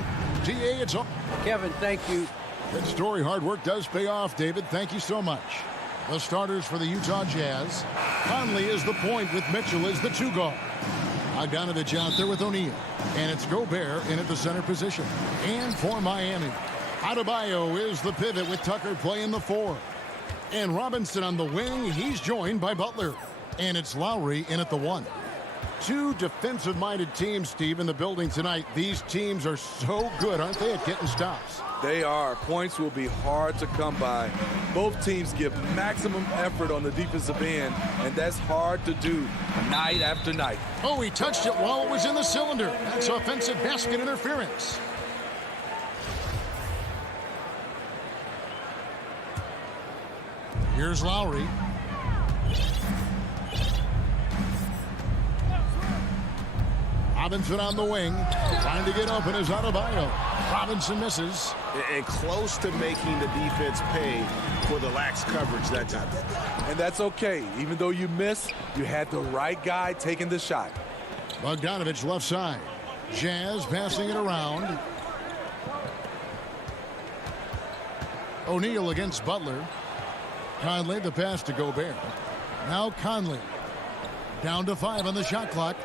on. DA, it's on. Kevin, thank you. Good story. Hard work does pay off, David. Thank you so much. The starters for the Utah Jazz. Conley is the point with Mitchell as the two guard. Bogdanovich out there with O'Neal. And it's Gobert in at the center position. And for Miami, Adebayo is the pivot with Tucker playing the 4. And Robinson on the wing. He's joined by Butler. And it's Lowry in at the 1. Two defensive-minded teams, Steve, in the building tonight. These teams are so good, aren't they, at getting stops? They are. Points will be hard to come by. Both teams give maximum effort on the defensive end, and that's hard to do night after night. Oh, he touched it while it was in the cylinder. That's offensive basket interference. Here's Lowry. Robinson on the wing, trying to get open is Adebayo. Robinson misses. And close to making the defense pay for the lax coverage that time. And that's okay. Even though you miss, you had the right guy taking the shot. Bogdanovich left side. Jazz passing it around. O'Neal against Butler. Conley the pass to Gobert. Now Conley. Down to 5 on the shot clock.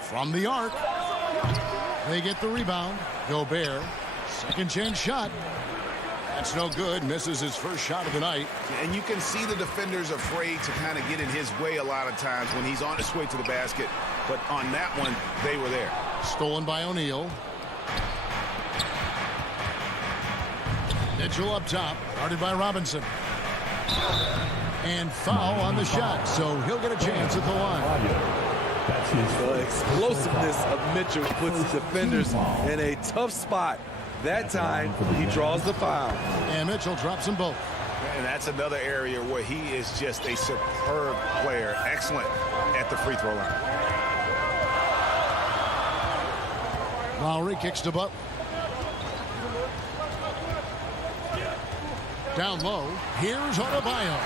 From the arc. They get the rebound. Gobert. Second chance shot. That's no good. Misses his first shot of the night. And you can see the defenders afraid to kind of get in his way a lot of times when he's on his way to the basket. But on that one, they were there. Stolen by O'Neal. Mitchell up top. Guarded by Robinson. And foul on the shot. So he'll get a chance at the line. The explosiveness of Mitchell puts defenders in a tough spot. That time, he draws the foul. And Mitchell drops them both. And that's another area where he is just a superb player. Excellent at the free throw line. Lowry kicks to Butler. Down low. Here's Adebayo.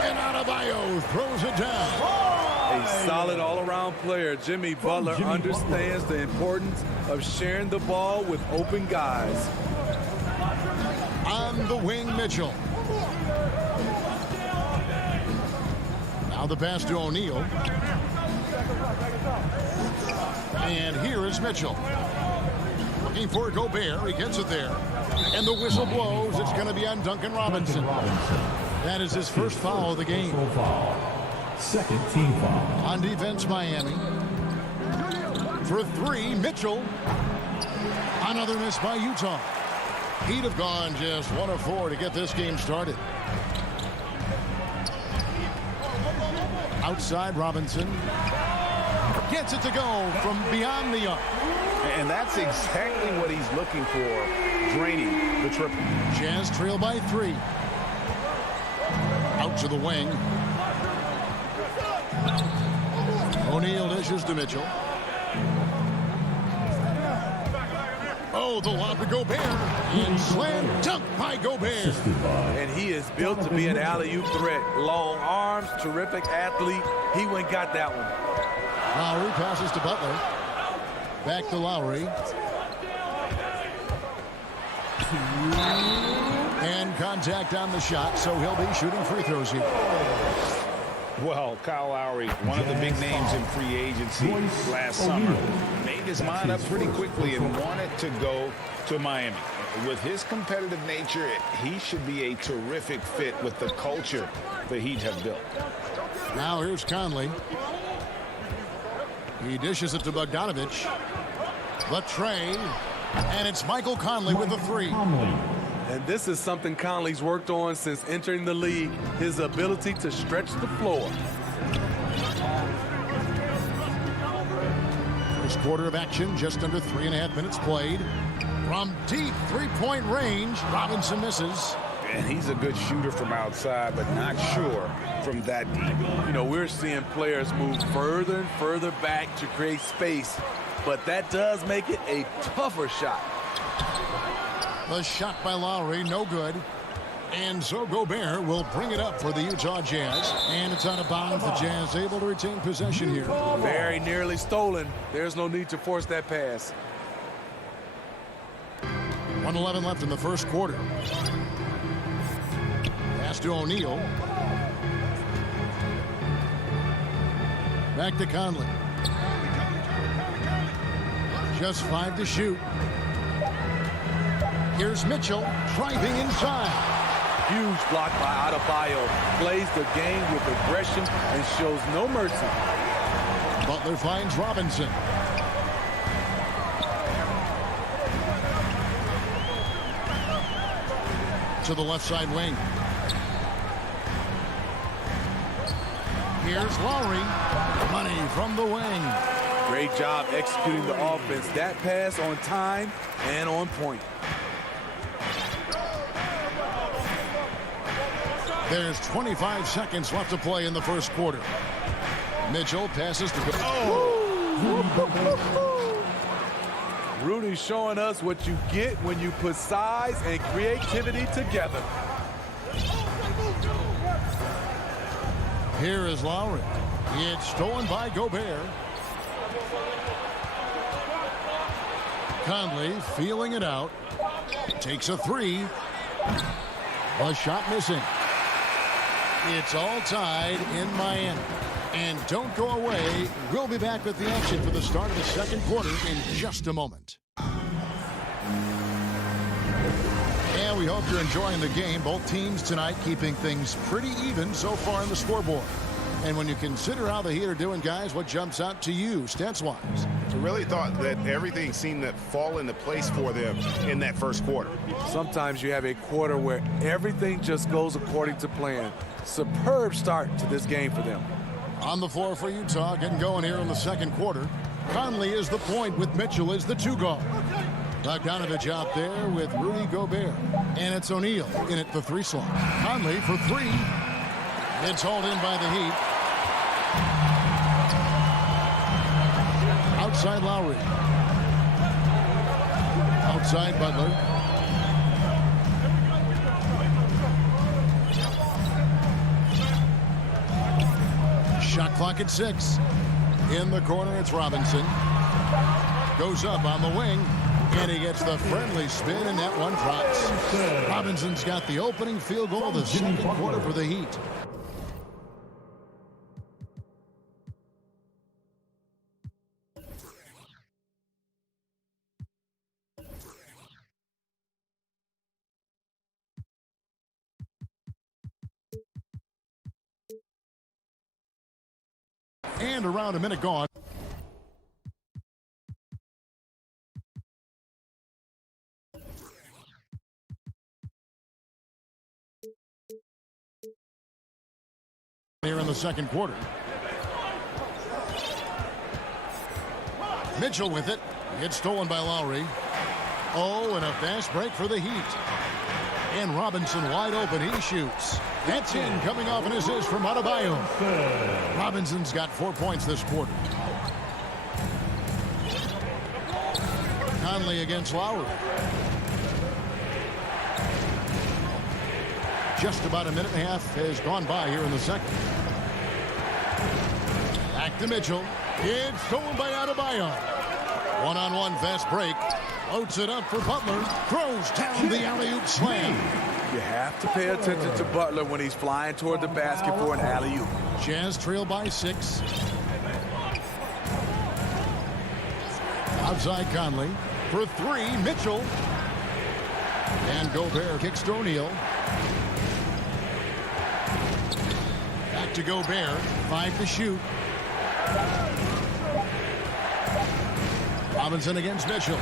And Adebayo throws it down. A solid all-around player. Jimmy Butler understands the importance of sharing the ball with open guys. On the wing, Mitchell. Now the pass to O'Neal. And here is Mitchell. Looking for Gobert. He gets it there. And the whistle blows. It's going to be on Duncan Robinson. That is his first foul of the game. Second team foul. On defense, Miami. For 3, Mitchell. Another miss by Utah. He'd have gone just 1 of 4 to get this game started. Outside, Robinson. Gets it to go from beyond the arc. And that's exactly what he's looking for, draining the triple. Jazz trail by 3. Out to the wing. O'Neal dishes to Mitchell. Oh, the lob to Gobert. And slam dunk by Gobert. And he is built to be an alley-oop threat. Long arms, terrific athlete. He went and got that one. Lowry passes to Butler. Back to Lowry. And contact on the shot, so he'll be shooting free throws here. Well, Kyle Lowry, one of the big names in free agency last summer, made his mind up pretty quickly and wanted to go to Miami. With his competitive nature, he should be a terrific fit with the culture the Heat have built. Now here's Conley. He dishes it to Bogdanovich. The tray. And it's Michael Conley with the 3. And this is something Conley's worked on since entering the league, his ability to stretch the floor. First quarter of action, just under 3.5 minutes played. From deep three-point range, Robinson misses. And he's a good shooter from outside, but not sure from that deep. You know, we're seeing players move further and further back to create space, but that does make it a tougher shot. The shot by Lowry, no good. And so Gobert will bring it up for the Utah Jazz. And it's out of bounds. The Jazz able to retain possession here. Very nearly stolen. There's no need to force that pass. 1:11 left in the first quarter. Pass to O'Neal. Back to Conley. Just 5 to shoot. Here's Mitchell driving inside. Huge block by Adebayo. Plays the game with aggression and shows no mercy. Butler finds Robinson. To the left side wing. Here's Lowry. Money from the wing. Great job executing the offense. That pass on time and on point. There's 25 seconds left to play in the first quarter. Mitchell passes to go. Oh! Rudy showing us what you get when you put size and creativity together. Here is Lowry. It's stolen by Gobert. Conley feeling it out. Takes a three. A shot missing. It's all tied in Miami. And don't go away. We'll be back with the action for the start of the second quarter in just a moment. And we hope you're enjoying the game. Both teams tonight keeping things pretty even so far in the scoreboard. And when you consider how the Heat are doing, guys, what jumps out to you, stats-wise? I really thought that everything seemed to fall into place for them in that first quarter. Sometimes you have a quarter where everything just goes according to plan. Superb start to this game for them. On the floor for Utah, getting going here in the second quarter. Conley is the point with Mitchell as the two guard. Bogdanovich out there with Rudy Gobert. And it's O'Neal in at the three slot. Conley for three. It's hauled in by the Heat. Outside Lowry. Outside Butler. Shot clock at 6. In the corner, it's Robinson. Goes up on the wing. And he gets the friendly spin, and that one drops. Robinson's got the opening field goal of the second quarter for the Heat. And around a minute gone. Here in the second quarter. Mitchell with it. It's stolen by Lowry. Oh, and a fast break for the Heat. And Robinson wide open. He shoots. That's in, coming off an assist from Adebayo. Robinson's got 4 points this quarter. Conley against Lowry. Just about a minute and a half has gone by here in the second. Back to Mitchell. It's stolen by Adebayo. One-on-one fast break. Loads it up for Butler. Throws down the alley-oop slam. You have to pay attention to Butler when he's flying toward the basket for an alley-oop. Jazz trail by 6. Outside Conley. For 3, Mitchell. And Gobert kicks to O'Neal. Back to Gobert. 5 to shoot. Robinson against Mitchell.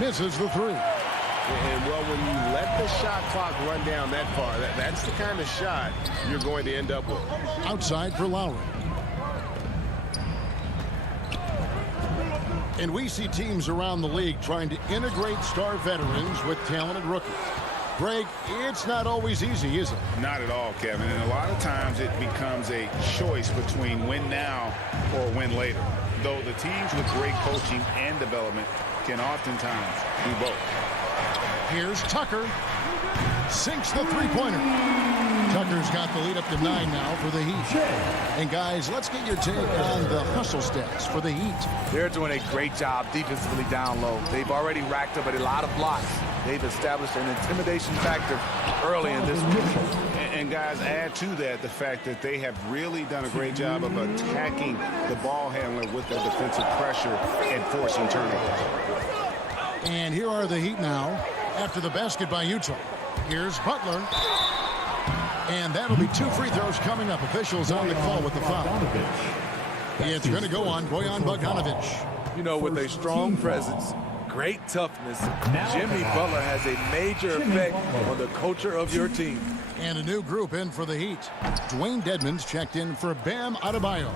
Misses the 3. And, well, when you let the shot clock run down that far, that's the kind of shot you're going to end up with. Outside for Lowry. And we see teams around the league trying to integrate star veterans with talented rookies. Greg, it's not always easy, is it? Not at all, Kevin. And a lot of times it becomes a choice between win now or win later. Though the teams with great coaching and development can oftentimes do both. Here's Tucker. sinks the three-pointer. Tucker's got the lead up to 9 now for the Heat. And guys, let's get your take on the hustle stats for the Heat. They're doing a great job defensively down low. They've already racked up a lot of blocks. They've established an intimidation factor early in this one. And guys, add to that the fact that they have really done a great job of attacking the ball handler with their defensive pressure and forcing turnovers. And here are the Heat now after the basket by Utah. Here's Butler. And that'll be 2 free throws coming up. Officials on the call with the foul. It's going to go on Bojan Bogdanovic. You know, with a strong presence, great toughness, Jimmy Butler has a major effect on the culture of your team. And a new group in for the Heat. Dwayne Dedmon's checked in for Bam Adebayo.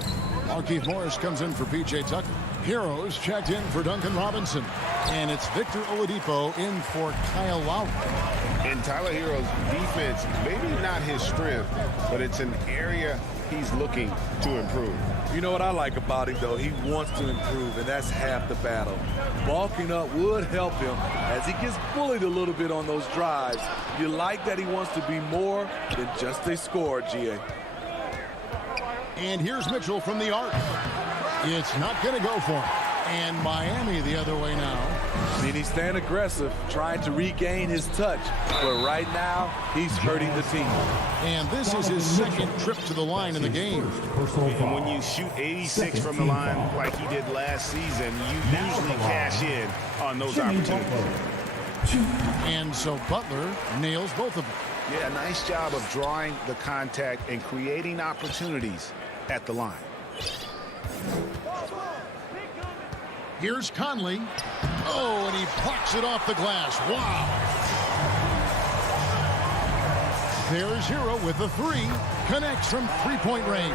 Markieff Morris comes in for P.J. Tucker. Heroes checked in for Duncan Robinson. And it's Victor Oladipo in for Kyle Lowry. And Tyler Hero's defense, maybe not his strength, but it's an area he's looking to improve. You know what I like about him, though? He wants to improve, and that's half the battle. Bulking up would help him as he gets bullied a little bit on those drives. You like that he wants to be more than just a scorer, G.A. And here's Mitchell from the arc. It's not going to go for him. And Miami the other way now. I mean, he's staying aggressive, trying to regain his touch. But right now, he's hurting the team. And this is his second trip to the line in the game. And when you shoot 86 from the line like he did last season, you usually cash in on those opportunities. And so Butler nails both of them. Yeah, nice job of drawing the contact and creating opportunities at the line. Here's Conley. Oh, and he plucks it off the glass. Wow. There's Hero with the 3. Connects from three-point range.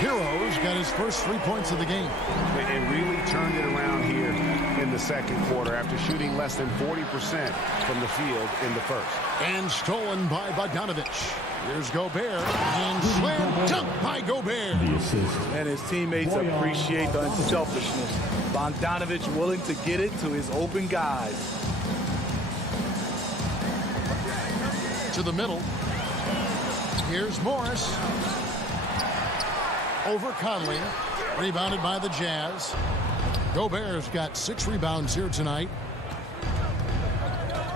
Hero's got his first 3 points of the game. It really turned it around here in the second quarter after shooting less than 40% from the field in the first. And stolen by Bogdanovic. Here's Gobert. And slam dunk by Gobert. And his teammates appreciate the unselfishness. Bogdanovic willing to get it to his open guys. To the middle. Here's Morris. Over Conley. Rebounded by the Jazz. Gobert's got 6 rebounds here tonight.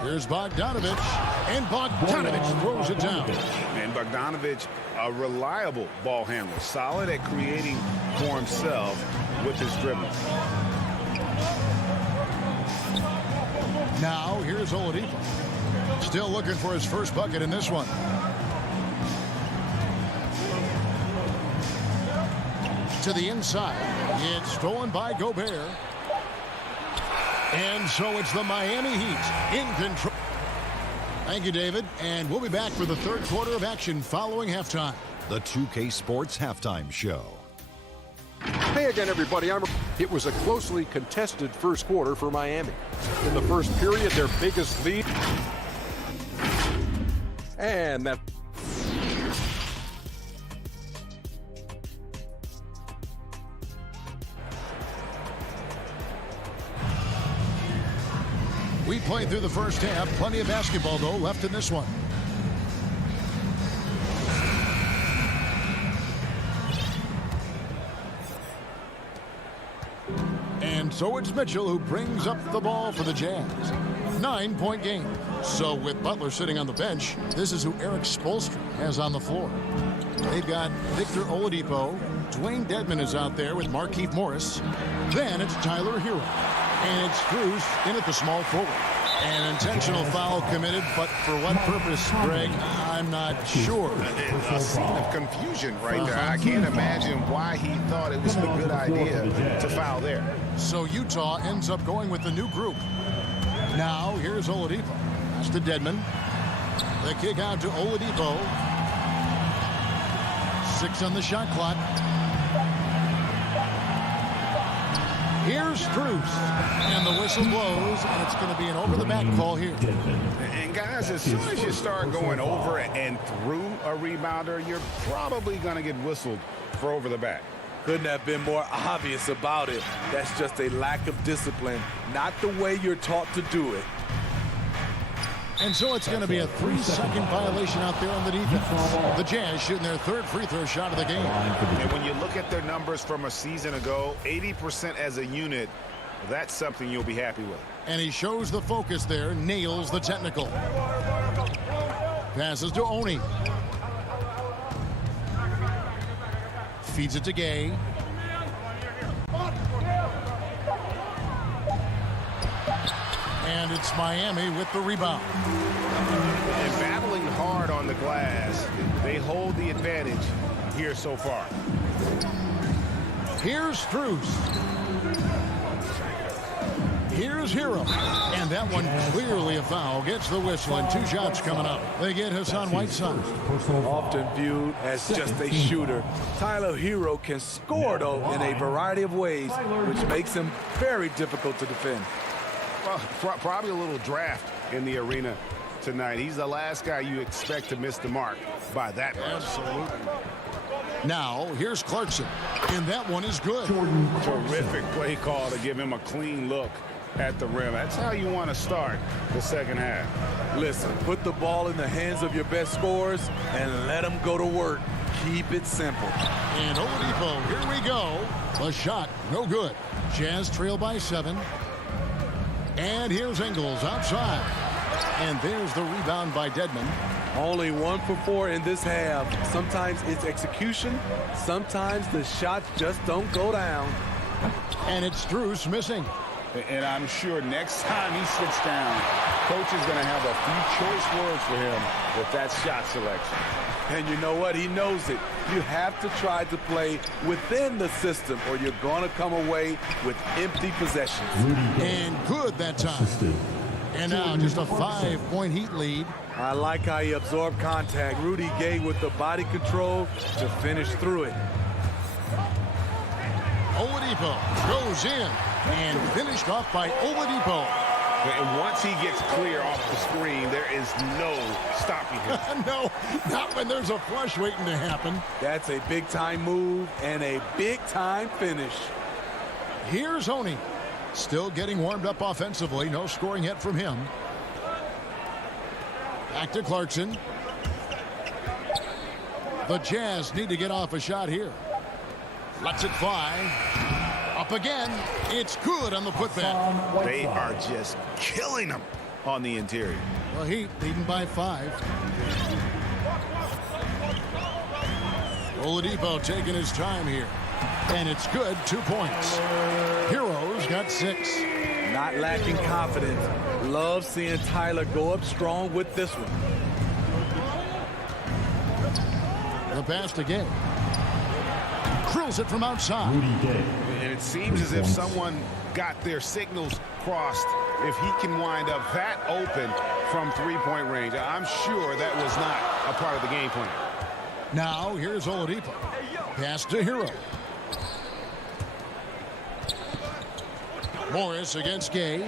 Here's Bogdanovic. And Bogdanovic throws it down. And Bogdanovic, a reliable ball handler. Solid at creating for himself with his dribbling. Now, here's Oladipo. Still looking for his first bucket in this one. To the inside. It's stolen by Gobert. And so it's the Miami Heat in control. Thank you, David. And we'll be back for the third quarter of action following halftime. The 2K Sports Halftime Show. Hey again, everybody. It was a closely contested first quarter for Miami. In the first period, their biggest lead. And that... We played through the first half. Plenty of basketball, though, left in this one. And so it's Mitchell who brings up the ball for the Jazz. 9-point game. So with Butler sitting on the bench, this is who Eric Spoelstra has on the floor. They've got Victor Oladipo. Dwayne Dedmon is out there with Markieff Morris. Then it's Tyler Hero. And it's Cruz in at the small forward. An intentional foul committed, but for what purpose, Greg, I'm not sure. A scene of confusion right there. I can't imagine why he thought it was a good idea to foul there. So Utah ends up going with the new group. Now, here's Oladipo. That's to Dedmon. The kick out to Oladipo. 6 on the shot clock. Here's Cruz. And the whistle blows, and it's going to be an over-the-back call here. And guys, as soon as you start going over and through a rebounder, you're probably going to get whistled for over the back. Couldn't have been more obvious about it. That's just a lack of discipline, not the way you're taught to do it. And so it's going to be a 3-second violation out there on the defense. The Jazz shooting their third free throw shot of the game. And when you look at their numbers from a season ago, 80% as a unit, that's something you'll be happy with. And he shows the focus there, nails the technical. Passes to Oni. Feeds it to Gay. And it's Miami with the rebound. And battling hard on the glass, they hold the advantage here so far. Here's Strus. Here's Hero. And that one clearly a foul. Gets the whistle and 2 shots coming up. They get Hassan Whiteside. Often viewed as just a shooter, Tyler Hero can score, though, in a variety of ways, which makes him very difficult to defend. Well, probably a little draft in the arena tonight. He's the last guy you expect to miss the mark by that much. Absolutely. Now, here's Clarkson. And that one is good. Terrific play call to give him a clean look at the rim. That's how you want to start the second half. Listen, put the ball in the hands of your best scorers and let them go to work. Keep it simple. And Oladipo, here we go. A shot, no good. Jazz trail by 7. And here's Ingles outside. And there's the rebound by Dedmon. Only 1 for 4 in this half. Sometimes it's execution. Sometimes the shots just don't go down. And it's Strus missing. And I'm sure next time he sits down, coach is going to have a few choice words for him with that shot selection. And you know what? He knows it. You have to try to play within the system or you're going to come away with empty possessions. And good that time. And now just a 5-point Heat lead. I like how he absorbed contact. Rudy Gay with the body control to finish through it. Oladipo goes in and finished off by Oladipo. And once he gets clear off the screen, there is no stopping him. No, not when there's a flush waiting to happen. That's a big-time move and a big-time finish. Here's Oni. Still getting warmed up offensively. No scoring yet from him. Back to Clarkson. The Jazz need to get off a shot here. Lets it fly. Up again. It's good on the putback. They are just killing them on the interior. The Heat leading by 5. Oladipo taking his time here. And it's good. 2 points. Heroes got 6. Not lacking confidence. Love seeing Tyler go up strong with this one. The pass to Gay. Drills it from outside. And it seems as if someone got their signals crossed. If he can wind up that open from 3-point range, I'm sure that was not a part of the game plan. Now here's Oladipo. Pass to Hero. Morris against Gay.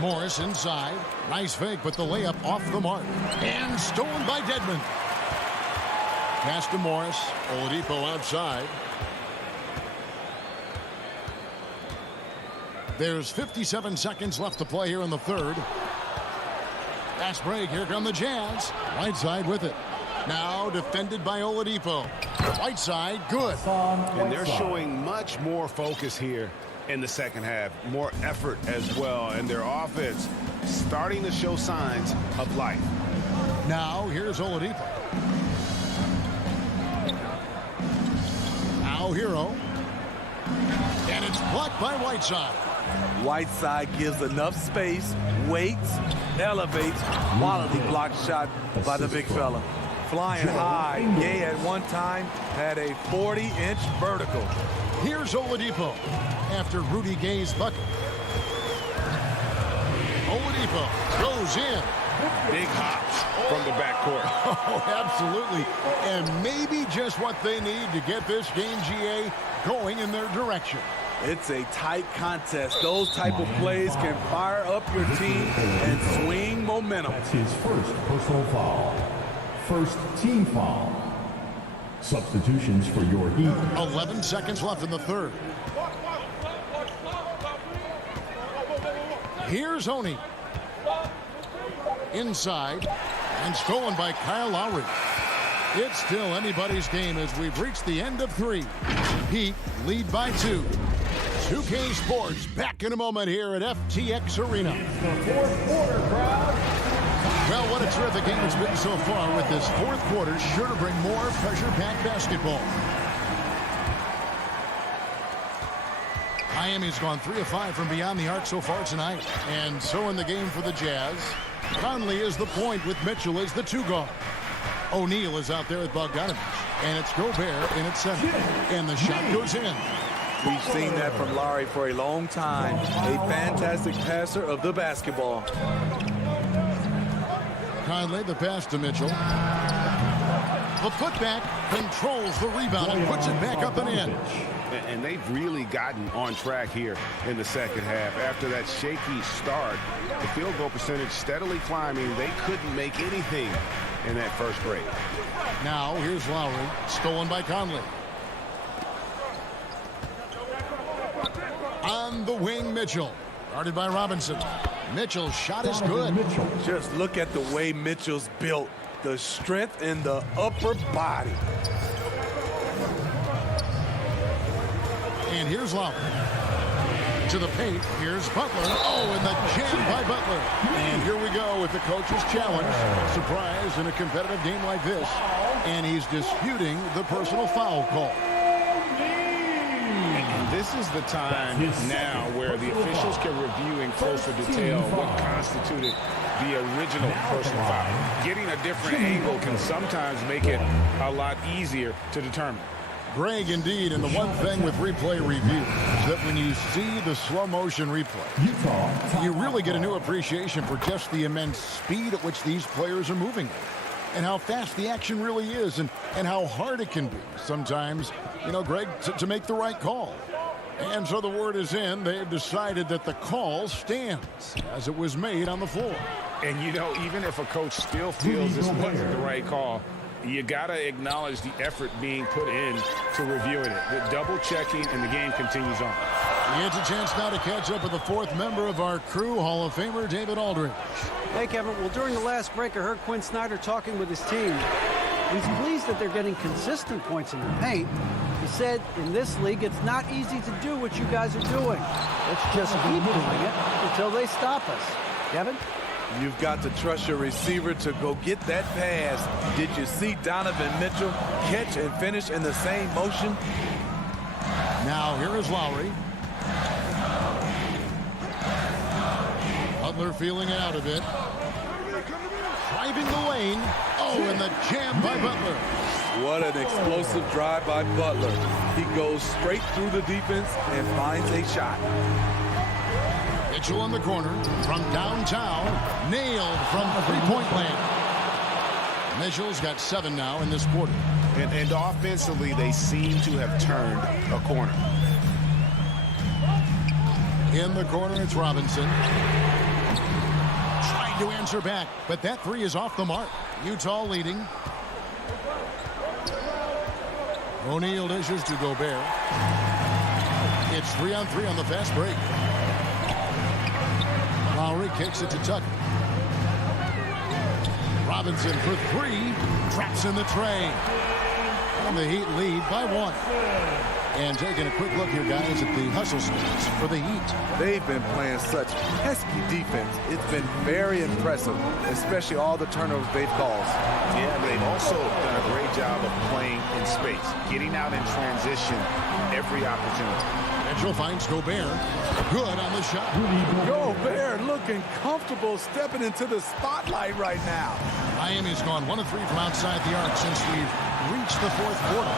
Morris inside. Nice fake, but the layup off the mark. And stolen by Dedmon. Pass to Morris. Oladipo outside. There's 57 seconds left to play here in the third. Fast break. Here come the Jazz. Whiteside with it. Now defended by Oladipo. Whiteside, good. And they're showing much more focus here in the second half. More effort as well. And their offense starting to show signs of life. Now here's Oladipo. Now Hero. And it's blocked by Whiteside. Whiteside gives enough space, waits, elevates. Quality block shot by the big fella. Flying high. Gay at one time had a 40-inch vertical. Here's Oladipo after Rudy Gay's bucket. Oladipo goes in. Big hops from the backcourt. Oh, absolutely. And maybe just what they need to get this game, GA, going in their direction. It's a tight contest. Those type of plays can fire up your team and swing momentum. That's his first personal foul. First team foul. Substitutions for your Heat. 11 seconds left in the third. Here's Oni. Inside. And stolen by Kyle Lowry. It's still anybody's game as we've reached the end of 3. Heat lead by 2. 2K Sports back in a moment here at FTX Arena. Fourth quarter, crowd. Well, what a terrific game it's been so far, with this fourth quarter sure to bring more pressure-packed basketball. Miami's gone 3 of 5 from beyond the arc so far tonight. And so in the game for the Jazz, Conley is the point with Mitchell as the 2 guard. O'Neal is out there with Bogdanovich. And it's Gobert in at center. And the shot goes in. We've seen that from Lowry for a long time. A fantastic passer of the basketball. Conley, the pass to Mitchell. The putback controls the rebound and puts it back up and in. And they've really gotten on track here in the second half. After that shaky start, the field goal percentage steadily climbing. They couldn't make anything in that first break. Now, here's Lowry, stolen by Conley. On the wing, Mitchell. Guarded by Robinson. Mitchell's shot is good. Just look at the way Mitchell's built. The strength in the upper body. And here's Lowry. To the paint. Here's Butler. Oh, and the jam by Butler. And here we go with the coach's challenge. Surprise in a competitive game like this. And he's disputing the personal foul call. This is the time now where the officials can review in closer detail what constituted the original personal foul. Getting a different angle can sometimes make it a lot easier to determine. Greg, indeed, and the one thing with replay review is that when you see the slow motion replay, you really get a new appreciation for just the immense speed at which these players are moving and how fast the action really is and how hard it can be sometimes, Greg, to make the right call. And so the word is in. They've decided that the call stands as it was made on the floor. And, even if a coach still feels this wasn't the right call, you got to acknowledge the effort being put in to reviewing it. The double checking, and the game continues on. He gets a chance now to catch up with the fourth member of our crew, Hall of Famer David Aldridge. Hey, Kevin. Well, during the last break, I heard Quinn Snyder talking with his team. He's pleased that they're getting consistent points in the paint. He said, in this league, it's not easy to do what you guys are doing. Let's just keep doing it until they stop us. Kevin? You've got to trust your receiver to go get that pass. Did you see Donovan Mitchell catch and finish in the same motion? Now here is Lowry. Butler feeling it out a bit. Driving the lane. Oh, and the jam by Butler. What an explosive drive by Butler. He goes straight through the defense and finds a shot. Mitchell in the corner from downtown. Nailed from three-point land. Mitchell's got 7 now in this quarter. And offensively, they seem to have turned a corner. In the corner, it's Robinson. Trying to answer back, but that 3 is off the mark. Utah leading. O'Neal dishes to Gobert. It's 3-on-3 on the fast break. Lowry kicks it to Tucker. Robinson for 3. Traps in the tray. And the Heat lead by 1. And taking a quick look here, guys, at the hustle stats for the Heat. They've been playing such pesky defense. It's been very impressive, especially all the turnovers they've caused. Yeah, they've also done a great job of playing in space, getting out in transition every opportunity. Mitchell finds Gobert. Good on the shot. Gobert looking comfortable stepping into the spotlight right now. Miami's gone 1 of 3 from outside the arc since we've reached the fourth quarter.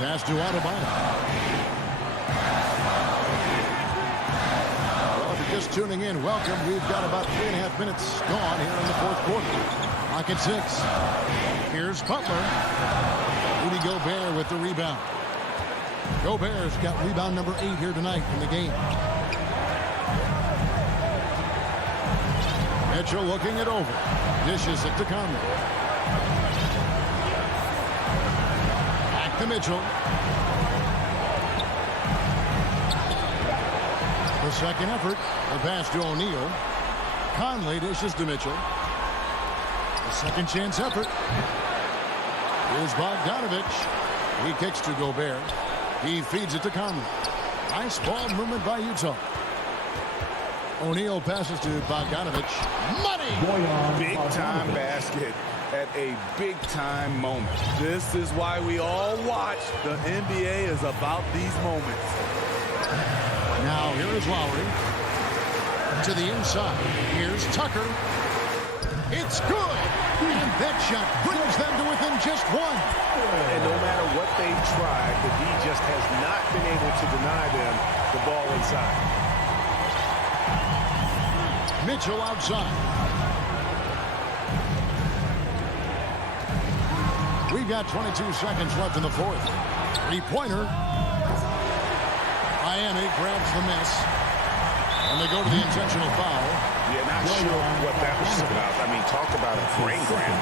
Pass to Adebayo. Well, if you're just tuning in, welcome. We've got about 3.5 minutes gone here in the fourth quarter. Clock at 6. Here's Butler. Rudy Gobert with the rebound. Gobert's got rebound number 8 here tonight in the game. Mitchell looking it over. Dishes it to Conley. Back to Mitchell. The second effort, the pass to O'Neal. Conley dishes to Mitchell. The second chance effort. Here's Bogdanovich. He kicks to Gobert. He feeds it to Conley. Nice ball movement by Utah. O'Neal passes to Bogdanovich. Money! Big-time basket at a big-time moment. This is why we all watch. The NBA is about these moments. Now here is Lowry. To the inside. Here's Tucker. It's good! And that shot brings them to within just one. And no matter what they tried, the D just has not been able to deny them the ball inside. Mitchell outside. We've got 22 seconds left in the fourth. Three-pointer. Miami grabs the miss. And they go to the intentional foul. Yeah, not sure what that was about. I mean, talk about a brain cramp.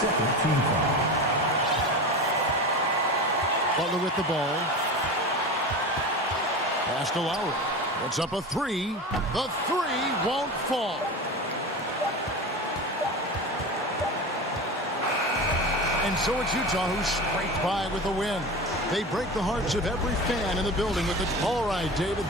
Second team foul. Butler with the ball. Pass to Lowry. Puts up a three. The three won't fall. And so it's Utah who scraped by with a win. They break the hearts of every fan in the building with it. All right, David.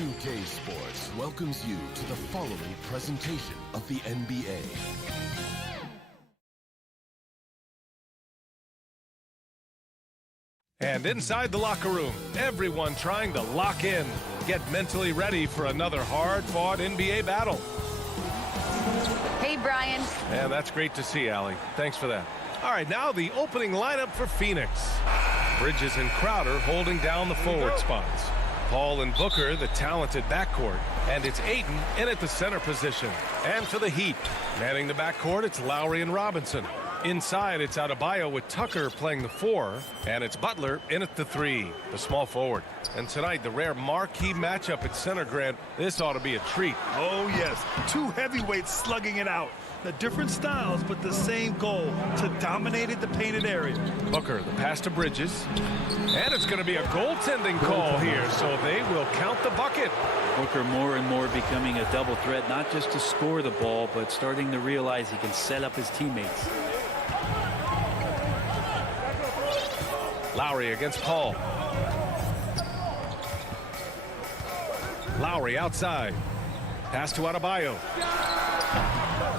2K Sports welcomes you to the following presentation of the NBA. And inside the locker room, everyone trying to lock in, get mentally ready for another hard-fought NBA battle. Hey, Brian. And that's great to see, Allie. Thanks for that. All right, now the opening lineup for Phoenix. Bridges and Crowder holding down the forward spots. Paul and Booker, the talented backcourt. And it's Ayton in at the center position. And for the Heat, manning the backcourt, it's Lowry and Robinson. Inside, it's Adebayo with Tucker playing the 4, and it's Butler in at the 3, the small forward. And tonight, the rare marquee matchup at center, Grant. This ought to be a treat. Oh, yes. Two heavyweights slugging it out. The different styles, but the same goal, to dominate the painted area. Booker, the pass to Bridges. And it's going to be a goaltending call here, so they will count the bucket. Booker more and more becoming a double threat, not just to score the ball, but starting to realize he can set up his teammates. Lowry against Paul. Lowry outside. Pass to Adebayo.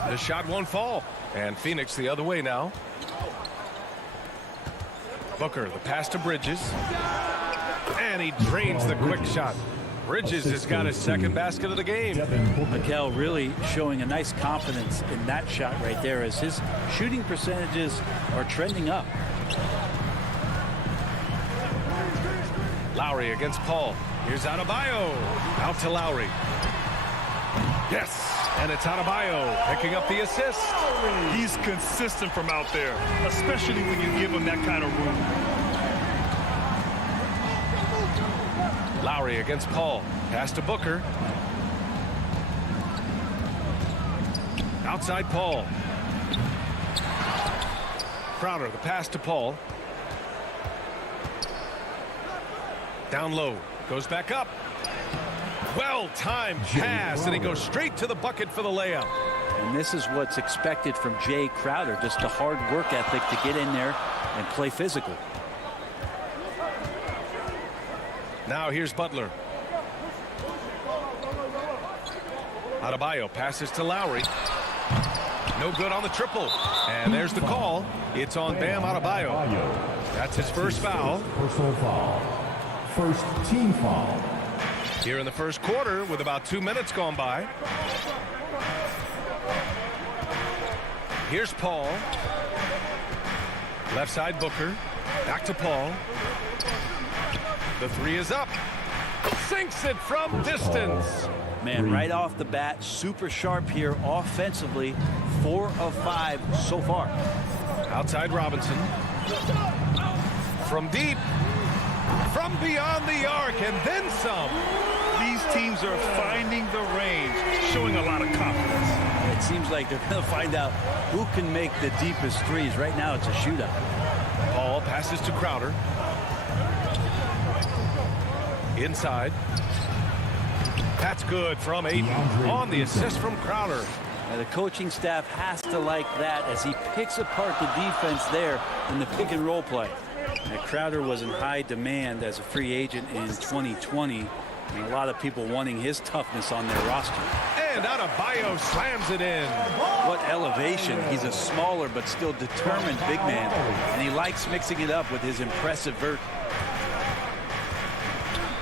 The shot won't fall. And Phoenix the other way now. Booker, the pass to Bridges. And he drains the quick shot. Bridges has got his second basket of the game. Mikel really showing a nice confidence in that shot right there as his shooting percentages are trending up. Lowry against Paul. Here's Adebayo. Out to Lowry. Yes, and it's Adebayo picking up the assist. He's consistent from out there, especially when you give him that kind of room. Lowry against Paul. Pass to Booker. Outside Paul. Crowder, the pass to Paul. Down low. Goes back up. Well-timed pass, and he goes straight to the bucket for the layup. And this is what's expected from Jay Crowder, just the hard work ethic to get in there and play physical. Now here's Butler. Adebayo passes to Lowry. No good on the triple. And there's the call. It's on Bam Adebayo. That's his first foul. Personal foul. First team foul. Here in the first quarter with about 2 minutes gone by. Here's Paul. Left side Booker. Back to Paul. The 3 is up. Sinks it from distance. Man, right off the bat, super sharp here offensively. 4 of 5 so far. Outside Robinson. From deep. From beyond the arc and then some. These teams are finding the range, showing a lot of confidence. It seems like they're going to find out who can make the deepest threes. Right now it's a shootout. Paul passes to Crowder. Inside. That's good from Ayton on the assist from Crowder. Now the coaching staff has to like that as he picks apart the defense there in the pick and roll play. Now, Crowder was in high demand as a free agent in 2020. And a lot of people wanting his toughness on their roster. And Adebayo slams it in. What elevation. He's a smaller but still determined big man. And he likes mixing it up with his impressive vert.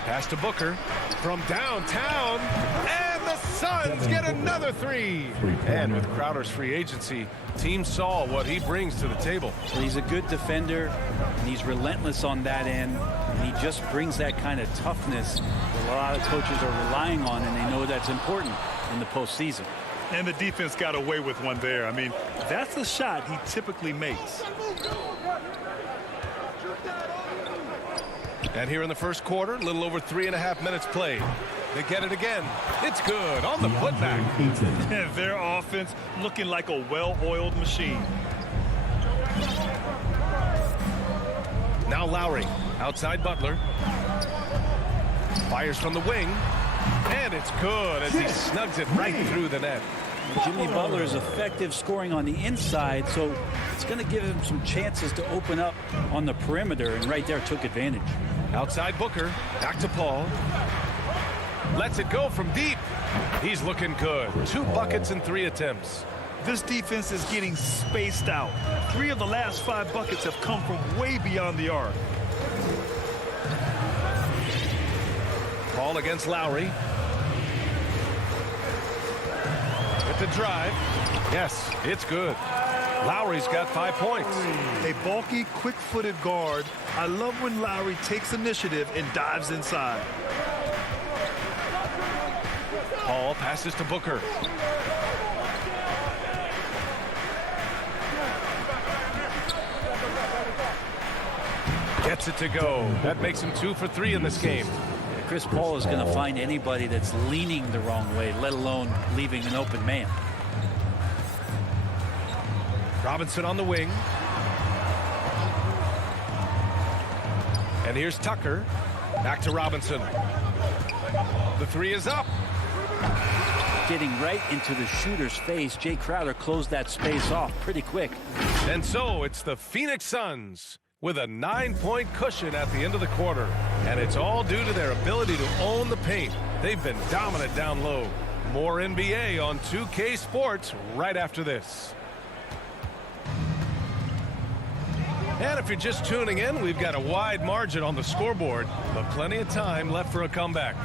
Pass to Booker from downtown. And the Suns get another 3. And with Crowder's free agency, teams saw what he brings to the table. So he's a good defender, and he's relentless on that end. And he just brings that kind of toughness that a lot of coaches are relying on, and they know that's important in the postseason. And the defense got away with one there. I mean, that's a shot he typically makes. And here in the first quarter, a little over 3.5 minutes played. They get it again. It's good on the putback. And their offense looking like a well-oiled machine. Now Lowry outside Butler. Fires from the wing. And it's good as he snugs it right through the net. Jimmy Butler is effective scoring on the inside, so it's going to give him some chances to open up on the perimeter, and right there took advantage. Outside Booker. Back to Paul. Lets it go from deep. He's looking good. 2 buckets in 3 attempts. This defense is getting spaced out. 3 of the last 5 buckets have come from way beyond the arc. Ball against Lowry. With the drive. Yes, it's good. Lowry's got 5 points. A bulky, quick-footed guard. I love when Lowry takes initiative and dives inside. Paul passes to Booker. Gets it to go. That makes him 2 for 3 in this game. Chris Paul is going to find anybody that's leaning the wrong way, let alone leaving an open man. Robinson on the wing. And here's Tucker. Back to Robinson. The 3 is up. Getting right into the shooter's face. Jay Crowder closed that space off pretty quick. And so it's the Phoenix Suns with a 9-point cushion at the end of the quarter. And it's all due to their ability to own the paint. They've been dominant down low. More NBA on 2K Sports right after this. And if you're just tuning in, we've got a wide margin on the scoreboard, but plenty of time left for a comeback.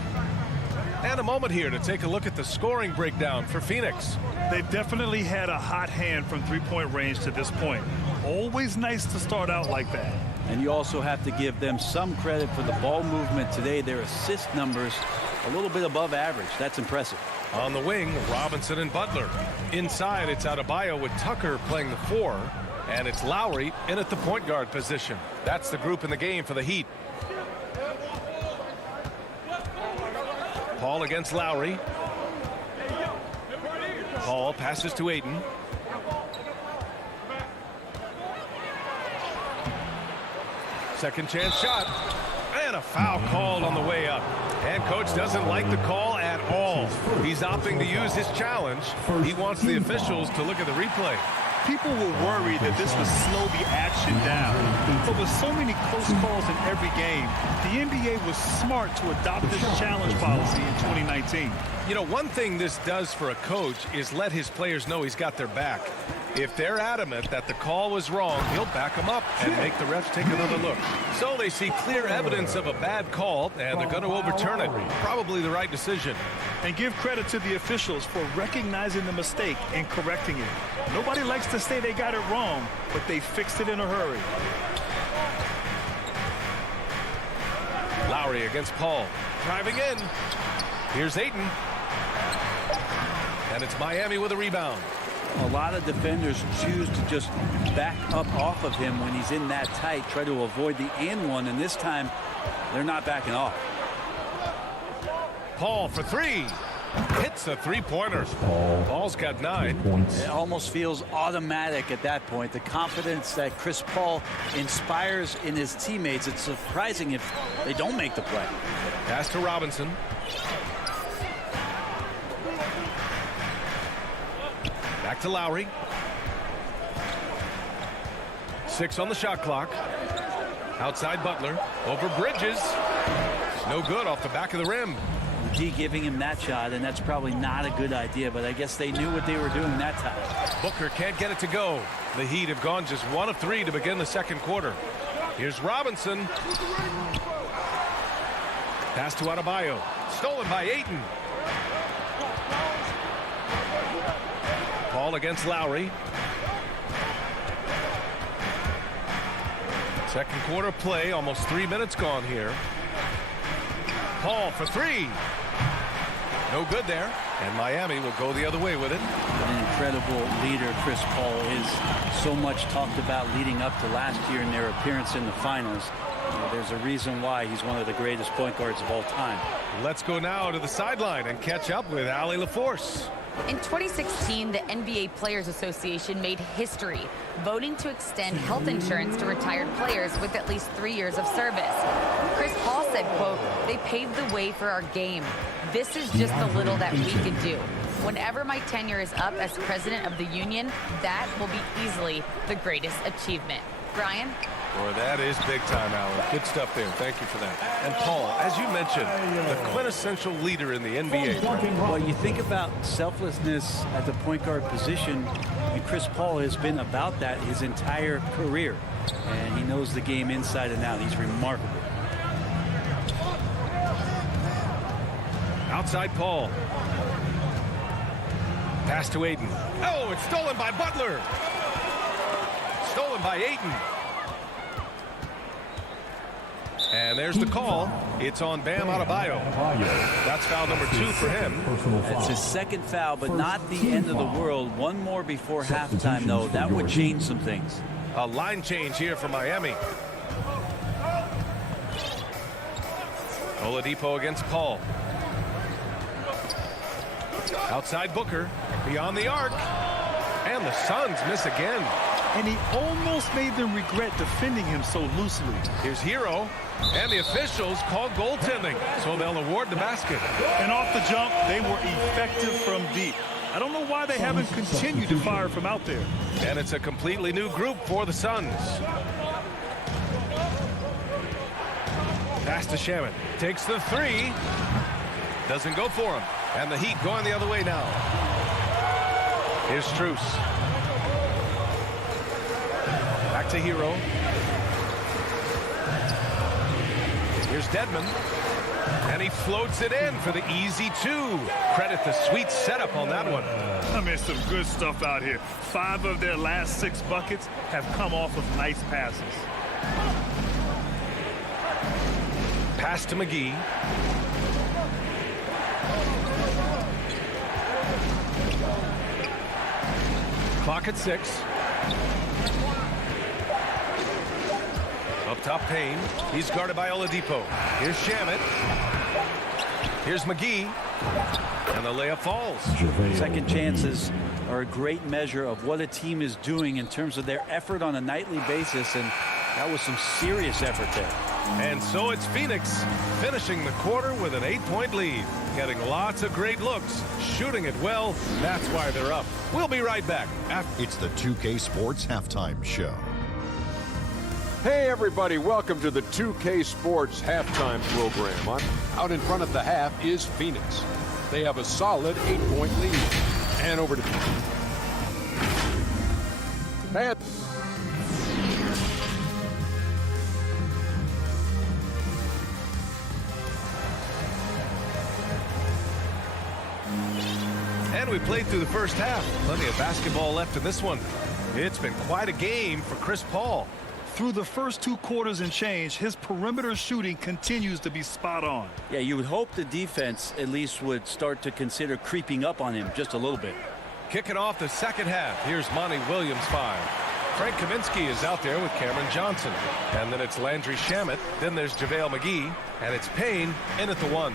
And a moment here to take a look at the scoring breakdown for Phoenix. They've definitely had a hot hand from three-point range to this point. Always nice to start out like that. And you also have to give them some credit for the ball movement today. Their assist numbers a little bit above average. That's impressive. On the wing, Robinson and Butler. Inside, it's Adebayo with Tucker playing the 4. And it's Lowry in at the point guard position. That's the group in the game for the Heat. Paul against Lowry. Paul passes to Ayton. Second chance shot. And a foul called on the way up. And coach doesn't like the call at all. He's opting to use his challenge. He wants the officials to look at the replay. People were worried that this would slow the action down. But with so many close calls in every game, the NBA was smart to adopt this challenge policy in 2019. You know, one thing this does for a coach is let his players know he's got their back. If they're adamant that the call was wrong, he'll back them up and make the refs take another look. So they see clear evidence of a bad call, and they're going to overturn it. Probably the right decision. And give credit to the officials for recognizing the mistake and correcting it. Nobody likes to say they got it wrong, but they fixed it in a hurry. Lowry against Paul. Driving in. Here's Ayton. And it's Miami with a rebound. A lot of defenders choose to just back up off of him when he's in that tight, try to avoid the and one, and this time they're not backing off. Paul for 3. Hits a 3-pointer. Paul's got 9. It almost feels automatic at that point. The confidence that Chris Paul inspires in his teammates, it's surprising if they don't make the play. Pass to Robinson. Back to Lowry. 6 on the shot clock. Outside Butler. Over Bridges. No good off the back of the rim. D giving him that shot, and that's probably not a good idea, but I guess they knew what they were doing that time. Booker can't get it to go. The Heat have gone just 1 of 3 to begin the second quarter. Here's Robinson. Pass to Adebayo. Stolen by Ayton. Paul against Lowry. Second quarter play, almost 3 minutes gone here. Paul for 3. No good there. And Miami will go the other way with it. An incredible leader Chris Paul is. So much talked about leading up to last year in their appearance in the finals. There's a reason why he's one of the greatest point guards of all time. Let's go now to the sideline and catch up with Allie LaForce. In 2016, the NBA Players Association made history, voting to extend health insurance to retired players with at least 3 years of service. Chris Paul said, quote, "They paved the way for our game. This is just the little that we could do. Whenever my tenure is up as president of the union, that will be easily the greatest achievement." Brian. Boy, that is big time, Alan. Good stuff there. Thank you for that. And Paul, as you mentioned, the quintessential leader in the NBA. Well, you think about selflessness at the point guard position, and Chris Paul has been about that his entire career. And he knows the game inside and out. He's remarkable. Outside Paul. Pass to Aiden. Oh, it's stolen by Butler. Stolen by Aiden. And there's the call. It's on Bam Adebayo. That's foul number 2 for him. It's his second foul, but not the end of the world. One more before halftime, though. That would change some things. A line change here for Miami. Oladipo against Paul. Outside Booker. Beyond the arc. And the Suns miss again. And he almost made them regret defending him so loosely. Here's Hero. And the officials call goaltending, so they'll award the basket. And off the jump, they were effective from deep. I don't know why they haven't continued to fire from out there. And it's a completely new group for the Suns. Pass to Shaman. Takes the 3. Doesn't go for him. And the Heat going the other way now. Here's Strus. Back to Hero. Here's Dedmon. And he floats it in for the easy 2. Credit the sweet setup on that one. I mean, some good stuff out here. 5 of their last 6 buckets have come off of nice passes. Pass to McGee. Clock at 6. Up top, Payne. He's guarded by Oladipo. Here's Shamet. Here's McGee. And the layup falls. Second chances are a great measure of what a team is doing in terms of their effort on a nightly basis, and that was some serious effort there. And so it's Phoenix finishing the quarter with an 8-point lead. Getting lots of great looks, shooting it well. That's why they're up. We'll be right back. It's the 2K Sports Halftime Show. Hey everybody, welcome to the 2K Sports Halftime program. Out in front of the half is Phoenix. They have a solid 8-point lead. And over to Pat. And we played through the first half. Plenty of basketball left in this one. It's been quite a game for Chris Paul. Through the first 2 quarters and change, his perimeter shooting continues to be spot on. Yeah, you would hope the defense at least would start to consider creeping up on him just a little bit. Kicking off the second half. Here's Monty Williams 5. Frank Kaminsky is out there with Cameron Johnson. And then it's Landry Shamet. Then there's JaVale McGee. And it's Payne in at the 1.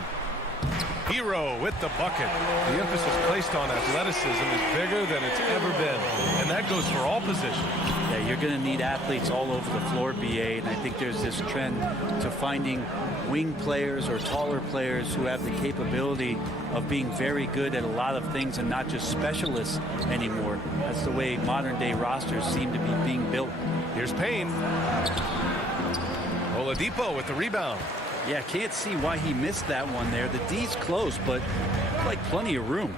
Hero with the bucket. The emphasis placed on athleticism is bigger than it's ever been. And that goes for all positions. Yeah, you're going to need athletes all over the floor, BA, and I think there's this trend to finding wing players or taller players who have the capability of being very good at a lot of things and not just specialists anymore. That's the way modern-day rosters seem to be being built. Here's Payne. Oladipo with the rebound. Yeah, can't see why he missed that one there. The D's close, but like plenty of room.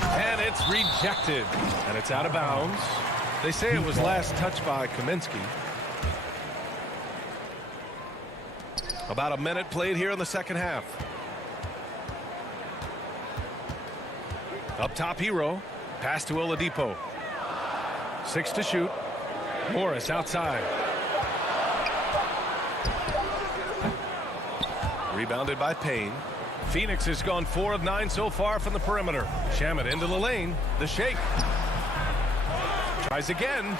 And it's rejected. And it's out of bounds. They say it was last touched by Kaminsky. About a minute played here in the second half. Up top, Hero. Pass to Oladipo. 6 to shoot. Morris outside. Rebounded by Payne. Phoenix has gone 4 of 9 so far from the perimeter. Shamet into the lane. The shake. Tries again.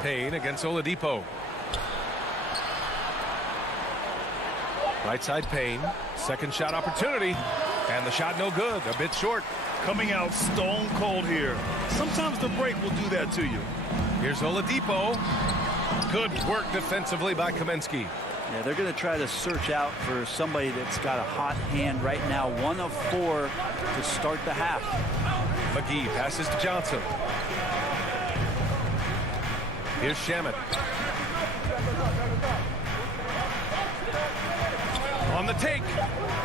Payne against Oladipo. Right side Payne. Second shot opportunity. And the shot no good. A bit short. Coming out stone cold here. Sometimes the break will do that to you. Here's Oladipo. Good work defensively by Kaminsky. Yeah, they're going to try to search out for somebody that's got a hot hand right now. 1 of 4 to start the half. McGee passes to Johnson. Here's Shamet. On the take.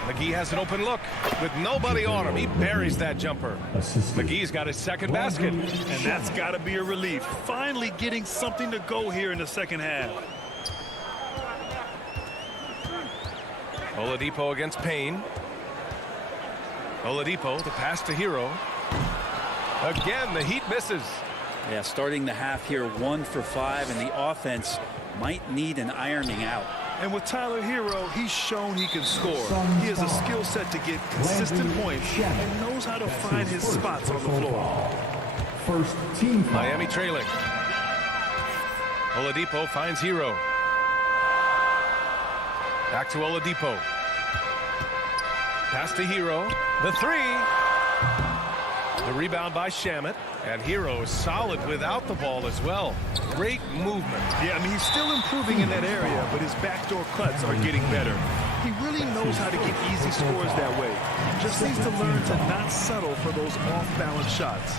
McGee has an open look. With nobody on him, he buries that jumper. McGee's got his second basket. And that's got to be a relief. Finally getting something to go here in the second half. Oladipo against Payne. Oladipo, the pass to Hero. Again, the Heat misses. Yeah, starting the half here 1 for 5, and the offense might need an ironing out. And with Tyler Hero, he's shown he can score. He has a skill set to get consistent points and knows how to find his spots on the floor. First team foul. Miami trailing. Oladipo finds Hero. Back to Oladipo. Pass to Hero. The three. The rebound by Shamet. And Hero is solid without the ball as well. Great movement. Yeah, I mean, he's still improving in that area, but his backdoor cuts are getting better. He really knows how to get easy scores that way. Just needs to learn to not settle for those off-balance shots.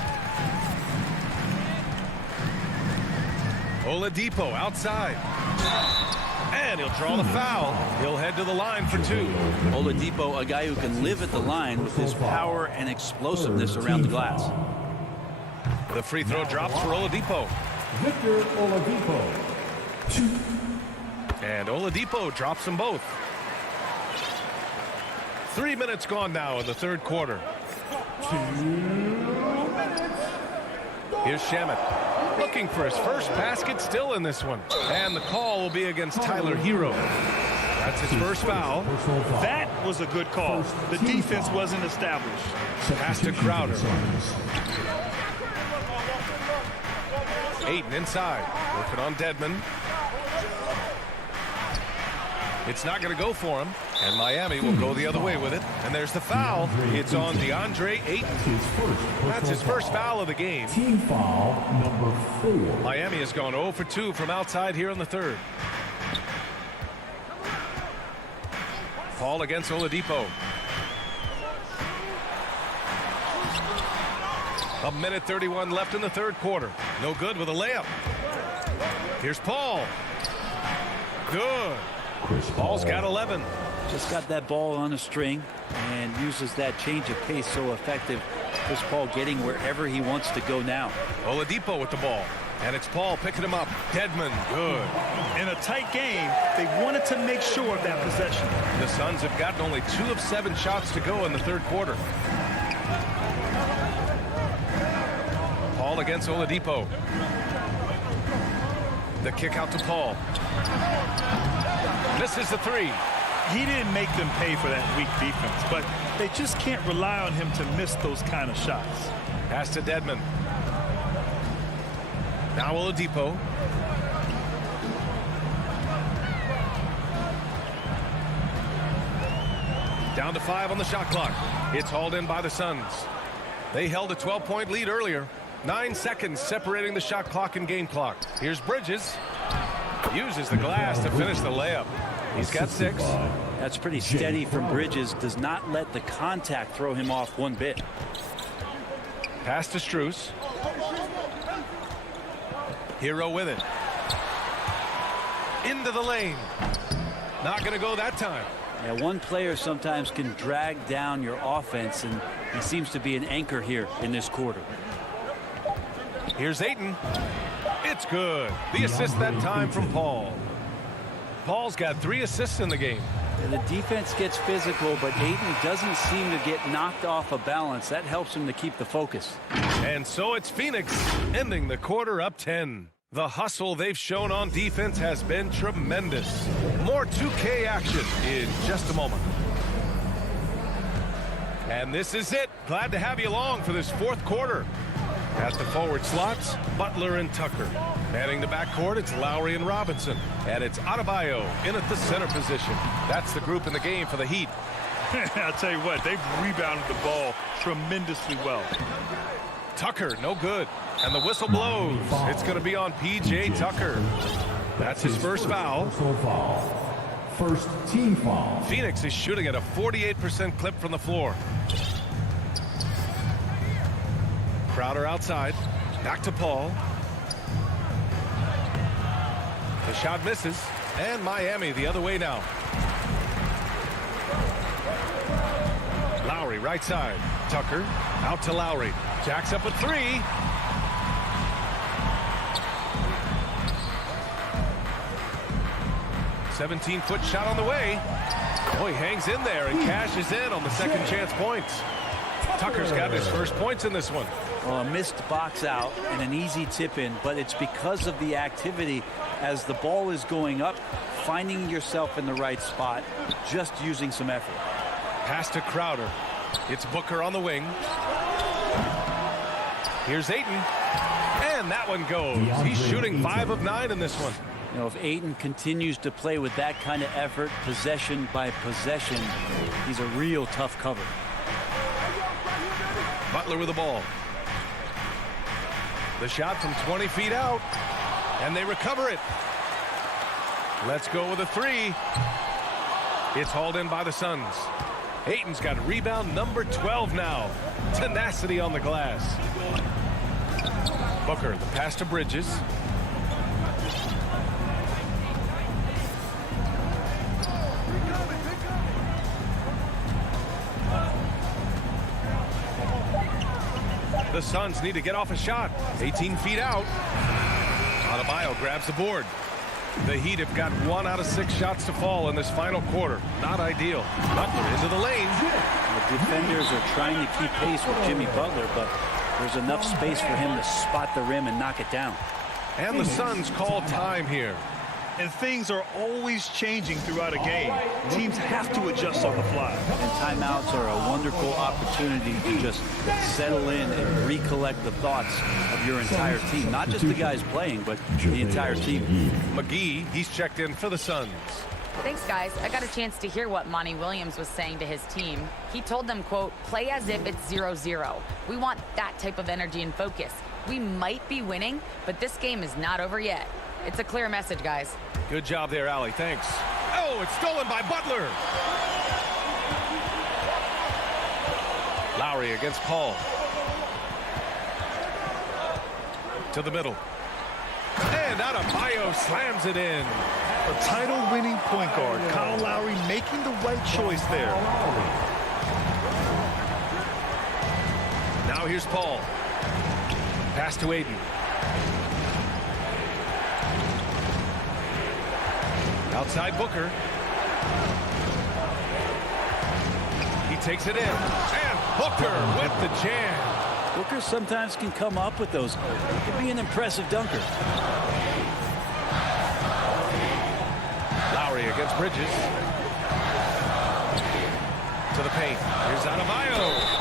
Oladipo outside. And he'll draw the foul. He'll head to the line for 2. Oladipo, a guy who can live at the line with his power and explosiveness around the glass. The free throw drops for Oladipo. Victor Oladipo. 2. And Oladipo drops them both. 3 minutes gone now in the third quarter. 2 Here's Shamet. Looking for his first basket still in this one. And the call will be against Tyler Hero. That's his first foul. That was a good call. The defense wasn't established. Pass to Crowder. Ayton inside. Working on Dedmon. It's not going to go for him. And Miami will go the other way with it. And there's the foul. It's on DeAndre Ayton. That's his first foul of the game. Team foul number 4. Miami has gone 0 for 2 from outside here in the third. Paul against Oladipo. A minute 31 left in the third quarter. No good with a layup. Here's Paul. Good. Paul's got 11. Just got that ball on a string and uses that change of pace so effective. Chris Paul getting wherever he wants to go now. Oladipo with the ball. And it's Paul picking him up. Dedmon, good. In a tight game, they wanted to make sure of that possession. The Suns have gotten only 2 of 7 shots to go in the third quarter. Paul against Oladipo. The kick out to Paul. Misses the 3. He didn't make them pay for that weak defense, but they just can't rely on him to miss those kind of shots. Pass to Dedmon. Now Oladipo. Down to 5 on the shot clock. It's hauled in by the Suns. They held a 12-point lead earlier. 9 seconds separating the shot clock and game clock. Here's Bridges. Uses the glass to finish the layup. He's got 6. That's pretty steady from Bridges. Does not let the contact throw him off one bit. Pass to Strus. Hero with it. Into the lane. Not going to go that time. Yeah, one player sometimes can drag down your offense, and he seems to be an anchor here in this quarter. Here's Ayton. It's good. The assist that time from Paul. Paul's got 3 assists in the game. And the defense gets physical, but Ayton doesn't seem to get knocked off of balance. That helps him to keep the focus. And so it's Phoenix ending the quarter up 10. The hustle they've shown on defense has been tremendous. More 2K action in just a moment. And this is it. Glad to have you along for this fourth quarter. At the forward slots, Butler and Tucker. Manning the backcourt, it's Lowry and Robinson. And it's Adebayo in at the center position. That's the group in the game for the Heat. I'll tell you what, they've rebounded the ball tremendously well. Tucker, no good. And the whistle blows. It's going to be on P.J. Tucker. That's his first foul. First team foul. Phoenix is shooting at a 48% clip from the floor. Crowder outside. Back to Paul. The shot misses, and Miami the other way now. Lowry right side. Tucker out to Lowry. Jacks up a three. $17-foot shot on the way. Oh, he hangs in there and cashes in on the second chance points. Tucker's got his first points in this one. Well, a missed box out and an easy tip in, but it's because of the activity as the ball is going up, finding yourself in the right spot, just using some effort. Pass to Crowder. It's Booker on the wing. Here's Ayton. And that one goes. He's shooting 5 of 9 in this one. You know, if Ayton continues to play with that kind of effort, possession by possession, he's a real tough cover. Butler with the ball. The shot from 20 feet out. And they recover it. Let's go with a three. It's hauled in by the Suns. Ayton's got rebound number 12 now. Tenacity on the glass. Booker, the pass to Bridges. The Suns need to get off a shot. 18 feet out. Adebayo grabs the board. The Heat have got 1 out of 6 shots to fall in this final quarter. Not ideal. Butler into the lane. The defenders are trying to keep pace with Jimmy Butler, but there's enough space for him to spot the rim and knock it down. And the Suns call time here. And things are always changing throughout a game. Teams have to adjust on the fly. And timeouts are a wonderful opportunity to just settle in and recollect the thoughts of your entire team. Not just the guys playing, but the entire team. McGee, he's checked in for the Suns. Thanks, guys. I got a chance to hear what Monty Williams was saying to his team. He told them, quote, play as if it's 0-0. We want that type of energy and focus. We might be winning, but this game is not over yet. It's a clear message, guys. Good job there, Allie. Thanks. Oh, it's stolen by Butler. Lowry against Paul. To the middle. And Adebayo slams it in. A title-winning point guard, Kyle Lowry making the right choice there. Now here's Paul. Pass to Ayton. Outside Booker. He takes it in. And Booker with the jam. Booker sometimes can come up with those. He could be an impressive dunker. Lowry against Bridges. To the paint. Here's Adebayo.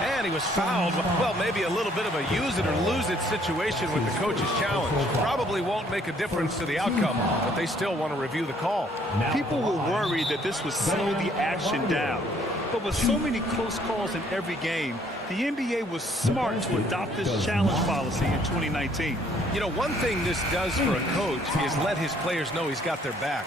And he was fouled. Well, maybe a little bit of a use it or lose it situation with the coach's challenge. Probably won't make a difference to the outcome, but they still want to review the call. People were worried that this would slow the action down. But with so many close calls in every game, the NBA was smart to adopt this challenge policy in 2019. You know, one thing this does for a coach is let his players know he's got their back.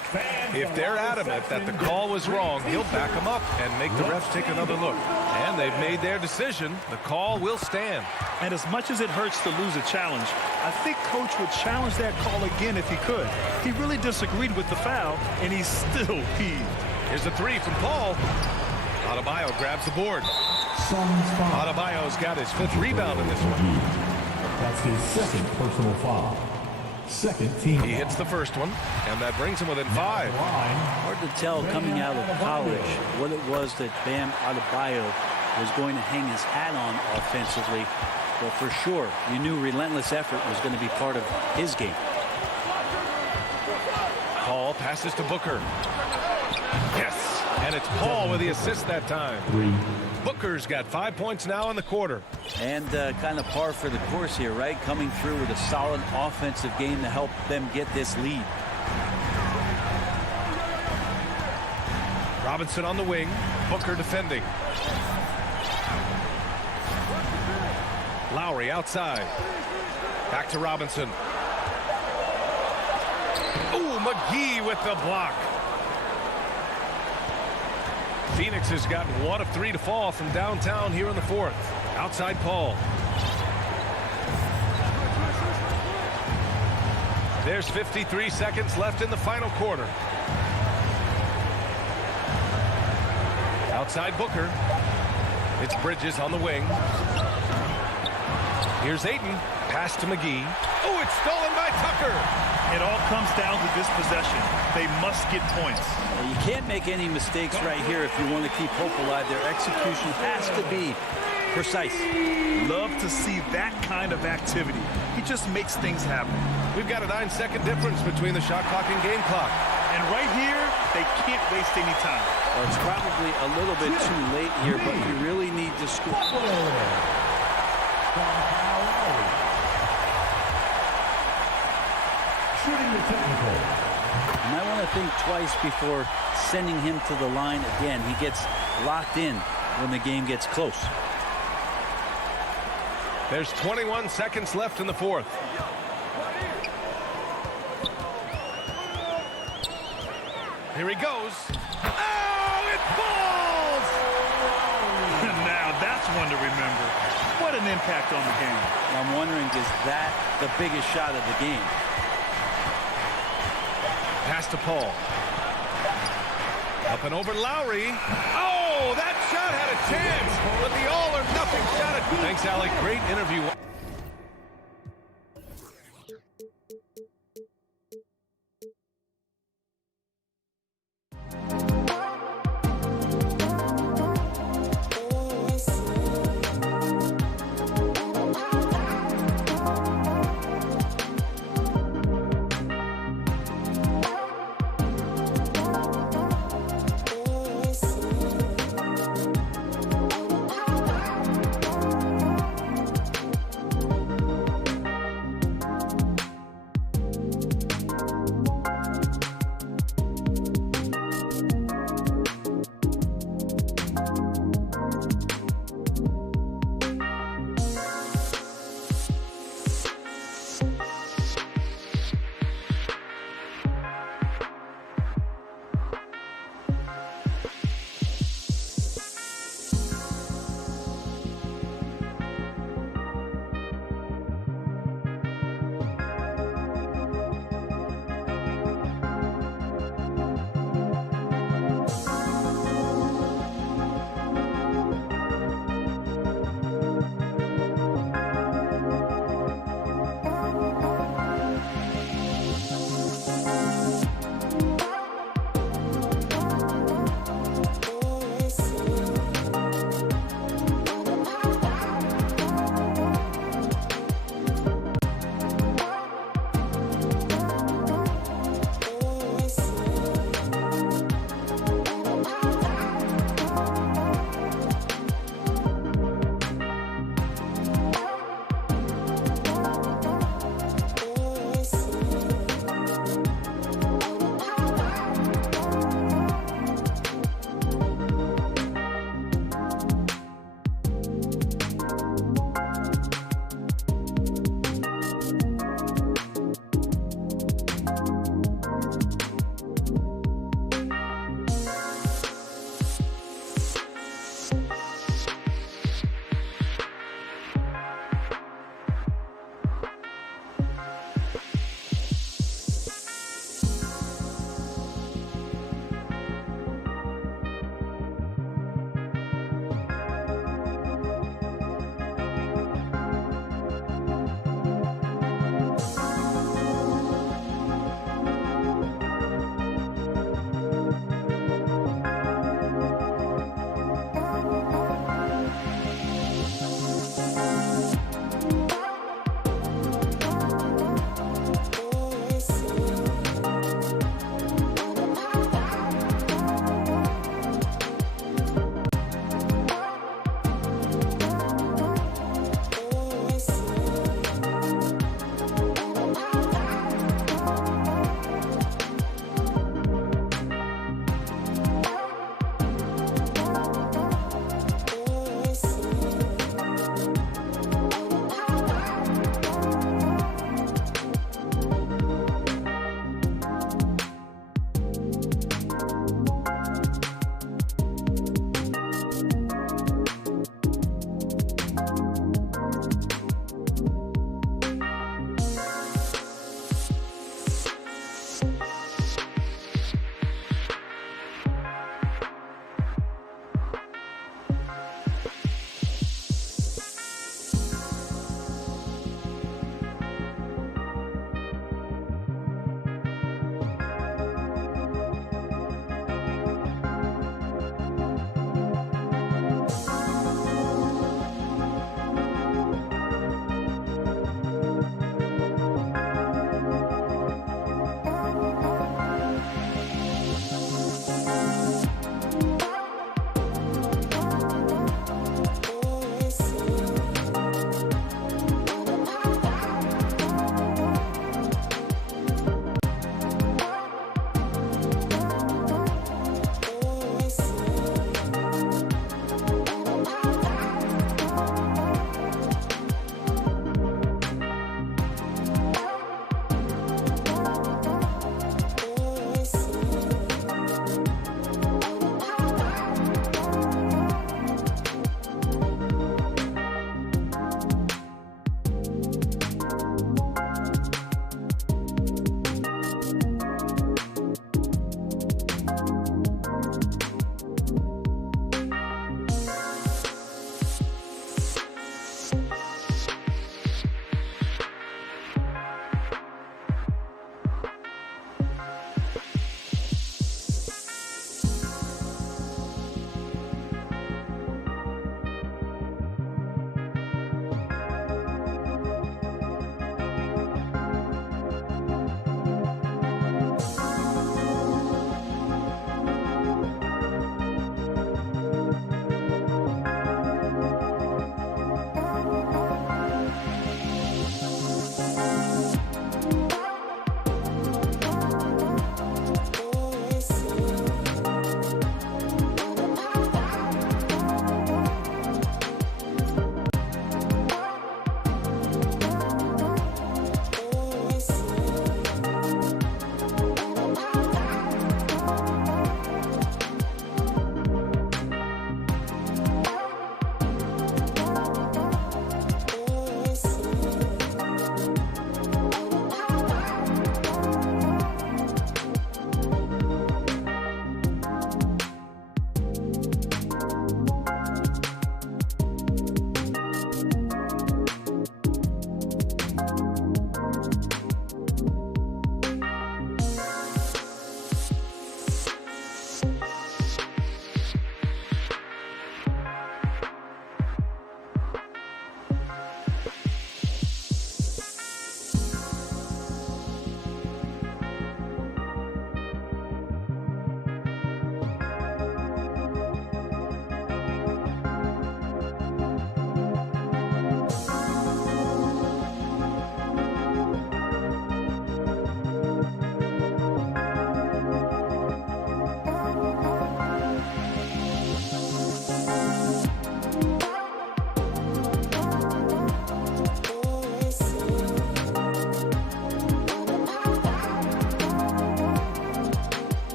If they're adamant that the call was wrong, he'll back them up and make the refs take another look. And they've made their decision. The call will stand. And as much as it hurts to lose a challenge, I think Coach would challenge that call again if he could. He really disagreed with the foul, and he's still peeved. Here's a three from Paul. Adebayo grabs the board. Adebayo's got his 5th rebound in this one. That's his 2nd personal foul. 2nd team. He hits the first one, and that brings him within 5. Hard to tell coming out of college what it was that Bam Adebayo was going to hang his hat on offensively. But for sure, you knew relentless effort was going to be part of his game. Paul passes to Booker. Yes. And it's Paul with the assist that time. Booker's got 5 points now in the quarter. And kind of par for the course here, right? Coming through with a solid offensive game to help them get this lead. Robinson on the wing. Booker defending. Lowry outside. Back to Robinson. Ooh, McGee with the block. Phoenix has got 1 of 3 to fall from downtown here in the 4th. Outside Paul. There's 53 seconds left in the final quarter. Outside Booker. It's Bridges on the wing. Here's Ayton. Pass to McGee. Oh, it's stolen by Tucker. It all comes down to this possession. They must get points. You can't make any mistakes right here if you want to keep hope alive. Their execution has to be precise. Love to see that kind of activity. He just makes things happen. We've got a 9-second difference between the shot clock and game clock. And right here, they can't waste any time. Well, it's probably a little bit too late here, but you really need to score. Shooting the technical. You might want to think twice before sending him to the line again. He gets locked in when the game gets close. There's 21 seconds left in the fourth. Here he goes. Oh, it falls! Now that's one to remember. What an impact on the game. I'm wondering, is that the biggest shot of the game? Pass to Paul. Up and over Lowry. Oh, that shot had a chance, but the all-or-nothing shot. Thanks, Alec. Great interview.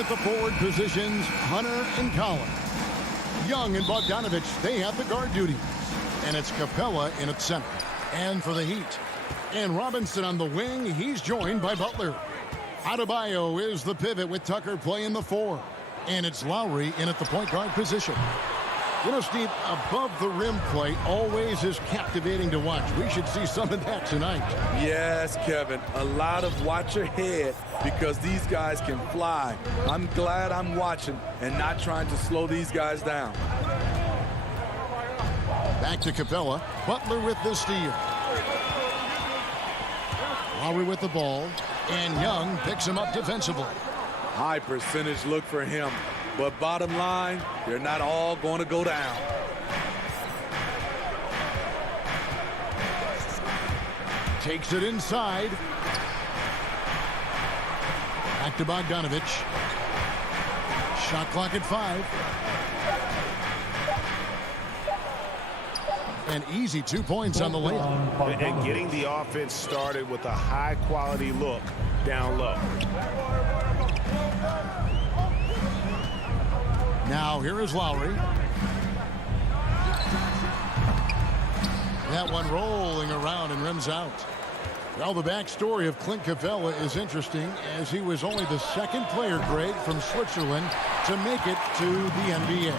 at the forward positions, Hunter and Collins. Young and Bogdanovich, they have the guard duties. And it's Capella in at center. And for the Heat. And Robinson on the wing, he's joined by Butler. Adebayo is the pivot with Tucker playing the 4. And it's Lowry in at the point guard position. You know, Steve, above the rim play always is captivating to watch. We should see some of that tonight. Yes, Kevin. A lot of watch your head because these guys can fly. I'm glad I'm watching and not trying to slow these guys down. Back to Capella. Butler with the steal. Lowry with the ball. And Young picks him up defensively. High percentage look for him. But bottom line, they're not all going to go down. Takes it inside. Back to Bogdanovich. Shot clock at 5. And easy 2 points on the layup. And getting the offense started with a high-quality look down low. Now here is Lowry. That one rolling around and rims out. Well, the backstory of Clint Capella is interesting, as he was only the second player, Greg, from Switzerland to make it to the NBA.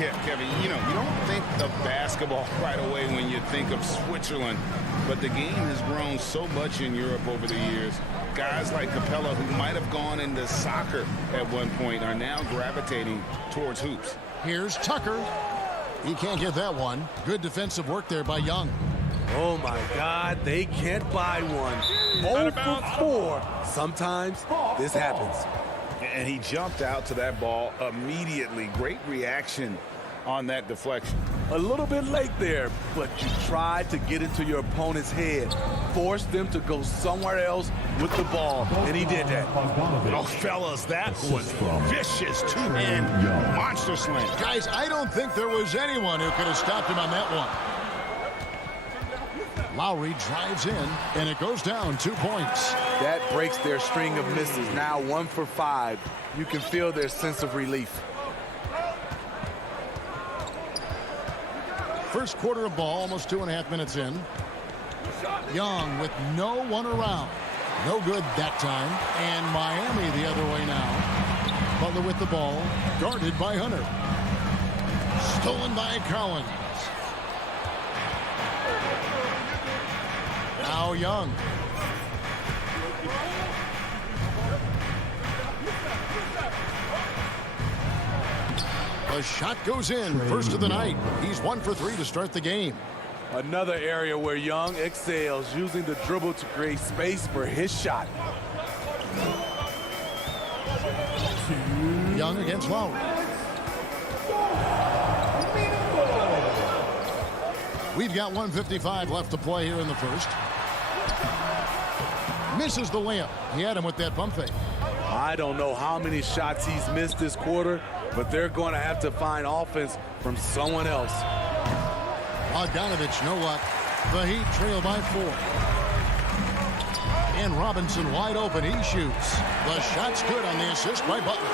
Yeah, Kevin, you know, you don't think of basketball right away when you think of Switzerland, but the game has grown so much in Europe over the years. Guys like Capella, who might have gone into soccer at one point, are now gravitating towards hoops. Here's Tucker. He can't get that one. Good defensive work there by Young. Oh, my God, they can't buy one. 0 for 4. Sometimes this happens. And he jumped out to that ball immediately. Great reaction on that deflection. A little bit late there, but you tried to get into your opponent's head. Force them to go somewhere else with the ball, and he did that. Oh, fellas, that was vicious two-hand monster slam. Guys, I don't think there was anyone who could have stopped him on that one. Lowry drives in, and it goes down 2 points. That breaks their string of misses. Now 1 for 5. You can feel their sense of relief. First quarter of ball, almost 2.5 minutes in. Young with no one around. No good that time. And Miami the other way now. Butler with the ball, guarded by Hunter. Stolen by Collins. Now Young. The shot goes in. First of the night. He's 1 for 3 to start the game. Another area where Young excels, using the dribble to create space for his shot. Young against Lowry. We've got 1:55 left to play here in the first. Misses the layup. He had him with that pump fake. I don't know how many shots he's missed this quarter, but they're going to have to find offense from someone else. Bogdanovich, no luck. The Heat trail by 4. And Robinson wide open. He shoots. The shot's good on the assist by Butler.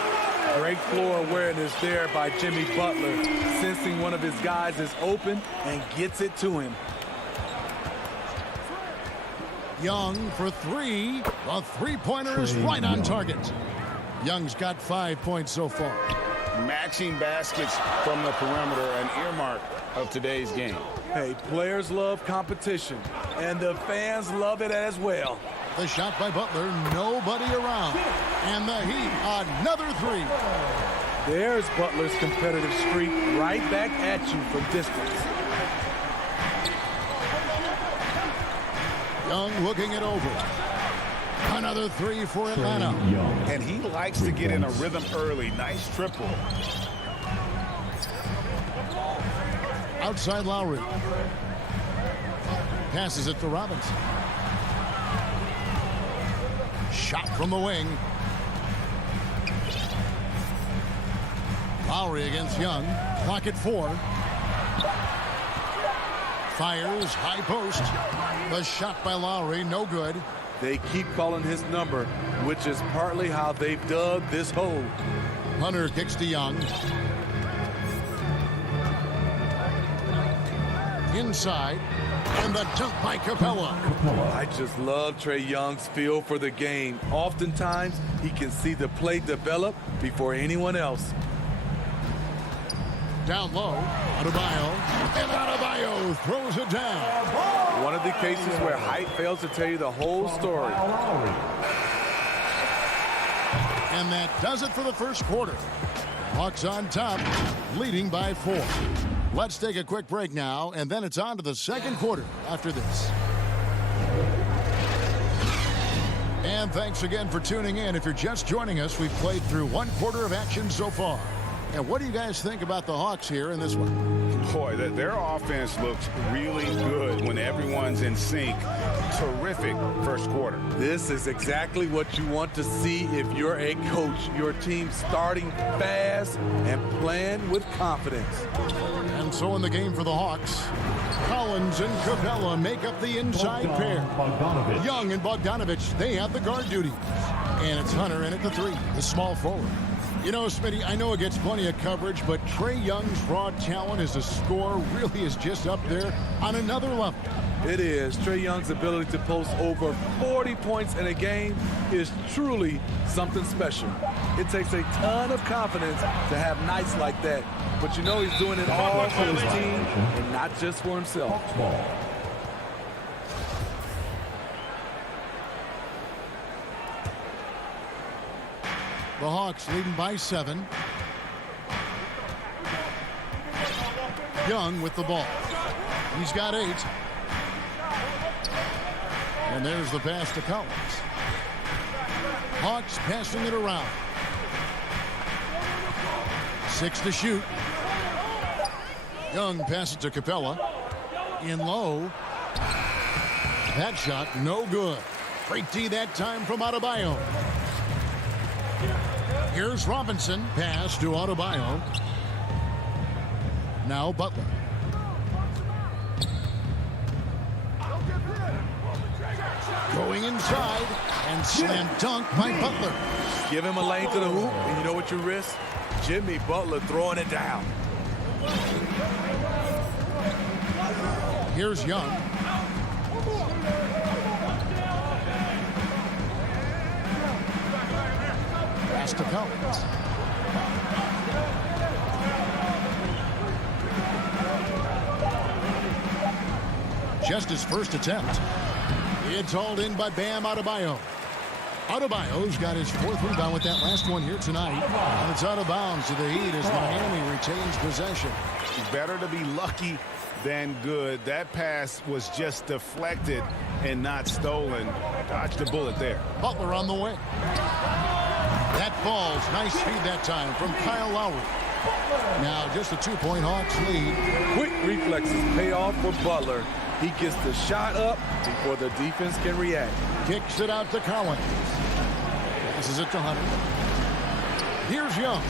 Great floor awareness there by Jimmy Butler, sensing one of his guys is open and gets it to him. Young for 3. The three-pointer is right on target. Young's got 5 points so far. Matching baskets from the perimeter, an earmark of today's game. Hey, players love competition, and the fans love it as well. The shot by Butler, nobody around. And the Heat, another 3. There's Butler's competitive streak right back at you from distance. Young looking it over. Another 3 for Atlanta. And he likes to get in a rhythm early. Nice triple. Outside Lowry. Passes it to Robinson. Shot from the wing. Lowry against Young. Clock at 4. Fires, high post. The shot by Lowry, no good. They keep calling his number, which is partly how they've dug this hole. Hunter kicks to Young. Inside. And the dunk by Capella. I just love Trae Young's feel for the game. Oftentimes, he can see the play develop before anyone else. Down low. Adebayo. And Adebayo throws it down. One of the cases where height fails to tell you the whole story. And that does it for the first quarter. Hawks on top, leading by 4. Let's take a quick break now, and then it's on to the second quarter after this. And thanks again for tuning in. If you're just joining us, we've played through one quarter of action so far. And what do you guys think about the Hawks here in this one? Boy, their offense looks really good when everyone's in sync. Terrific first quarter. This is exactly what you want to see if you're a coach. Your team starting fast and playing with confidence. And so in the game for the Hawks, Collins and Capella make up the inside pair. Young and Bogdanovich, they have the guard duties. And it's Hunter in at the 3, the small forward. You know, Smitty, I know it gets plenty of coverage, but Trae Young's raw talent as a scorer really is just up there on another level. It is. Trae Young's ability to post over 40 points in a game is truly something special. It takes a ton of confidence to have nights like that. But you know he's doing it all for his team and not just for himself. The Hawks leading by 7. Young with the ball. He's got 8. And there's the pass to Collins. Hawks passing it around. 6 to shoot. Young passes to Capella. In low. That shot no good. Great D that time from Adebayo. Here's Robinson. Pass to Adebayo. Now Butler. Going inside and slam dunk by Butler. Give him a lane to the hoop, and you know what you risk? Jimmy Butler throwing it down. Here's Young. Pass to Collins. Just his first attempt. It's hauled in by Bam Adebayo. Adebayo's got his 4th rebound with that last one here tonight. And it's out of bounds to the Heat as Miami retains possession. Better to be lucky than good. That pass was just deflected and not stolen. Dodged a bullet there. Butler on the way. That falls. Nice feed that time from Kyle Lowry. Now just a 2-point Hawks lead. Quick reflexes pay off for Butler. He gets the shot up before the defense can react. Kicks it out to Collins. Passes it to Hunter. Here's Young.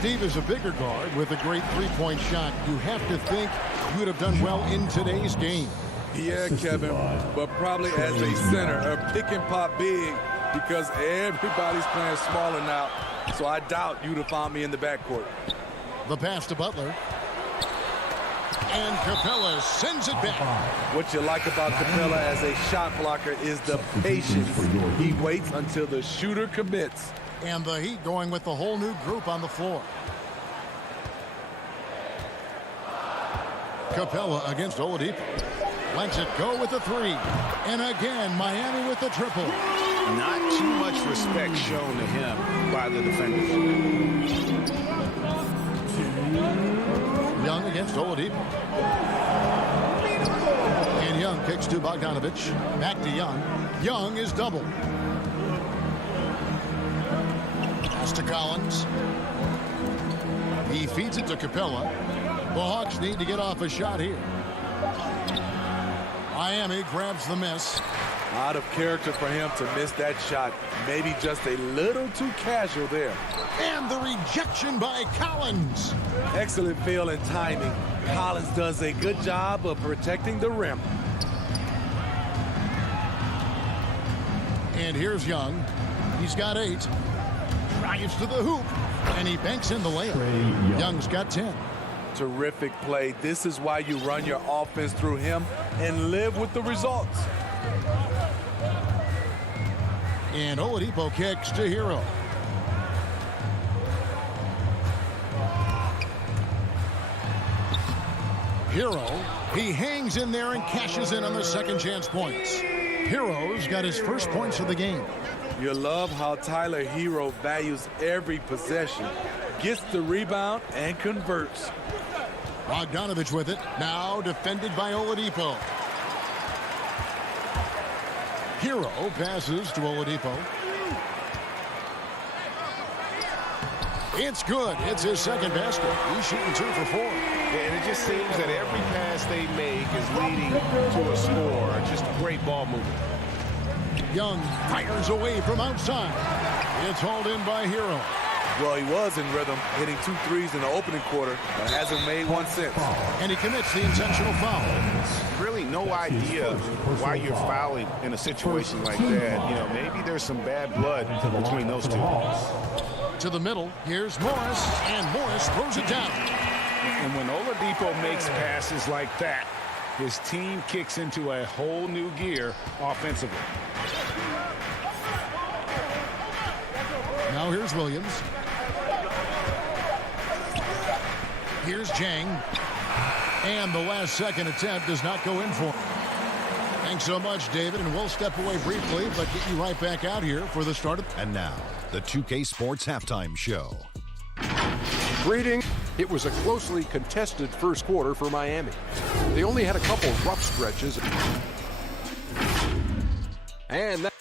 Steve is a bigger guard with a great 3-point shot. You have to think you would have done well in today's game. Yeah, Kevin, but probably as a center, a pick and pop big because everybody's playing smaller now. So I doubt you'd have found me in the backcourt. The pass to Butler. And Capella sends it back. What you like about Capella as a shot blocker is the patience. He waits until the shooter commits. And the Heat going with the whole new group on the floor. Capella against Oladipo. Lets it go with the 3. And again, Miami with the triple. Not too much respect shown to him by the defenders. Young against Oladipo. And Young kicks to Bogdanovich. Back to Young. Young is doubled. Pass to Collins. He feeds it to Capella. The Hawks need to get off a shot here. Miami grabs the miss. Out of character for him to miss that shot. Maybe just a little too casual there. And the rejection by Collins. Excellent feel and timing. Collins does a good job of protecting the rim. And here's Young. He's got 8. Drives to the hoop. And he banks in the layup. Young's got 10. Terrific play. This is why you run your offense through him and live with the results. And Oladipo kicks to Hero. Hero, he hangs in there and cashes in on the second chance points. Hero's got his first points of the game. You love how Tyler Hero values every possession, gets the rebound, and converts. Bogdanovich with it, now defended by Oladipo. Hero passes to Oladipo. It's good. It's his second basket. He's shooting 2 for 4. And it just seems that every pass they make is leading to a score. Just great ball movement. Young fires away from outside. It's hauled in by Hero. Well, he was in rhythm, hitting 2 threes in the opening quarter, but hasn't made one since. And he commits the intentional foul. Really no idea why you're fouling in a situation like that. You know, maybe there's some bad blood between those two. To the middle, here's Morris, and Morris throws it down. And when Oladipo makes passes like that, his team kicks into a whole new gear offensively. Now here's Williams. Here's Jang. And the last second attempt does not go in for him. Thanks so much, David, and we'll step away briefly, but get you right back out here for the start of... And now, the 2K Sports Halftime Show. Greetings. It was a closely contested first quarter for Miami. They only had a couple rough stretches. And that...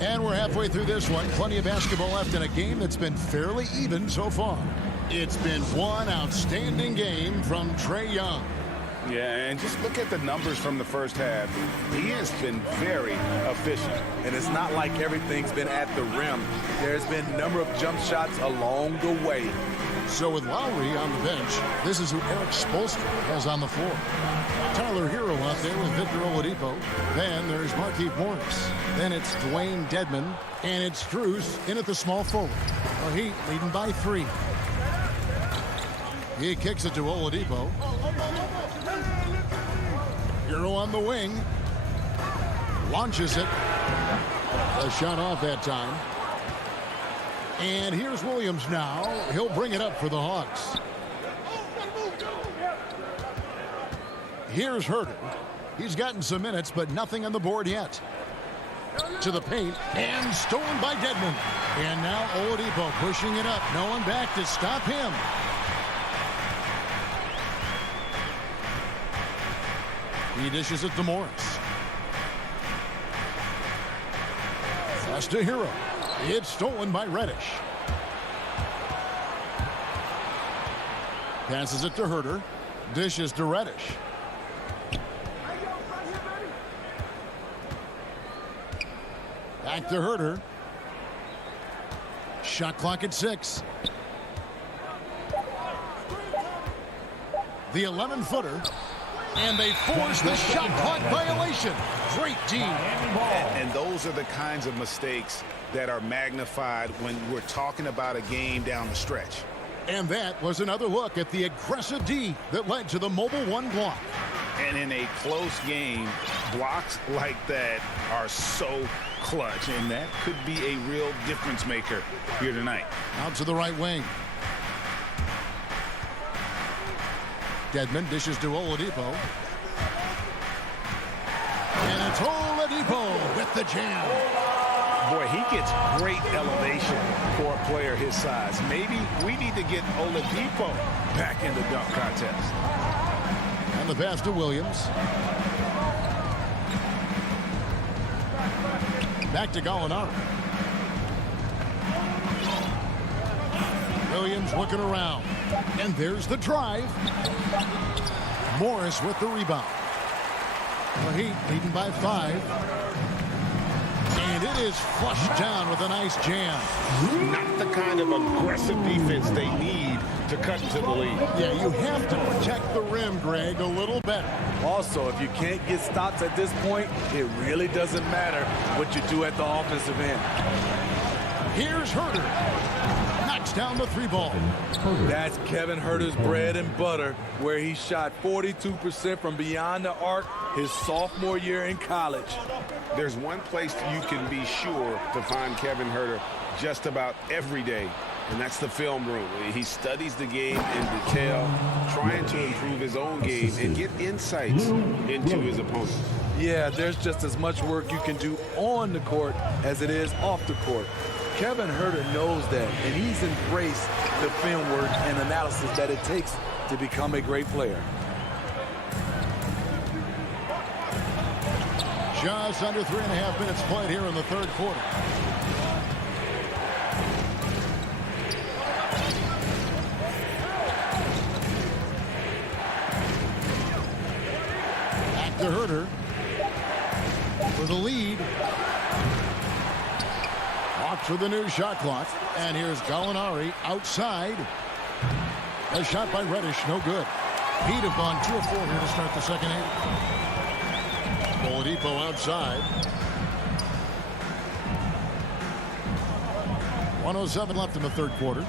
And we're halfway through this one. Plenty of basketball left in a game that's been fairly even so far. It's been one outstanding game from Trae Young. Yeah, and just look at the numbers from the first half. He has been very efficient. And it's not like everything's been at the rim. There's been a number of jump shots along the way. So with Lowry on the bench, this is who Eric Spoelstra has on the floor. Tyler Hero out there with Victor Oladipo. Then there's Markieff Morris. Then it's Dwayne Dedmon. And it's Strus in at the small forward. The Heat leading by 3. He kicks it to Oladipo. Hero on the wing. Launches it. A shot off that time. And here's Williams now. He'll bring it up for the Hawks. Here's Herter. He's gotten some minutes, but nothing on the board yet. To the paint, and stolen by Dedmon. And now Oladipo pushing it up. No one back to stop him. He dishes it to Morris. Pass to Hero. It's stolen by Reddish. Passes it to Herter. Dishes to Reddish. Back to Herter. Shot clock at 6. The 11-footer. And they force the shot clock violation. Great team. And those are the kinds of mistakes that are magnified when we're talking about a game down the stretch. And that was another look at the aggressive D that led to the mobile 1 block. And in a close game, blocks like that are so clutch, and that could be a real difference maker here tonight. Out to the right wing. Dedmon dishes to Oladipo. And it's Oladipo with the jam. Boy, he gets great elevation for a player his size. Maybe we need to get Oladipo back in the dunk contest. And the pass to Williams. Back to Gallinari. Williams looking around. And there's the drive. Morris with the rebound. The Heat leading by 5. And it is flushed down with a nice jam. Not the kind of aggressive defense they need to cut into the lead. Yeah, you have to protect the rim, Greg, a little better. Also, if you can't get stops at this point, it really doesn't matter what you do at the offensive end. Here's Herter. Knocks down the 3-ball. That's Kevin Herter's bread and butter, where he shot 42% from beyond the arc his sophomore year in college. There's one place you can be sure to find Kevin Herter just about every day, and that's the film room. He studies the game in detail, trying to improve his own game and get insights into his opponents. Yeah, there's just as much work you can do on the court as it is off the court. Kevin Herter knows that, and he's embraced the film work and analysis that it takes to become a great player. Just under 3.5 minutes played here in the third quarter. Back to Herter for the lead. Walks for the new shot clock. And here's Gallinari outside. A shot by Reddish, no good. Heat have gone 2 of 4 here to start the second half. Oladipo outside. 1:07 left in the third quarter.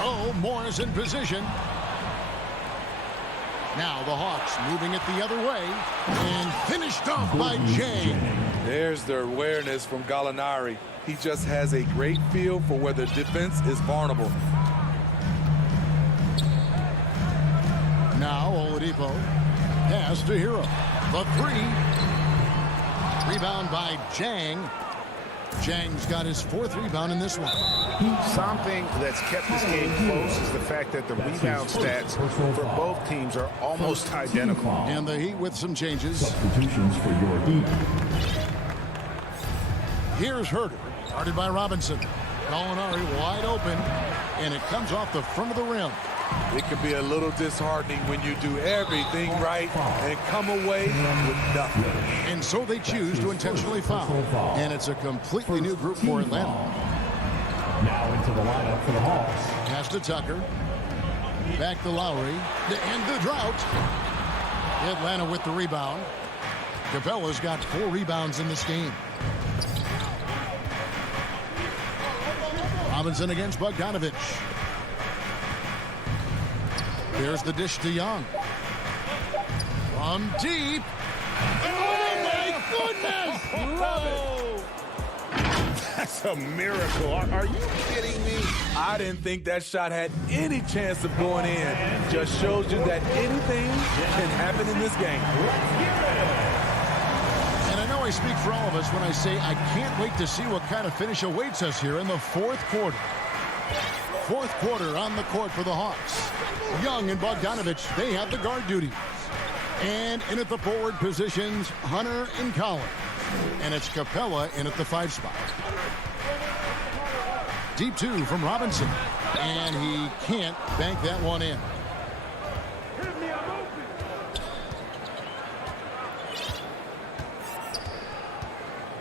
Oh, Morris in position. Now the Hawks moving it the other way. And finished off by Jay. There's the awareness from Gallinari. He just has a great feel for where the defense is vulnerable. Now Oladipo pass to Hero. The 3. Rebound by Jang. Jang's got his 4th rebound in this one. Something that's kept this game close is the fact that the rebound stats for both teams are almost identical. And the Heat with some changes. Substitutions for your Heat. Here's Herter, guarded by Robinson. Gallinari wide open, and it comes off the front of the rim. It can be a little disheartening when you do everything right and come away with nothing. And so they choose to intentionally foul. And it's a completely new group for Atlanta. Now into the lineup for the Hawks. Pass to Tucker. Back to Lowry. To end the drought. Atlanta with the rebound. Capella's got 4 rebounds in this game. Robinson against Bogdanovich. There's the dish to Young. From deep. Oh, my goodness! Love it. That's a miracle. Are you kidding me? I didn't think that shot had any chance of going in. Just shows you that anything can happen in this game. And I know I speak for all of us when I say I can't wait to see what kind of finish awaits us here in the fourth quarter. Fourth quarter on the court for the Hawks. Young and Bogdanovich, they have the guard duties. And in at the forward positions, Hunter and Collins. And it's Capella in at the 5 spot. Deep 2 from Robinson. And he can't bank that one in.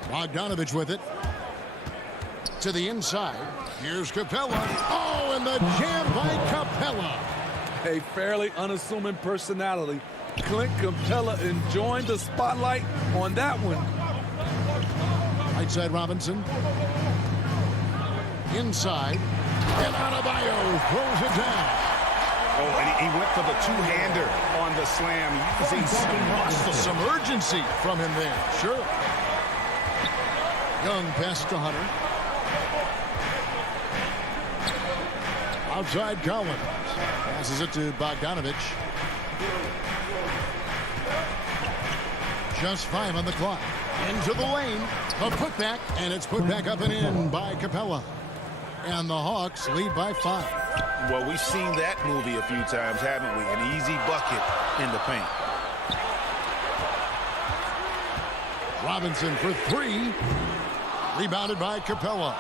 Bogdanovich with it. To the inside. Here's Capella. Oh, and the jam by Capella. A fairly unassuming personality. Clint Capella enjoying the spotlight on that one. Right side Robinson. Inside. And Adebayo throws it down. Oh, and he went for the two-hander on the slam. You can see some urgency from him there. Sure. Young pass to Hunter. Outside Collins. Passes it to Bogdanovich. Just 5 on the clock. Into the lane. A putback, and it's put back up and in by Capella. And the Hawks lead by 5. Well, we've seen that movie a few times, haven't we? An easy bucket in the paint. Robinson for 3. Rebounded by Capella.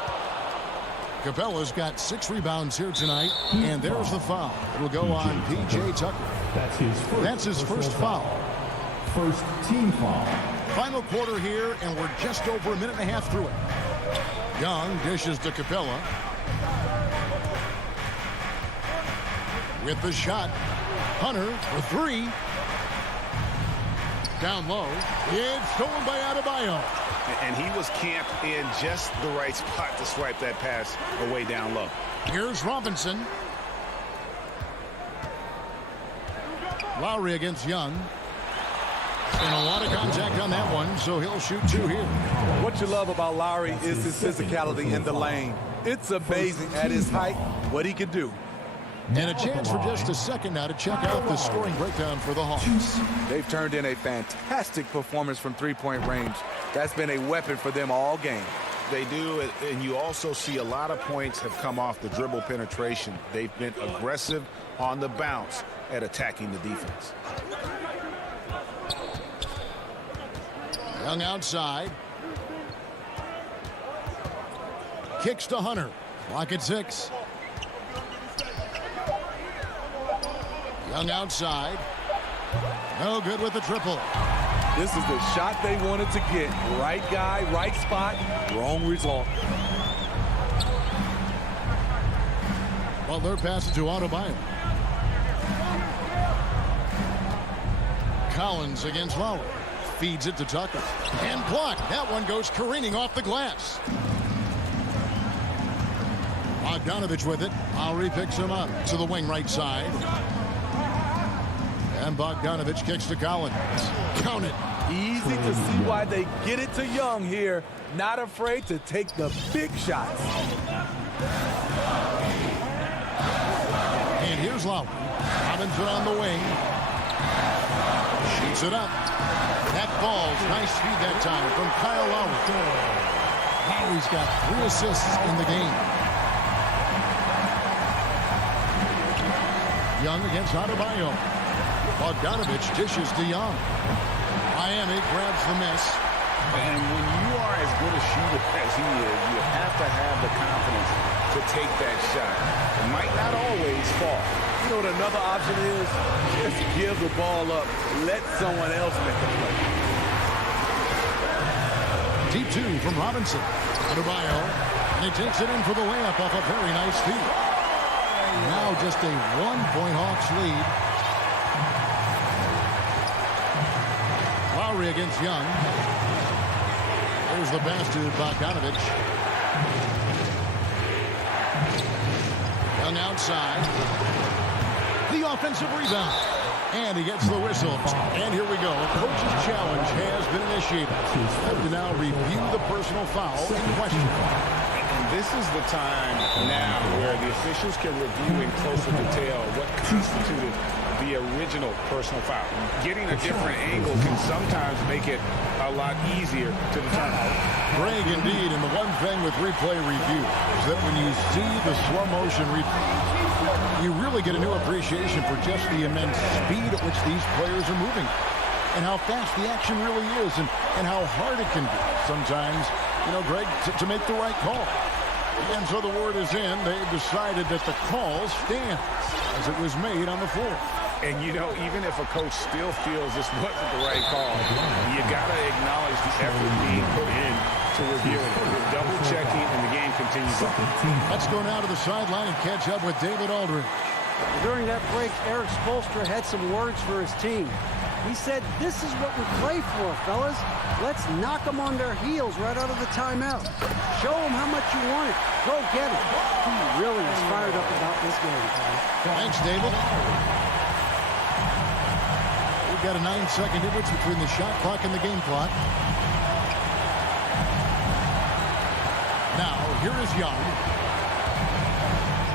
Capella's got 6 rebounds here tonight, and there's the foul. It'll go on P.J. Tucker. That's his first foul. First team foul. Final quarter here, and we're just over a minute and a half through it. Young dishes to Capella. With the shot. Hunter for 3. Down low. It's stolen by Adebayo. And he was camped in just the right spot to swipe that pass away down low. Here's Robinson. Lowry against Young. And a lot of contact on that one, so he'll shoot 2 here. What you love about Lowry is his physicality in the lane. It's amazing at his height what he can do. And a chance for just a second now to check out the scoring breakdown for the Hawks. They've turned in a fantastic performance from three-point range. That's been a weapon for them all game. They do, and you also see a lot of points have come off the dribble penetration. They've been aggressive on the bounce at attacking the defense. Young outside. Kicks to Hunter. Clock at 6. Young outside. No good with the triple. This is the shot they wanted to get. Right guy, right spot, wrong result. Butler passes to Adebayo. Collins against Lowry. Feeds it to Tucker. And blocked. That one goes careening off the glass. Bogdanovich with it. Lowry picks him up to the wing right side. And Bogdanovich kicks to Collins. Count it. Easy to see why they get it to Young here. Not afraid to take the big shots. And here's Lowry. Robinson on the wing. Shoots it up. That falls. Nice speed that time from Kyle Lowry. Lowry's got 3 assists in the game. Young against Adebayo. Bogdanovich dishes to Young. Miami grabs the miss. And when you are as good a shooter as he is, you have to have the confidence to take that shot. It might not always fall. You know what another option is? Just give the ball up. Let someone else make the play. Deep 2 from Robinson. Adebayo. And he takes it in for the layup off a very nice feed. Now just a 1-point Hawks lead. Lowry against Young. There's the pass to Bogdanovich. Young outside. The offensive rebound. And he gets the whistle. And here we go. A coach's challenge has been initiated. Have to now review the personal foul in question. And this is the time now where the officials can review in closer detail what constituted the original personal foul. Getting a different angle can sometimes make it a lot easier to determine. Greg, indeed, and the one thing with replay review is that when you see the slow motion replay, you really get a new appreciation for just the immense speed at which these players are moving and how fast the action really is and how hard it can be sometimes, you know, Greg, to make the right call. And so the word is in. They've decided that the call stands as it was made on the floor. And, you know, even if a coach still feels this wasn't the right call, you got to acknowledge the effort being put in to review it. We're double-checking, and the game continues on. Let's go now to the sideline and catch up with David Aldridge. During that break, Eric Spoelstra had some words for his team. He said, "This is what we play for, fellas. Let's knock them on their heels right out of the timeout. Show them how much you want it. Go get it." He really is fired up about this game. Thanks, David. We've got a 9-second difference between the shot clock and the game clock. Now, here is Young.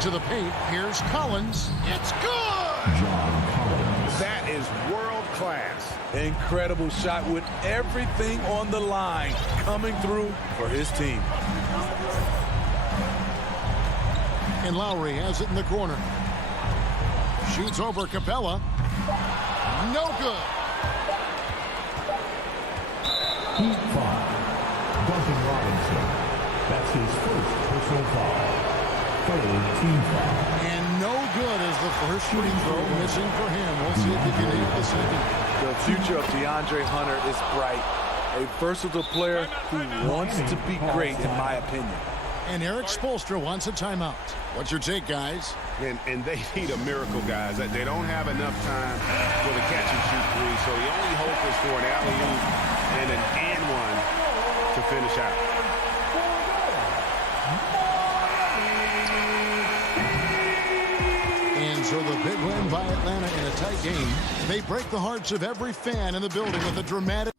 To the paint, here's Collins. It's good! That is world class. Incredible shot with everything on the line coming through for his team. And Lowry has it in the corner. Shoots over Capella. No good. Heat 5. Duncan Robinson. his first personal foul. Third team foul. And no good as the first free throw missing for him. We'll see if he can hit the second. The future of DeAndre Hunter is bright. A versatile player who wants to be great, in my opinion. And Eric Spoelstra wants a timeout. What's your take, guys? And they need a miracle, guys. They don't have enough time for the catch-and-shoot three, so the only hope is for an alley-oop and an and-one to finish out. And so the big win by Atlanta in a tight game. They break the hearts of every fan in the building with a dramatic...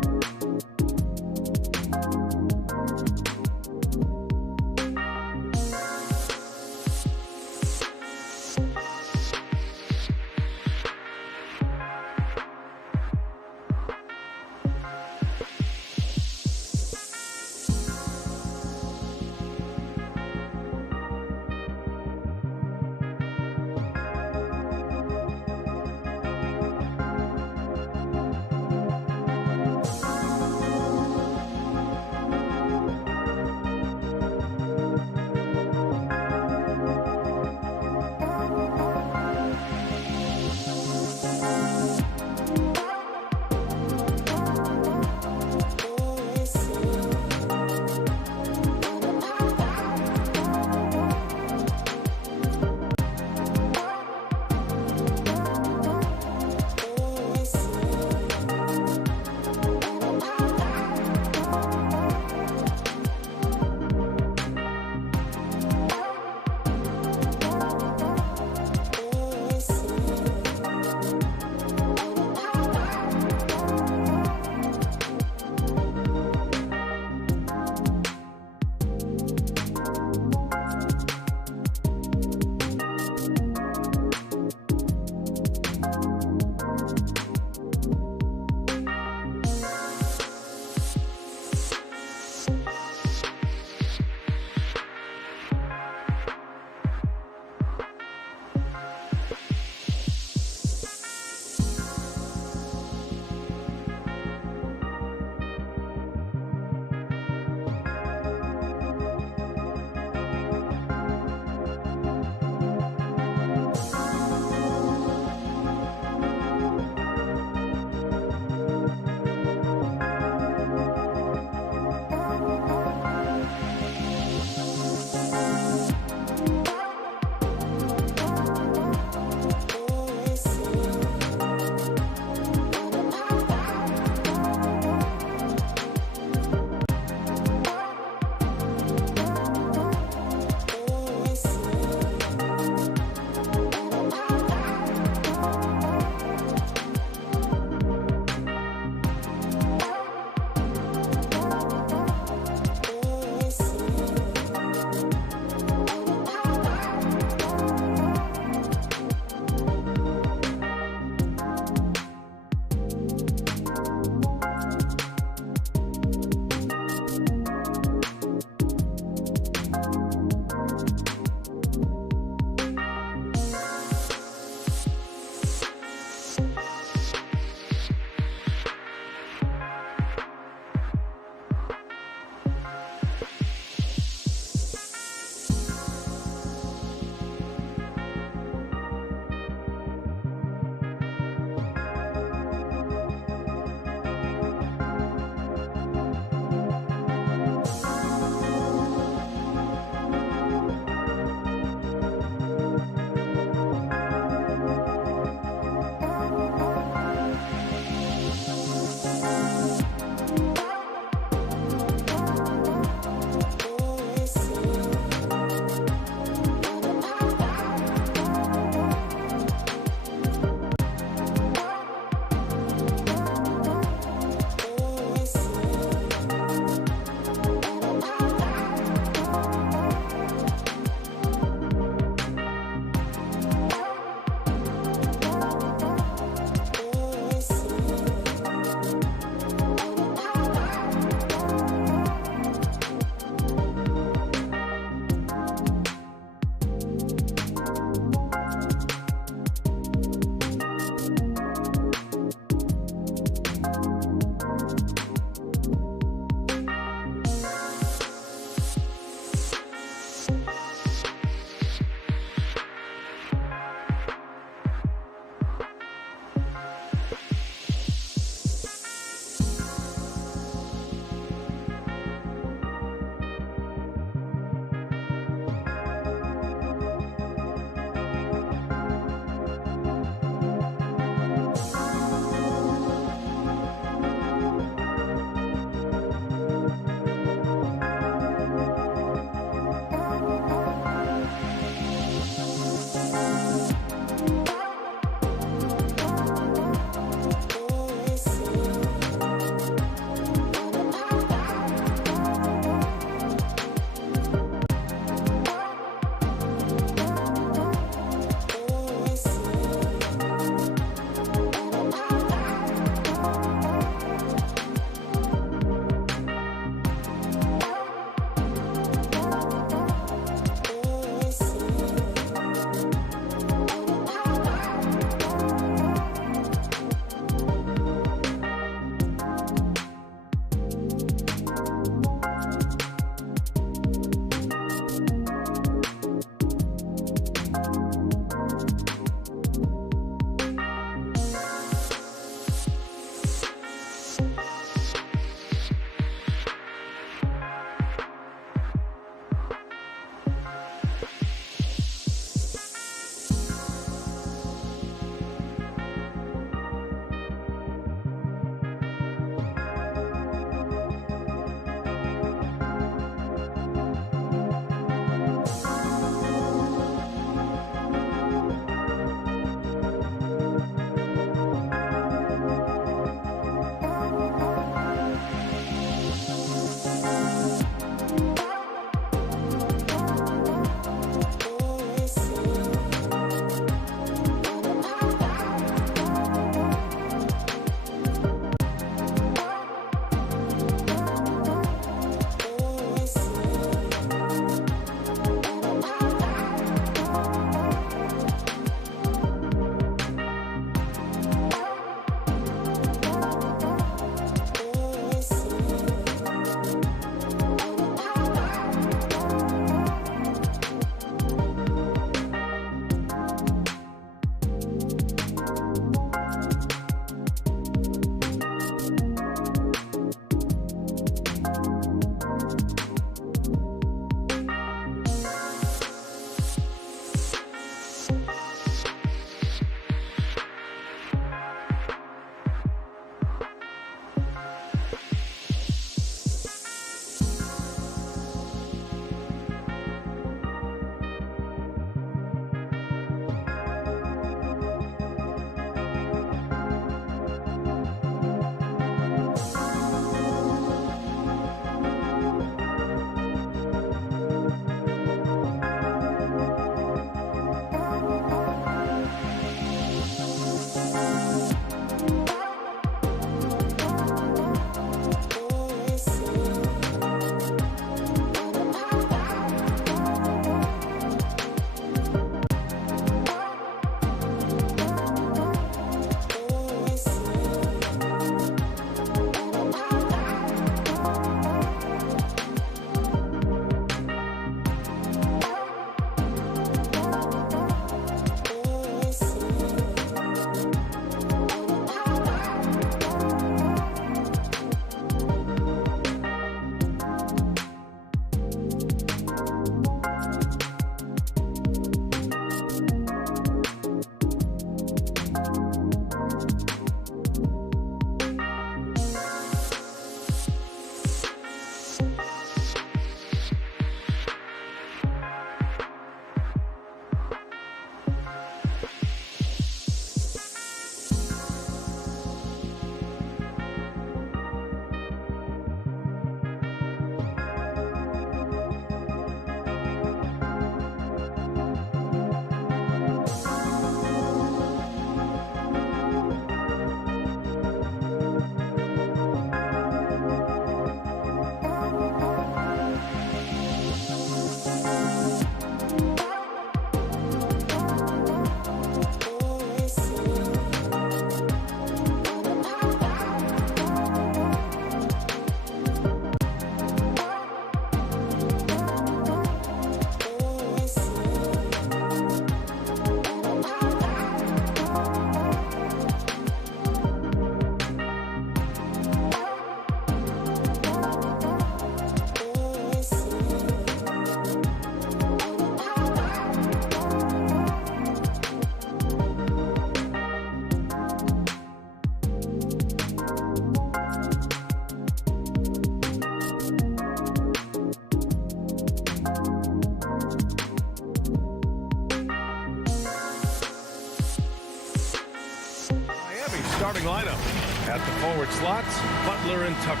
starting lineup. At the forward slots, Butler and Tucker.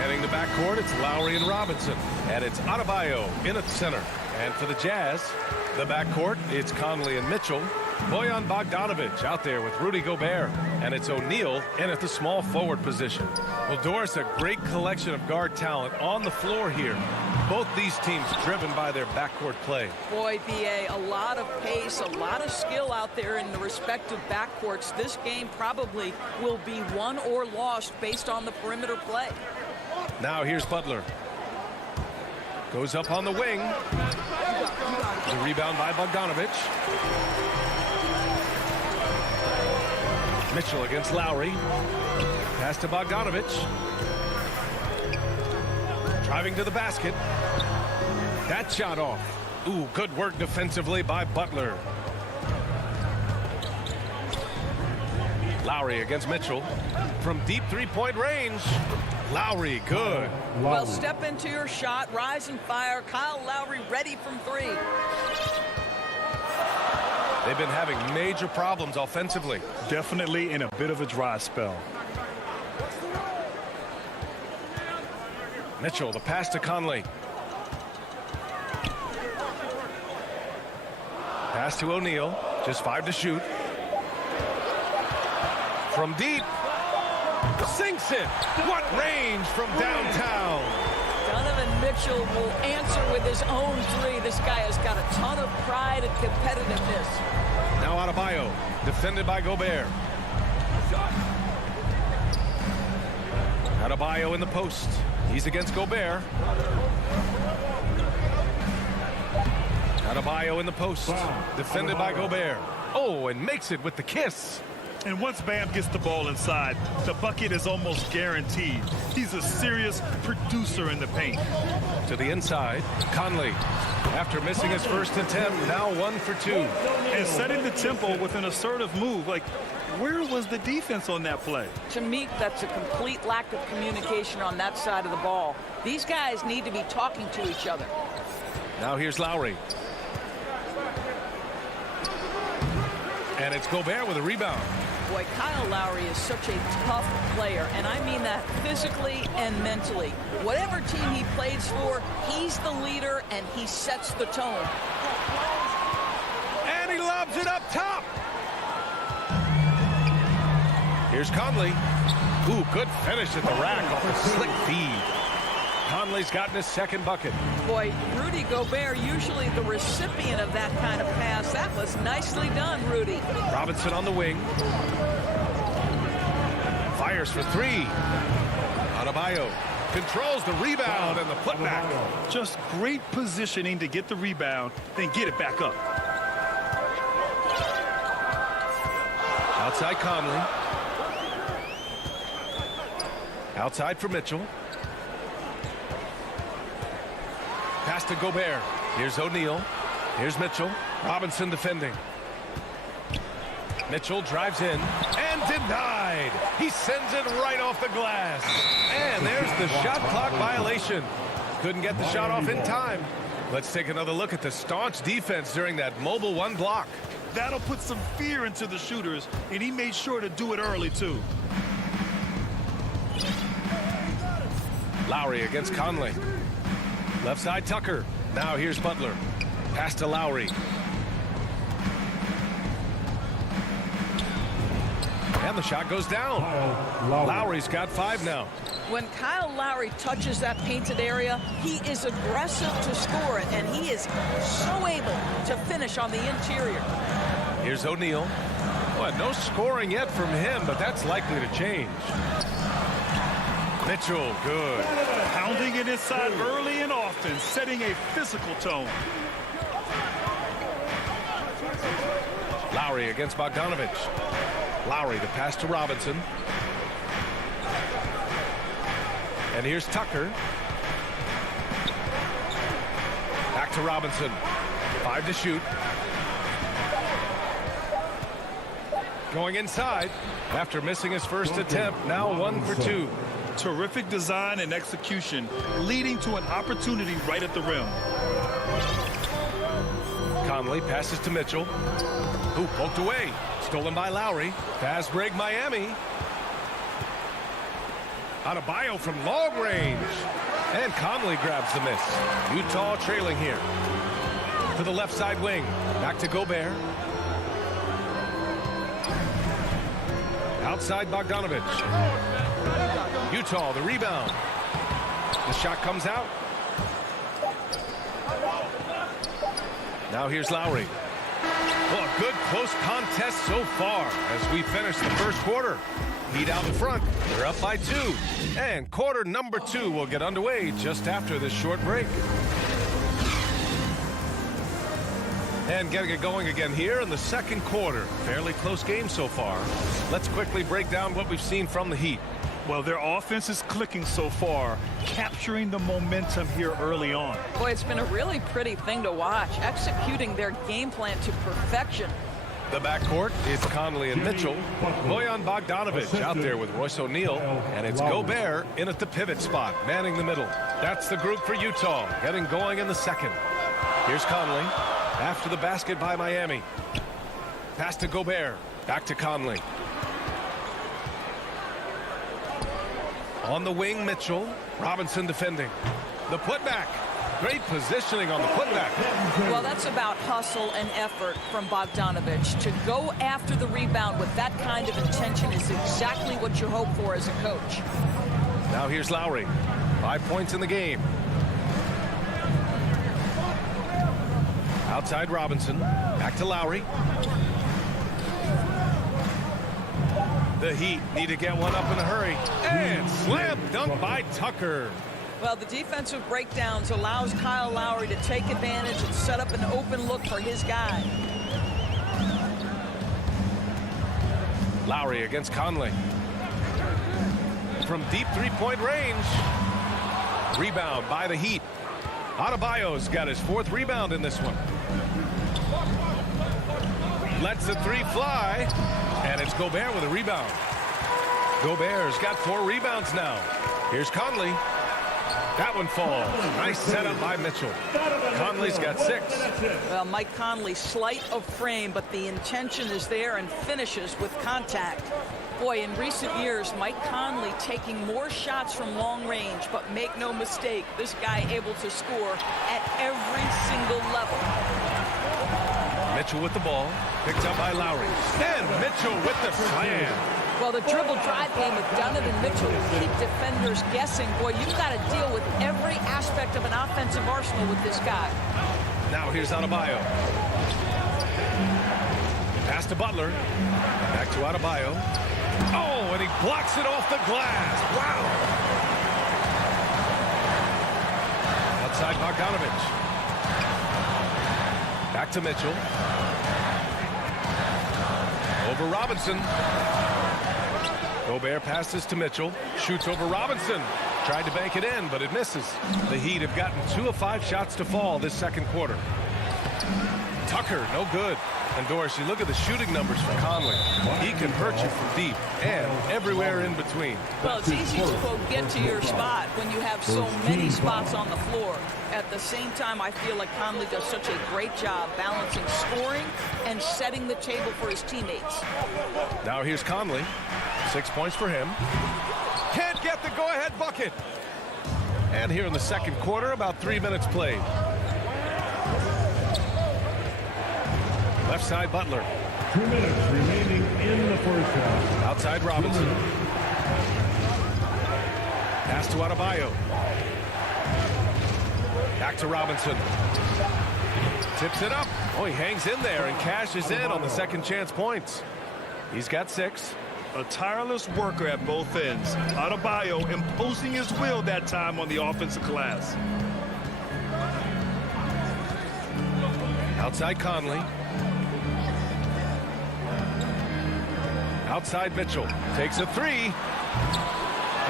Heading the backcourt, it's Lowry and Robinson. And it's Adebayo in at the center. And for the Jazz, the backcourt, it's Conley and Mitchell. Bojan Bogdanovic out there with Rudy Gobert. And it's O'Neal in at the small forward position. Well, Doris, a great collection of guard talent on the floor here. Both these teams driven by their backcourt play. Boy, B.A., a lot of pace, a lot of skill out there in the respective backcourts. This game probably will be won or lost based on the perimeter play. Now here's Butler. Goes up on the wing. The rebound by Bogdanovic. Mitchell against Lowry. Pass to Bogdanovic. Driving to the basket. That shot off. Ooh, good work defensively by Butler. Lowry against Mitchell. From deep three-point range. Lowry, good. Well, step into your shot, rise and fire. Kyle Lowry ready from three. They've been having major problems offensively. Definitely in a bit of a dry spell. Mitchell, the pass to Conley. Pass to O'Neal. Just 5 to shoot. From deep. Sinks it. What range from downtown. Donovan Mitchell will answer with his own three. This guy has got a ton of pride and competitiveness. Now Adebayo, defended by Gobert. Adebayo in the post. He's against Gobert. Adebayo in the post, defended by Gobert. Oh, and makes it with the kiss. And once Bam gets the ball inside, the bucket is almost guaranteed. He's a serious producer in the paint. To the inside, Conley. After missing his first attempt, now 1 for 2. And setting the tempo with an assertive move. Like, where was the defense on that play? To me, that's a complete lack of communication on that side of the ball. These guys need to be talking to each other. Now here's Lowry. And it's Gobert with a rebound. Boy, Kyle Lowry is such a tough player, and I mean that physically and mentally. Whatever team he plays for, he's the leader, and he sets the tone. And he lobs it up top. Here's Conley. Ooh, good finish at the rack off a slick feed. Conley's gotten his second bucket. Boy, Rudy Gobert, usually the recipient of that kind of pass. That was nicely done, Rudy. Robinson on the wing. Fires for 3. Adebayo controls the rebound and the putback. Just great positioning to get the rebound, then get it back up. Outside Conley. Outside for Mitchell. Pass to Gobert. Here's O'Neal. Here's Mitchell. Robinson defending. Mitchell drives in and denied. He sends it right off the glass. And there's the shot clock violation. Couldn't get the shot off in time. Let's take another look at the staunch defense during that mobile 1 block. That'll put some fear into the shooters, and he made sure to do it early, too. Lowry against Conley. Left side Tucker. Now here's Butler. Pass to Lowry. And the shot goes down. Lowry's got 5 now. When Kyle Lowry touches that painted area, he is aggressive to score it, and he is so able to finish on the interior. Here's O'Neal. Well, no scoring yet from him, but that's likely to change. Mitchell, good. Pounding it inside early and often, setting a physical tone. Lowry against Bogdanovic. Lowry, the pass to Robinson. And here's Tucker. Back to Robinson. 5 to shoot. Going inside after missing his first attempt. Now 1 for 2. Terrific design and execution, leading to an opportunity right at the rim. Conley passes to Mitchell, who poked away. Stolen by Lowry. Fast break Miami. Adebayo from long range. And Conley grabs the miss. Utah trailing here. To the left side wing. Back to Gobert. Outside Bogdanovich. Utah the rebound. The shot comes out. Now here's Lowry. Well, a good close contest so far as we finish the first quarter. Heat out in front. They're up by 2. And quarter number 2 will get underway just after this short break. And getting it going again here in the second quarter. Fairly close game so far. Let's quickly break down what we've seen from the Heat. Well, their offense is clicking so far, capturing the momentum here early on. Boy, it's been a really pretty thing to watch, executing their game plan to perfection. The backcourt is Conley and Mitchell. Bojan Bogdanovich out there with Royce O'Neal. And it's Gobert in at the pivot spot, manning the middle. That's the group for Utah, getting going in the second. Here's Conley after the basket by Miami. Pass to Gobert. Back to Conley. On the wing, Mitchell. Robinson defending. The putback. Great positioning on the putback. Well, that's about hustle and effort from Bogdanovich. To go after the rebound with that kind of intention is exactly what you hope for as a coach. Now here's Lowry. 5 points in the game. Outside Robinson. Back to Lowry. The Heat need to get one up in a hurry. And slam dunk by Tucker. Well, the defensive breakdowns allows Kyle Lowry to take advantage and set up an open look for his guy. Lowry against Conley. From deep three-point range. Rebound by the Heat. Adebayo's got his 4th rebound in this one. Lets the 3 fly. And it's Gobert with a rebound. Gobert's got 4 rebounds now. Here's Conley. That one falls. Nice setup by Mitchell. Conley's got 6. Well, Mike Conley, slight of frame, but the intention is there and finishes with contact. Boy, in recent years, Mike Conley taking more shots from long range, but make no mistake, this guy able to score at every single level. Mitchell with the ball. Picked up by Lowry. And Mitchell with the slam. Well, the dribble drive game with Donovan Mitchell will keep defenders guessing. Boy, you've got to deal with every aspect of an offensive arsenal with this guy. Now here's Adebayo. Pass to Butler. Back to Adebayo. Oh, and he blocks it off the glass. Wow. Outside Bogdanovich. Back to Mitchell. Over Robinson. Gobert passes to Mitchell. Shoots over Robinson. Tried to bank it in, but it misses. The Heat have gotten 2 of 5 shots to fall this second quarter. Tucker, no good. And Doris, you look at the shooting numbers for Conley. He can hurt you from deep and everywhere in between. Well, it's easy to quote, get to your spot when you have so many spots on the floor. At the same time, I feel like Conley does such a great job balancing scoring and setting the table for his teammates. Now here's Conley. 6 points for him. Can't get the go-ahead bucket. And here in the second quarter, about 3 minutes played. Left side, Butler. 2 minutes remaining in the first half. Outside Robinson. Pass to Adebayo. Back to Robinson. Tips it up. Oh, he hangs in there and cashes in on the second chance points. He's got 6. A tireless worker at both ends. Adebayo imposing his will that time on the offensive glass. Outside Conley. Outside Mitchell. Takes a 3.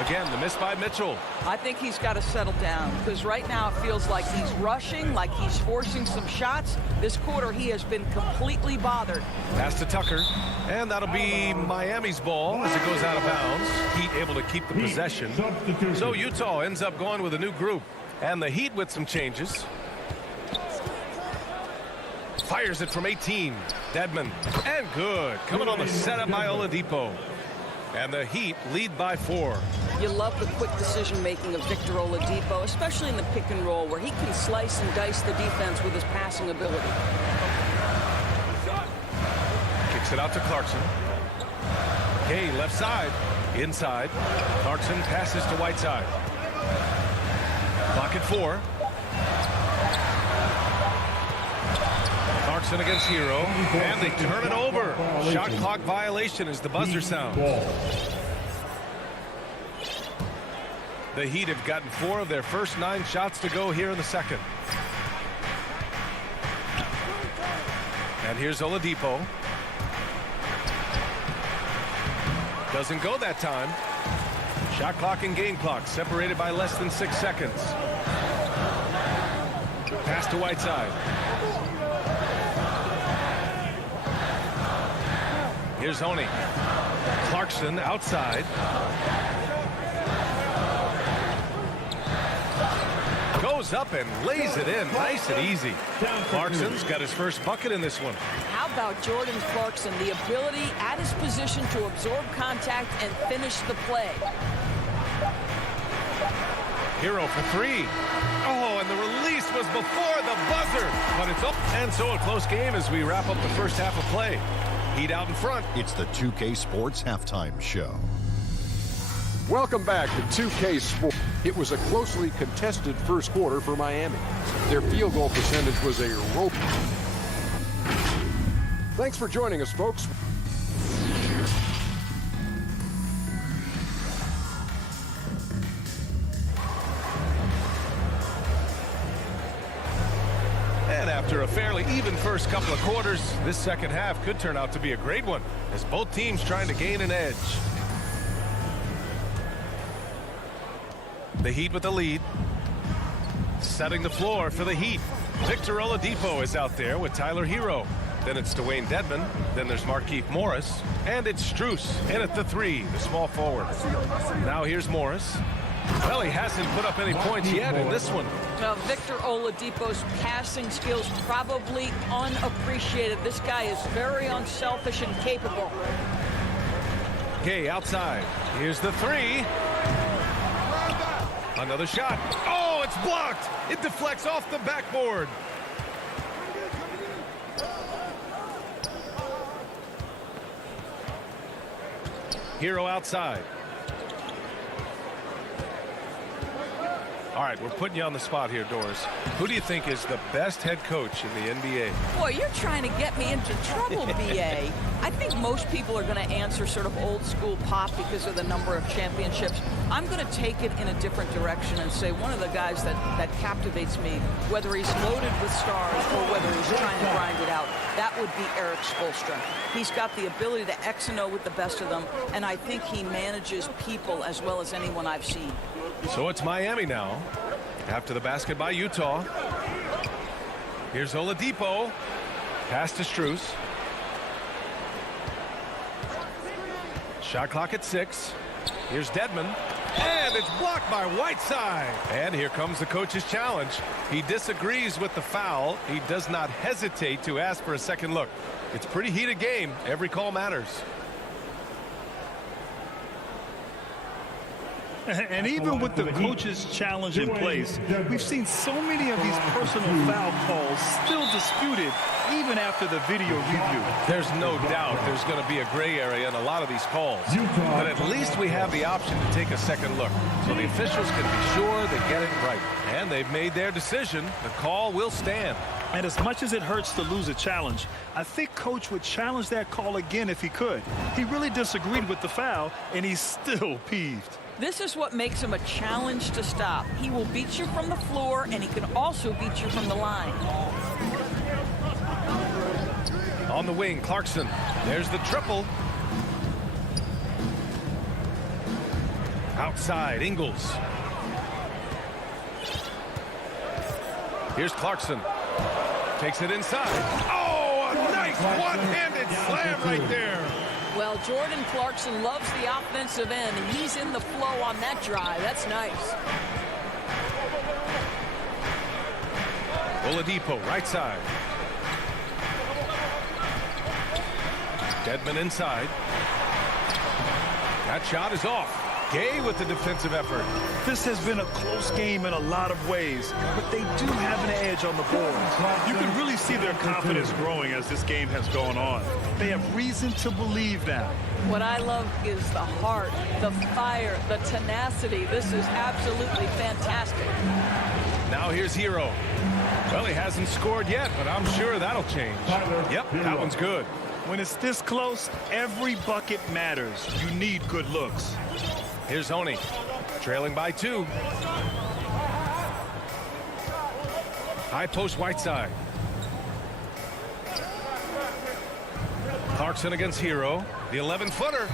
Again, the miss by Mitchell. I think he's got to settle down because right now it feels like he's rushing, like he's forcing some shots. This quarter he has been completely bothered. Pass to Tucker. And that'll be Miami's ball as it goes out of bounds. Heat able to keep the possession. So Utah ends up going with a new group. And the Heat with some changes. Fires it from 18. Dedmon. And good. Coming on the setup by Oladipo. And the Heat lead by 4. You love the quick decision-making of Victor Oladipo, especially in the pick and roll, where he can slice and dice the defense with his passing ability. Kicks it out to Clarkson. Kay, left side. Inside. Clarkson passes to Whiteside. Clock at 4. Clarkson against Hero, and they turn it over. Shot clock violation as the buzzer sounds. The Heat have gotten 4 of their first 9 shots to go here in the second. And here's Oladipo. Doesn't go that time. Shot clock and game clock separated by less than 6 seconds. Pass to Whiteside. Here's Honey. Clarkson outside. Goes up and lays it in nice and easy. Clarkson's got his first bucket in this one. How about Jordan Clarkson? The ability at his position to absorb contact and finish the play. Hero for 3. Oh, and the release was before the buzzer. But it's up. And so a close game as we wrap up the first half of play. Heat out in front. It's the 2K Sports Halftime Show. Welcome back to 2K Sports. It was a closely contested first quarter for Miami. Their field goal percentage was a rope. Thanks for joining us, folks. And after a fairly even first couple of quarters, this second half could turn out to be a great one as both teams trying to gain an edge. The Heat with the lead. Setting the floor for the Heat. Victor Oladipo is out there with Tyler Hero. Then it's Dwayne Dedmon. Then there's Markieff Morris. And it's Strus in at the 3, the small forward. Now here's Morris. Well, he hasn't put up any points yet in this one. Now, Victor Oladipo's passing skills probably unappreciated. This guy is very unselfish and capable. Gay outside. Here's the 3. Another shot. Oh, it's blocked. It deflects off the backboard. Hero outside. All right, we're putting you on the spot here, Doris. Who do you think is the best head coach in the NBA? Boy, you're trying to get me into trouble, BA. I think most people are going to answer sort of old school Pop because of the number of championships. I'm going to take it in a different direction and say one of the guys that captivates me, whether he's loaded with stars or whether he's trying to grind it out, that would be Eric Spoelstra. He's got the ability to X and O with the best of them, and I think he manages people as well as anyone I've seen. So it's Miami now. After the basket by Utah. Here's Oladipo. Pass to Strus. Shot clock at 6. Here's Dedmon. And it's blocked by Whiteside. And here comes the coach's challenge. He disagrees with the foul. He does not hesitate to ask for a second look. It's a pretty heated game. Every call matters. And even with the coach's challenge in place, we've seen so many of these personal foul calls still disputed even after the video review. There's no doubt there's going to be a gray area in a lot of these calls. But at least we have the option to take a second look. So the officials can be sure they get it right. And they've made their decision. The call will stand. And as much as it hurts to lose a challenge, I think Coach would challenge that call again if he could. He really disagreed with the foul, and he's still peeved. This is what makes him a challenge to stop. He will beat you from the floor, and he can also beat you from the line. On the wing, Clarkson. There's the triple. Outside, Ingles. Here's Clarkson. Takes it inside. Oh, a nice one-handed slam right there. Well, Jordan Clarkson loves the offensive end, and he's in the flow on that drive. That's nice. Oladipo, right side. Dedmon inside. That shot is off. Gay with the defensive effort. This has been a close game in a lot of ways, but they do have an edge on the boards. You can really see their confidence growing as this game has gone on. They have reason to believe now. What I love is the heart, the fire, the tenacity. This is absolutely fantastic. Now here's Hero. Well, he hasn't scored yet, but I'm sure that'll change. Yep, that one's good. When it's this close, every bucket matters. You need good looks. Here's Oni, trailing by 2. High post Whiteside. Clarkson against Hero. The 11-footer.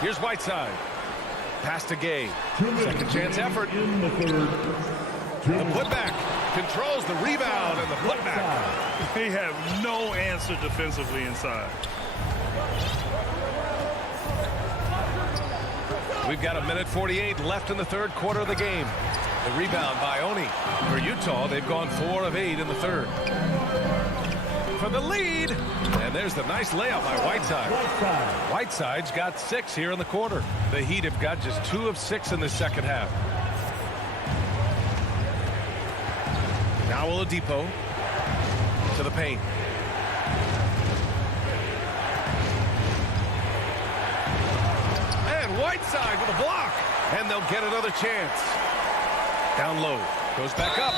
Here's Whiteside. Pass to Gay. Second chance effort. The putback. Controls the rebound and the putback. They have no answer defensively inside. We've got 1:48 left in the third quarter of the game. The rebound by Oni. For Utah, they've gone 4 of 8 in the third. For the lead. And there's the nice layup by Whiteside. Whiteside's got 6 here in the quarter. The Heat have got just 2 of 6 in the second half. Now Oladipo to the paint. And Whiteside with a block. And they'll get another chance. Down low. Goes back up.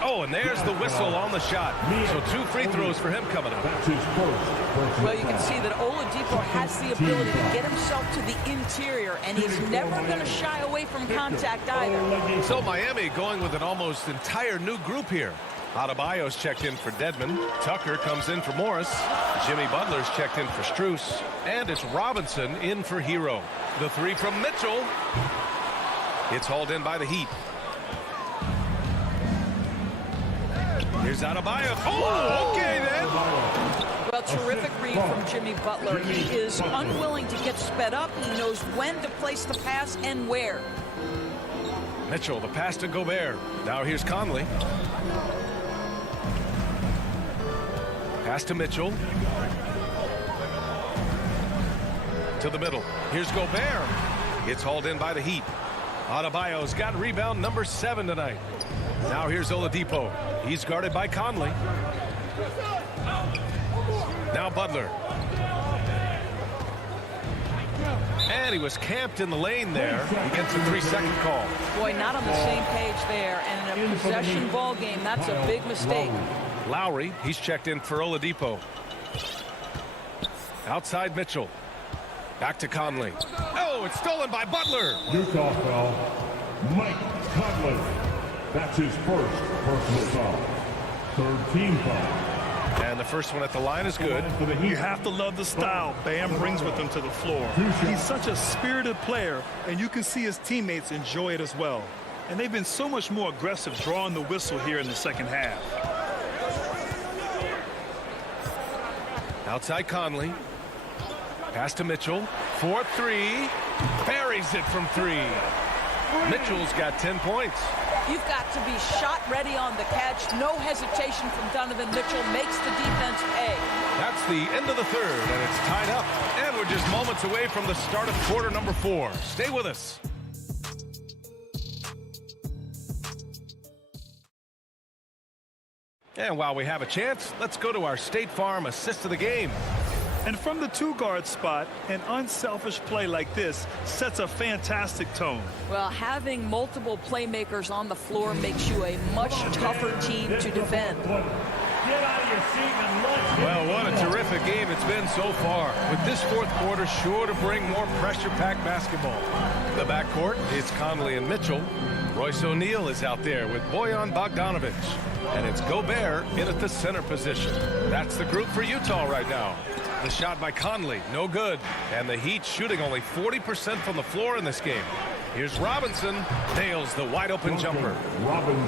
Oh, and there's the whistle on the shot. So 2 free throws for him coming up. Well, you can see that Oladipo has the ability to get himself to the interior, and he's never going to shy away from contact either. So Miami going with an almost entire new group here. Adebayo's checked in for Dedmon. Tucker comes in for Morris. Jimmy Butler's checked in for Strus. And it's Robinson in for Hero. The 3 from Mitchell. It's hauled in by the Heat. Here's Adebayo. Oh, okay then. Well, terrific read from Jimmy Butler. He is unwilling to get sped up. He knows when to place the pass and where. Mitchell, the pass to Gobert. Now here's Conley. Pass to Mitchell. To the middle. Here's Gobert. It's hauled in by the Heat. Adebayo's got rebound number 7 tonight. Now here's Oladipo. He's guarded by Conley. Now Butler. And he was camped in the lane there. He gets a 3-second call. Boy, not on the same page there. And in a possession ball game, that's a big mistake. Lowry, he's checked in for Oladipo. Outside Mitchell. Back to Conley. Oh, it's stolen by Butler. Utah foul. Mike Conley. That's his first personal foul. Third team foul. And the first one at the line is good. You have to love the style Bam brings with him to the floor. He's such a spirited player, and you can see his teammates enjoy it as well. And they've been so much more aggressive drawing the whistle here in the second half. Outside Conley. Pass to Mitchell. 4-3. Buries it from 3. Mitchell's got 10 points. You've got to be shot ready on the catch. No hesitation from Donovan Mitchell. Makes the defense pay. That's the end of the third, and it's tied up. And we're just moments away from the start of quarter number 4. Stay with us. And while we have a chance, let's go to our State Farm assist of the game. And from the 2-guard spot, an unselfish play like this sets a fantastic tone. Well, having multiple playmakers on the floor makes you a much tougher team to defend. Well, what a terrific game it's been so far. With this fourth quarter sure to bring more pressure-packed basketball. The backcourt, it's Conley and Mitchell. Royce O'Neal is out there with Bojan Bogdanovic. And it's Gobert in at the center position. That's the group for Utah right now. The shot by Conley, no good. And the Heat shooting only 40% from the floor in this game. Here's Robinson, nails the wide-open jumper.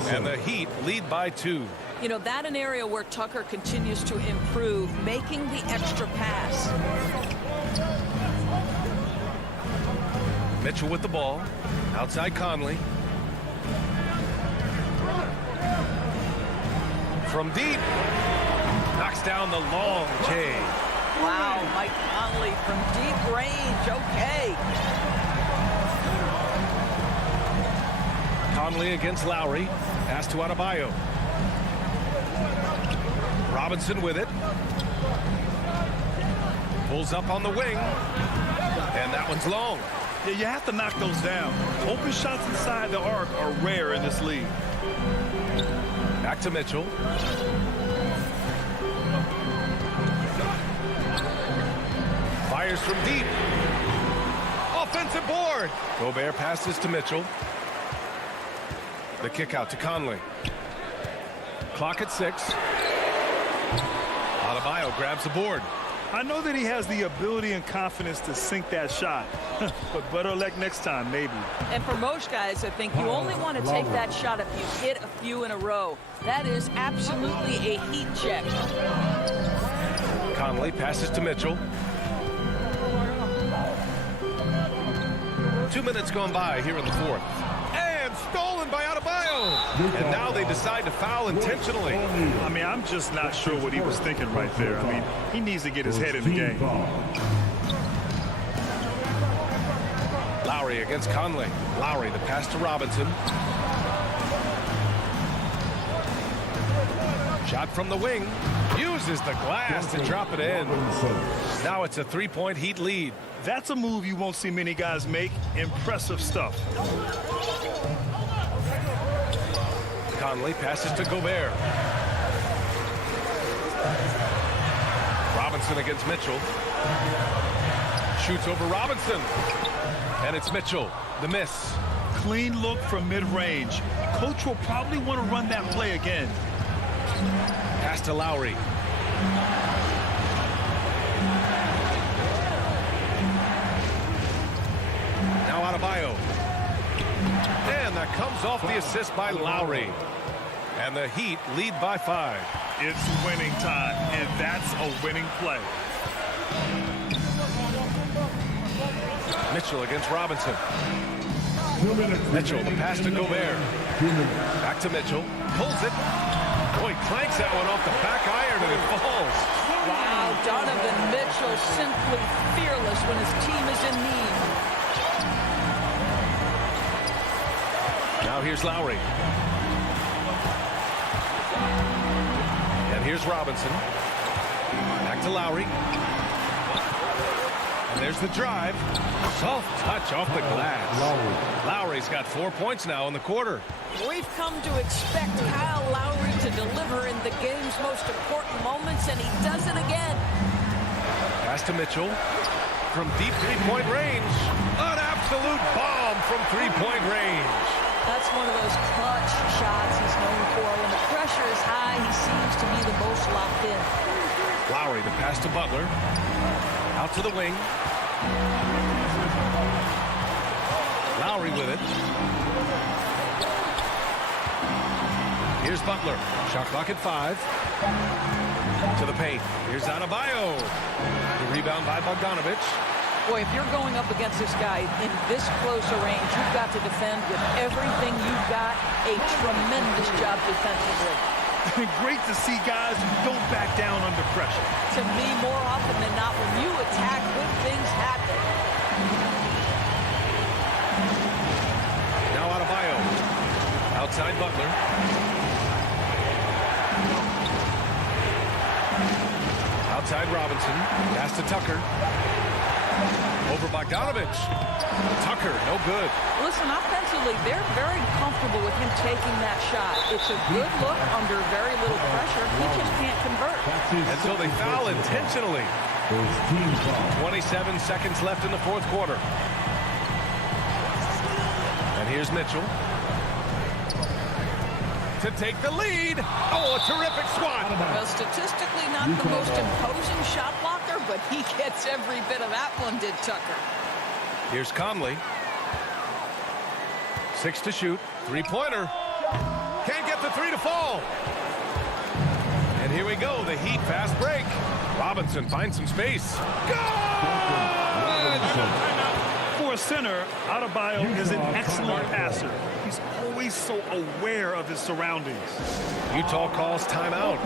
And the Heat lead by 2. You know, that an area where Tucker continues to improve, making the extra pass. Mitchell with the ball. Outside Conley. From deep. Knocks down the long J. Wow, Mike Conley from deep range. Okay. Conley against Lowry. Pass to Adebayo. Robinson with it. Pulls up on the wing. And that one's long. Yeah, you have to knock those down. Open shots inside the arc are rare in this league. Back to Mitchell. Fires from deep. Offensive board. Gobert passes to Mitchell. The kick out to Conley. Clock at 6. Adebayo grabs the board. I know that he has the ability and confidence to sink that shot, but better luck next time, maybe. And for most guys, I think you only want to take that shot if you hit a few in a row. That is absolutely a heat check. Conley passes to Mitchell. 2 minutes gone by here in the fourth. And stolen by Adebayo. And now they decide to foul intentionally. I mean, I'm just not sure what he was thinking right there. I mean, he needs to get his head in the game. Lowry against Conley. Lowry, the pass to Robinson. Shot from the wing. Uses the glass to drop it in. Now it's a 3-point Heat lead. That's a move you won't see many guys make. Impressive stuff. Conley passes to Gobert. Robinson against Mitchell. Shoots over Robinson. And it's Mitchell. The miss. Clean look from mid-range. Coach will probably want to run that play again. Pass to Lowry. Now Adebayo. And that comes off the assist by Lowry. And the Heat lead by 5. It's winning time, and that's a winning play. Mitchell against Robinson. Mitchell, the pass to Gobert. Back to Mitchell. Pulls it. Boy, clanks that one off the back iron, and it falls. Wow, Donovan Mitchell simply fearless when his team is in need. Now here's Lowry. And here's Robinson. Back to Lowry. And there's the drive. Soft touch off the glass. Lowry's got 4 points now in the quarter. We've come to expect Kyle Lowry to deliver in the game's most important moments, and he does it again. Pass to Mitchell from deep three-point range. An absolute bomb from three-point range. That's one of those clutch shots he's known for. When the pressure is high, he seems to be the most locked in. Lowry, the pass to Butler. Out to the wing. Lowry with it. Here's Butler. Shot clock at 5. To the paint. Here's Adebayo. The rebound by Bogdanovic. Boy, if you're going up against this guy in this close a range, you've got to defend with everything you've got. A tremendous job defensively. Great to see guys who don't back down under pressure. To me, more often than not, when you attack, good things happen. Now Adebayo. Outside Butler. Outside Robinson. Pass to Tucker. Over Bogdanovic. Tucker, no good. Listen, offensively, they're very comfortable with him taking that shot. It's a good look under very little pressure. He just can't convert. And so they foul intentionally. 27 seconds left in the fourth quarter. And here's Mitchell. To take the lead. Oh, a terrific swat. Well, statistically not the most imposing shot blocker, but he gets every bit of that one, did Tucker. Here's Conley. 6 to shoot. Three-pointer. Can't get the 3 to fall. And here we go. The Heat fast break. Robinson finds some space. Good! For a center, Adebayo is an excellent passer. He's always He's so aware of his surroundings. Utah calls timeout.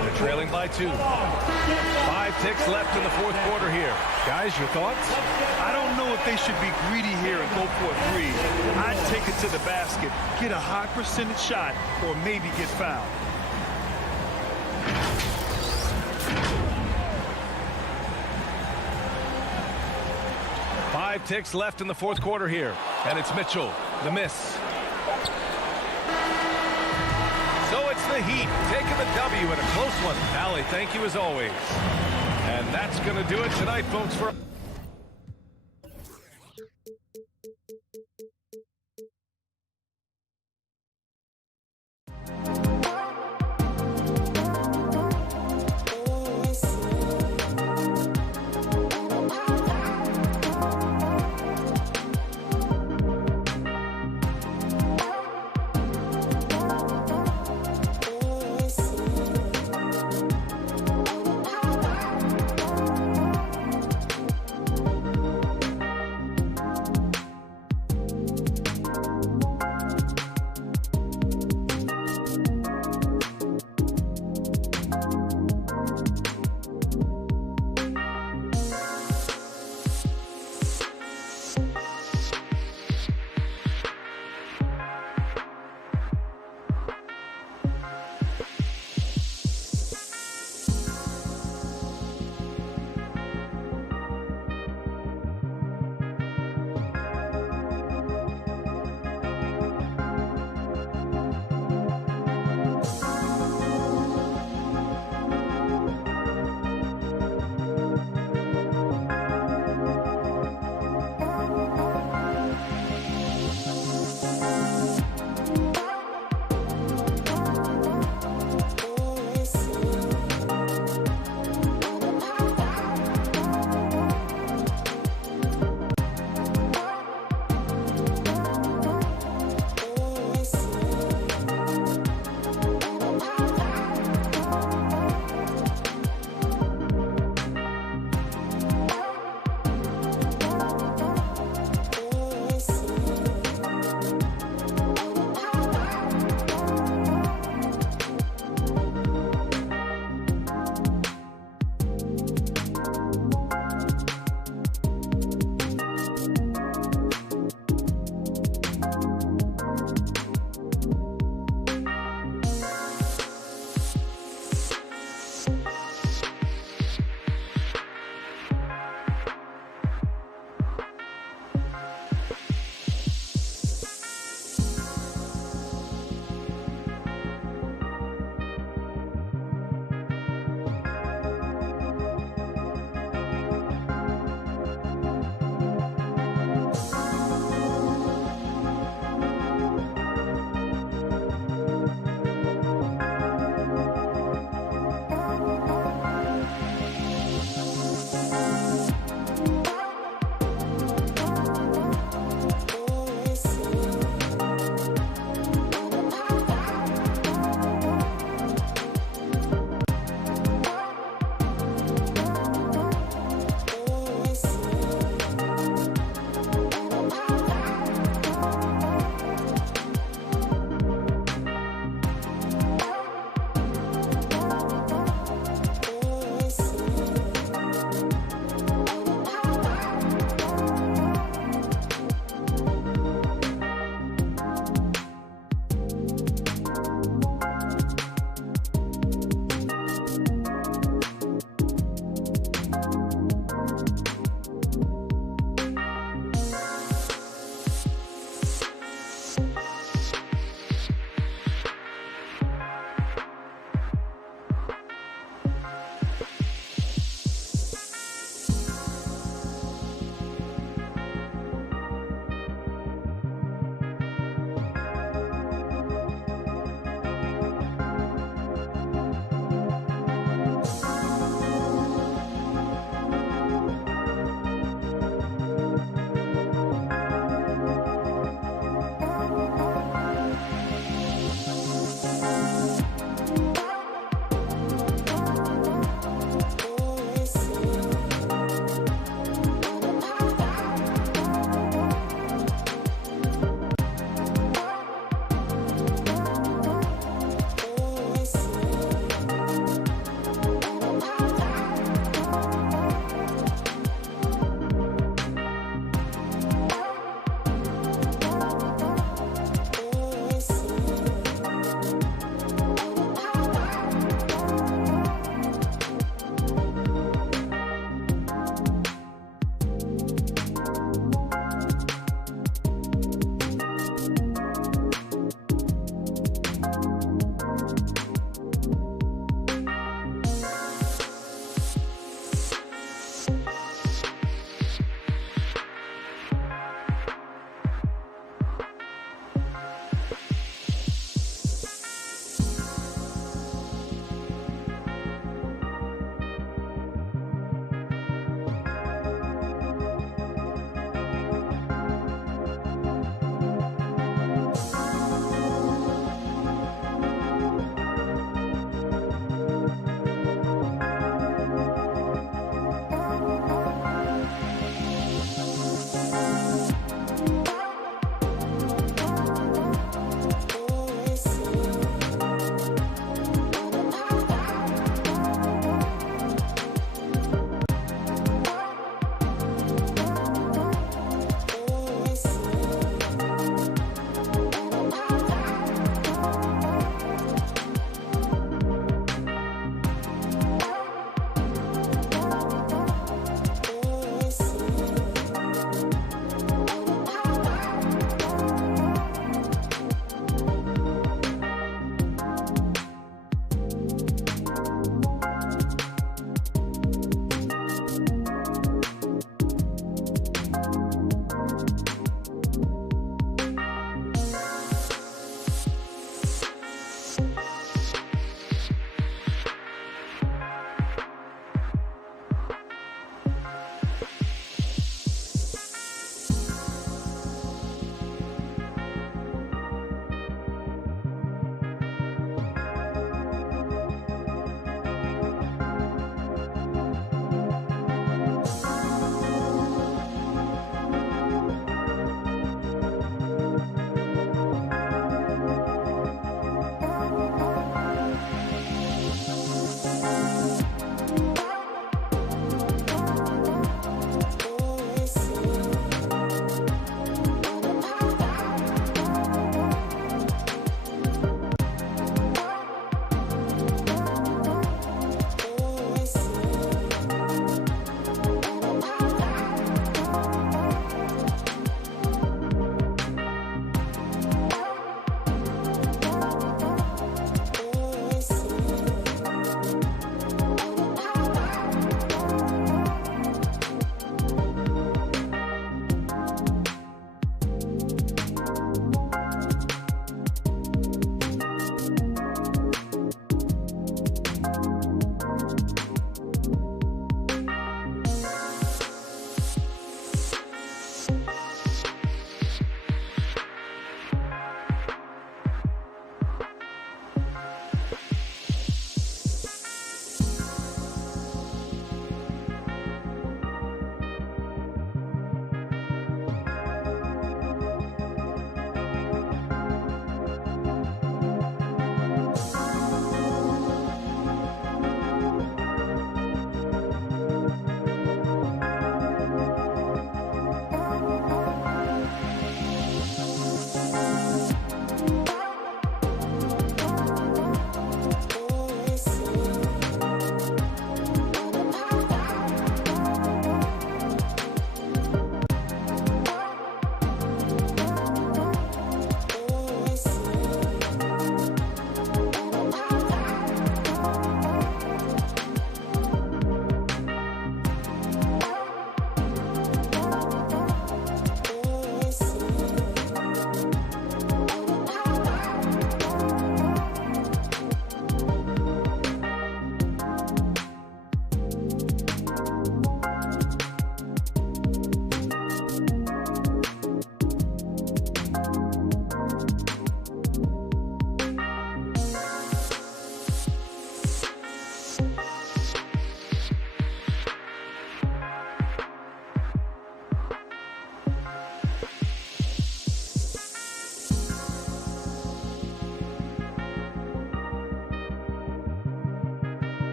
They're trailing by 2. 5 ticks left in the fourth quarter here. Guys, your thoughts? I don't know if they should be greedy here and go for a 3. I'd take it to the basket, get a high percentage shot, or maybe get fouled. Five ticks left in the fourth quarter here. And it's Mitchell. The miss. So it's the Heat taking the W in a close one. Allie, thank you as always. And that's going to do it tonight, folks. For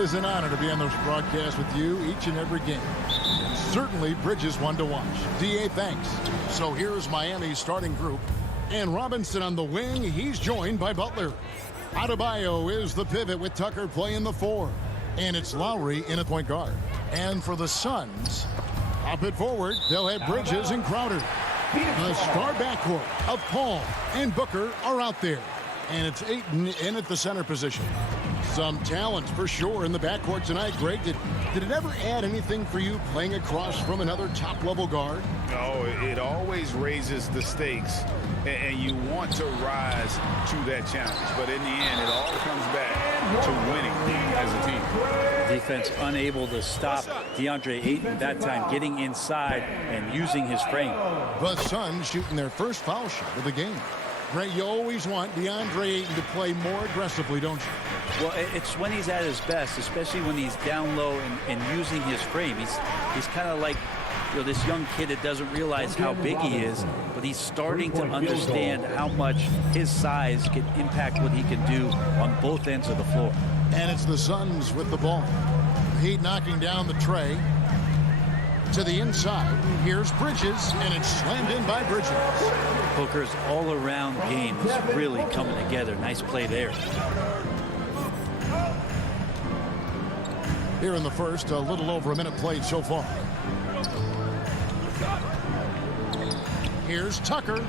is an honor to be on this broadcast with you each and every game. Certainly Bridges one to watch. DA, thanks. So here's Miami's starting group. And Robinson on the wing. He's joined by Butler. Adebayo is the pivot with Tucker playing the 4. And it's Lowry in a point guard. And for the Suns, up it forward, they'll have Bridges and Crowder. The star backcourt of Paul and Booker are out there. And it's Ayton in at the center position. Some talent for sure in the backcourt tonight. Greg, did it ever add anything for you playing across from another top-level guard? No, it always raises the stakes, and you want to rise to that challenge. But in the end, it all comes back to winning as a team. Defense unable to stop DeAndre Ayton that time, getting inside and using his frame. The Suns shooting their first foul shot of the game. Greg, you always want DeAndre Ayton to play more aggressively, don't you? Well, it's when he's at his best, especially when he's down low and using his frame. He's kind of like, this young kid that doesn't realize how big he is, but he's starting to understand how much his size can impact what he can do on both ends of the floor. And it's the Suns with the ball. Heat knocking down the tray. To the inside, here's Bridges, and it's slammed in by Bridges. Booker's all-around game is really coming together. Nice play there. Here in the first, a little over a minute played so far. Here's Tucker.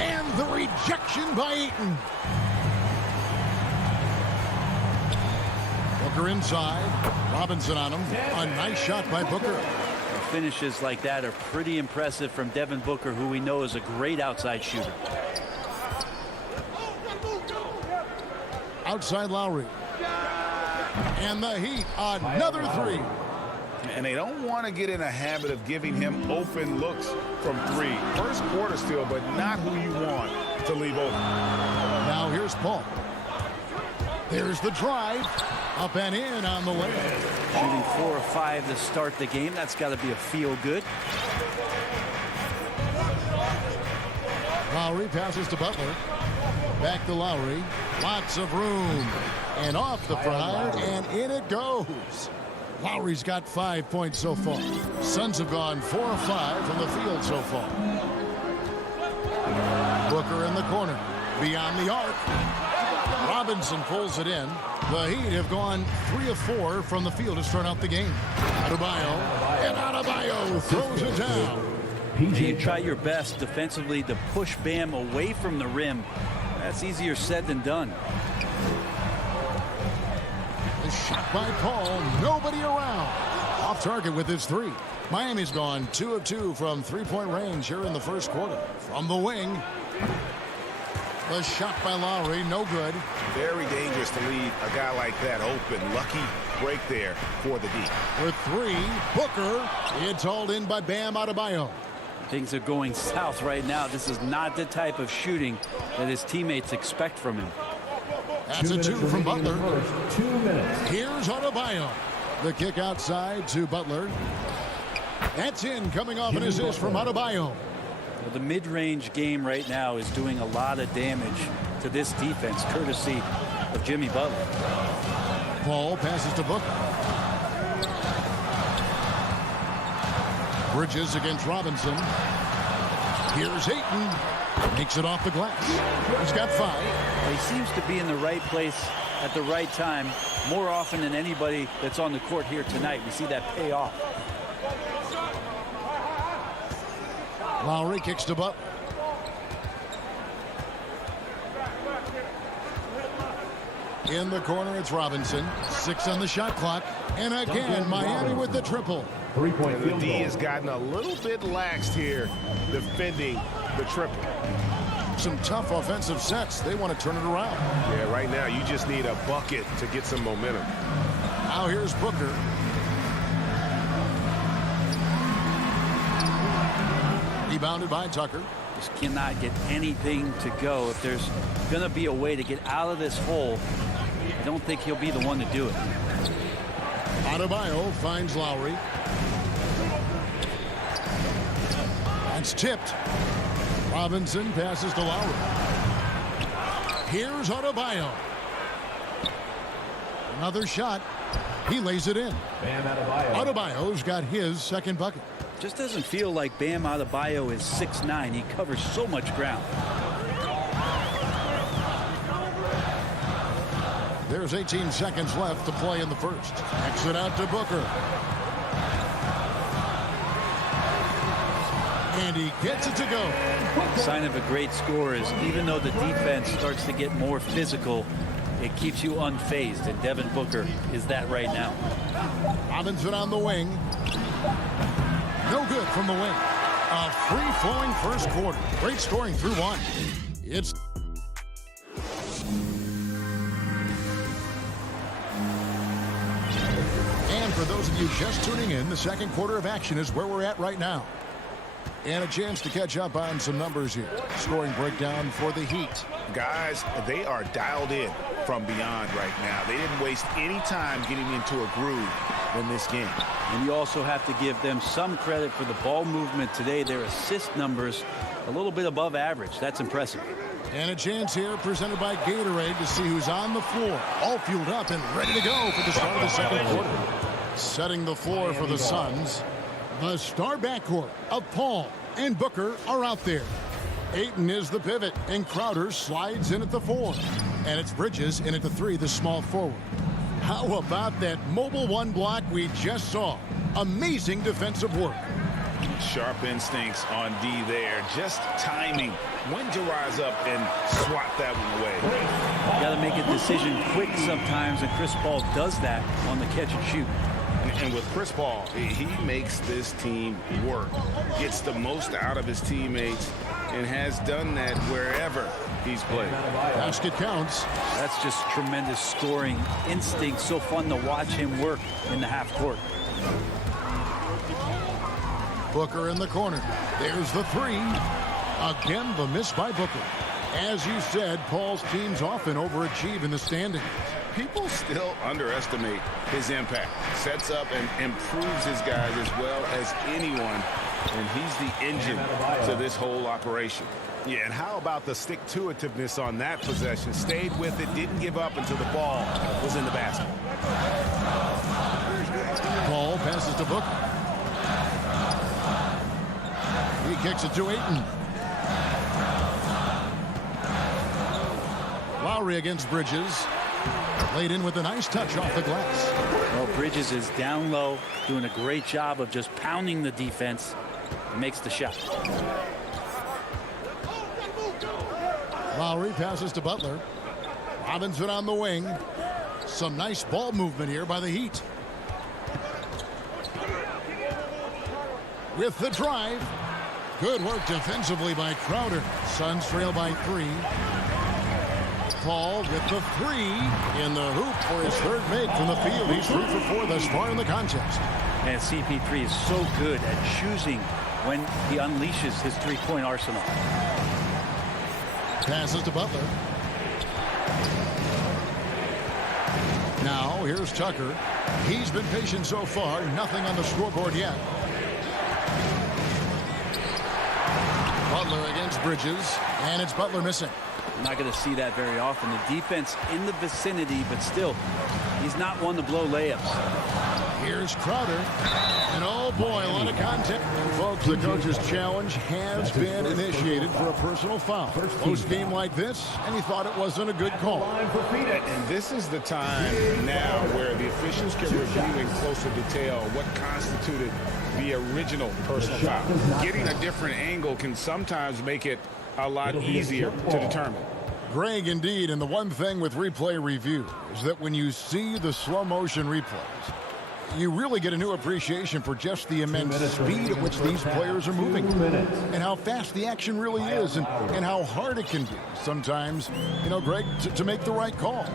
And the rejection by Ayton. Booker inside. Robinson on him. A nice shot by Booker. Finishes like that are pretty impressive from Devin Booker, who we know is a great outside shooter. Outside Lowry. And the Heat, another 3. And they don't want to get in a habit of giving him open looks from 3. First quarter still, but not who you want to leave open. Now here's Paul. There's the drive. Up and in on the way. Shooting 4 or 5 to start the game. That's got to be a feel good. Lowry passes to Butler. Back to Lowry. Lots of room. And off the front, and in it goes. Lowry's got 5 points so far. Suns have gone 4 or 5 from the field so far. Booker in the corner. Beyond the arc. Robinson pulls it in. The Heat have gone 3 of 4 from the field to start out the game. Adebayo, and Adebayo throws it down. You try your best defensively to push Bam away from the rim. That's easier said than done. The shot by Paul, nobody around. Off target with his 3. Miami's gone 2 of 2 from three-point range here in the first quarter. From the wing. The shot by Lowry, no good. Very dangerous to leave a guy like that open. Lucky break there for the D. For 3, Booker. It's hauled in by Bam Adebayo. Things are going south right now. This is not the type of shooting that his teammates expect from him. That's a 2 from Butler. 2 minutes. Here's Adebayo. The kick outside to Butler. That's in, coming off an assist from Adebayo. Well, the mid-range game right now is doing a lot of damage to this defense, courtesy of Jimmy Butler. Paul passes to Booker. Bridges against Robinson. Here's Ayton. Makes it off the glass. He's got 5. He seems to be in the right place at the right time more often than anybody that's on the court here tonight. We see that pay off. Lowry kicks to Butler. In the corner, it's Robinson. 6 on the shot clock. And again, Miami with the triple. 3-point field goal. The D has gotten a little bit laxed here defending the triple. Some tough offensive sets. They want to turn it around. Yeah, right now you just need a bucket to get some momentum. Now here's Booker. Rebounded by Tucker. Just cannot get anything to go. If there's going to be a way to get out of this hole, I don't think he'll be the one to do it. Adebayo finds Lowry. That's tipped. Robinson passes to Lowry. Here's Adebayo. Another shot. He lays it in. Adebayo's got his second bucket. Just doesn't feel like Bam Adebayo is 6'9". He covers so much ground. There's 18 seconds left to play in the first. Exit out to Booker. And he gets it to go. Sign of a great scorer is even though the defense starts to get more physical, it keeps you unfazed, and Devin Booker is that right now. Robinson on the wing. No good from the wing. A free-flowing first quarter. Great scoring through one. It's... And for those of you just tuning in, the second quarter of action is where we're at right now. And a chance to catch up on some numbers here. Scoring breakdown for the Heat. Guys, they are dialed in from beyond right now. They didn't waste any time getting into a groove in this game. And you also have to give them some credit for the ball movement today. Their assist numbers a little bit above average. That's impressive. And a chance here presented by Gatorade to see who's on the floor. All fueled up and ready to go for the start of the second quarter. Setting the floor for the Suns. The star backcourt of Paul and Booker are out there. Ayton is the pivot, and Crowder slides in at the 4. And it's Bridges in at the 3, the small forward. How about that mobile one block we just saw? Amazing defensive work. Sharp instincts on D there. Just timing when to rise up and swat that one away. You got to make a decision quick sometimes, and Chris Paul does that on the catch and shoot. And with Chris Paul, he makes this team work, gets the most out of his teammates, and has done that wherever he's played. Basket counts. That's just tremendous scoring instinct. So fun to watch him work in the half court. Booker in the corner. There's the 3. Again, the miss by Booker. As you said, Paul's teams often overachieve in the standings. People still underestimate his impact. Sets up and improves his guys as well as anyone. And he's the engine to this whole operation. Yeah, and how about the stick-to-itiveness on that possession? Stayed with it, didn't give up until the ball was in the basket. Paul passes to Booker. He kicks it to Ayton. Lowry against Bridges. Laid in with a nice touch off the glass. Well, Bridges is down low, doing a great job of just pounding the defense. He makes the shot. Lowry passes to Butler. Robinson on the wing. Some nice ball movement here by the Heat. With the drive. Good work defensively by Crowder. Suns trail by 3. Paul with the 3 in the hoop for his third make from the field. He's 3 for 4 thus far in the contest. And CP3 is so good at choosing when he unleashes his three-point arsenal. Passes to Butler. Now here's Tucker. He's been patient so far. Nothing on the scoreboard yet. Butler against Bridges, and it's Butler missing. I'm not going to see that very often. The defense in the vicinity, but still, he's not one to blow layups. Here's Crowder. And oh boy, a lot of contact. And folks, the coach's challenge has been initiated for a personal foul. Post game like this, and he thought it wasn't a good call. And this is the time now where the officials can review in closer detail what constituted the original personal foul. Getting a different angle can sometimes make it a lot easier to determine. Greg, indeed, and the one thing with replay review is that when you see the slow motion replays, you really get a new appreciation for just the immense speed at which these players are moving and how fast the action really is and how hard it can be sometimes, you know, Greg, to make the right call.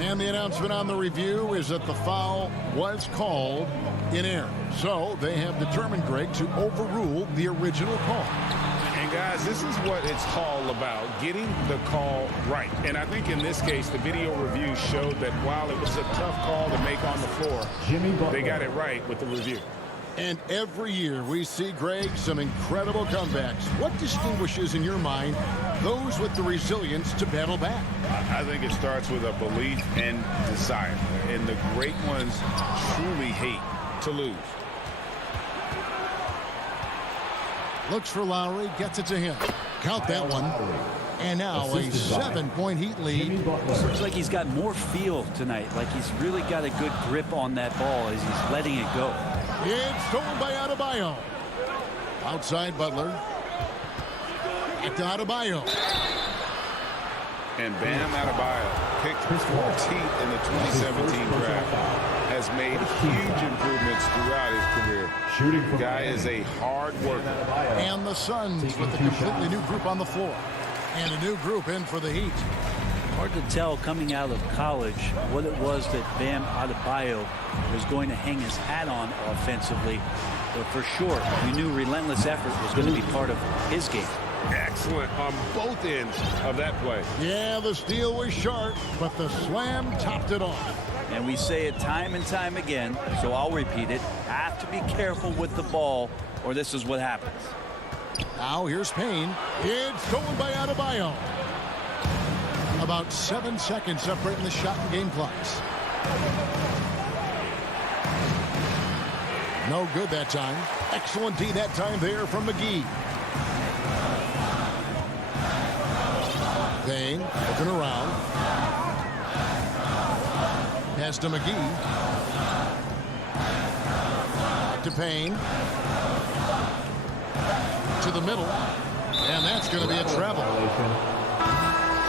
And the announcement on the review is that the foul was called in error. So they have determined, Greg, to overrule the original call. And guys, this is what it's all about, getting the call right. And I think in this case, the video review showed that while it was a tough call to make on the floor, they got it right with the review. And every year we see, Greg, some incredible comebacks. What distinguishes, in your mind, those with the resilience to battle back? I think it starts with a belief and desire. And the great ones truly hate to lose. Looks for Lowry, gets it to him. Count that one. And now a 7-point Heat lead. Looks like he's got more feel tonight, like he's really got a good grip on that ball as he's letting it go. It's stolen by Adebayo. Outside Butler. Back to Adebayo. And Bam Adebayo, picked 14th in the 2017 draft, has made huge improvements throughout his career. The guy is a hard worker. And the Suns with a completely new group on the floor. And a new group in for the Heat. Hard to tell coming out of college what it was that Bam Adebayo was going to hang his hat on offensively. But for sure, we knew relentless effort was going to be part of his game. Excellent on both ends of that play. Yeah, the steal was sharp, but the slam topped it off. And we say it time and time again, so I'll repeat it. Have to be careful with the ball, or this is what happens. Now here's Payne. It's stolen by Adebayo. About 7 seconds separating the shot and game clocks. No good that time. Excellent D that time there from McGee. Payne looking around. Pass to McGee. Back to Payne. To the middle. And that's going to be a travel.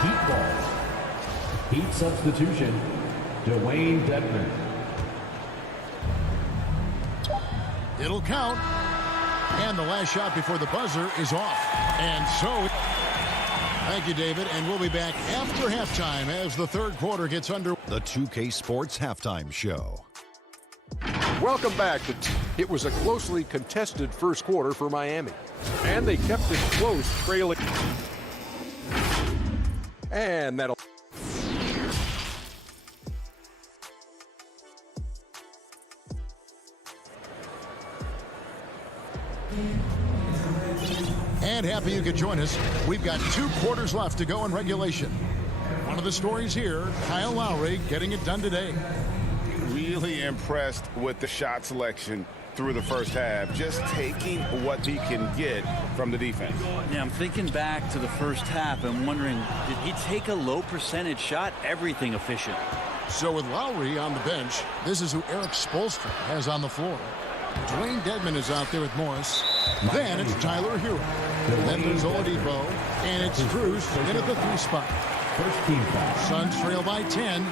Heat ball. Heat substitution. Dwayne Dedmon. It'll count. And the last shot before the buzzer is off. And so... Thank you, David, and we'll be back after halftime as the third quarter gets under. The 2K Sports Halftime Show. Welcome back. It was a closely contested first quarter for Miami, and they kept it close, trailing. And that'll... And happy you could join us. We've got 2 quarters left to go in regulation. One of the stories here, Kyle Lowry getting it done today. Really impressed with the shot selection through the first half, just taking what he can get from the defense. Yeah, I'm thinking back to the first half and wondering, did he take a low percentage shot? Everything efficient. So with Lowry on the bench, this is who Eric Spoelstra has on the floor. Dwayne Dedmon is out there with Morris. Then it's Tyler Hero. Then there's Oladipo. And it's Cruz in at the 3 spot. First team foul. Suns trail by 10.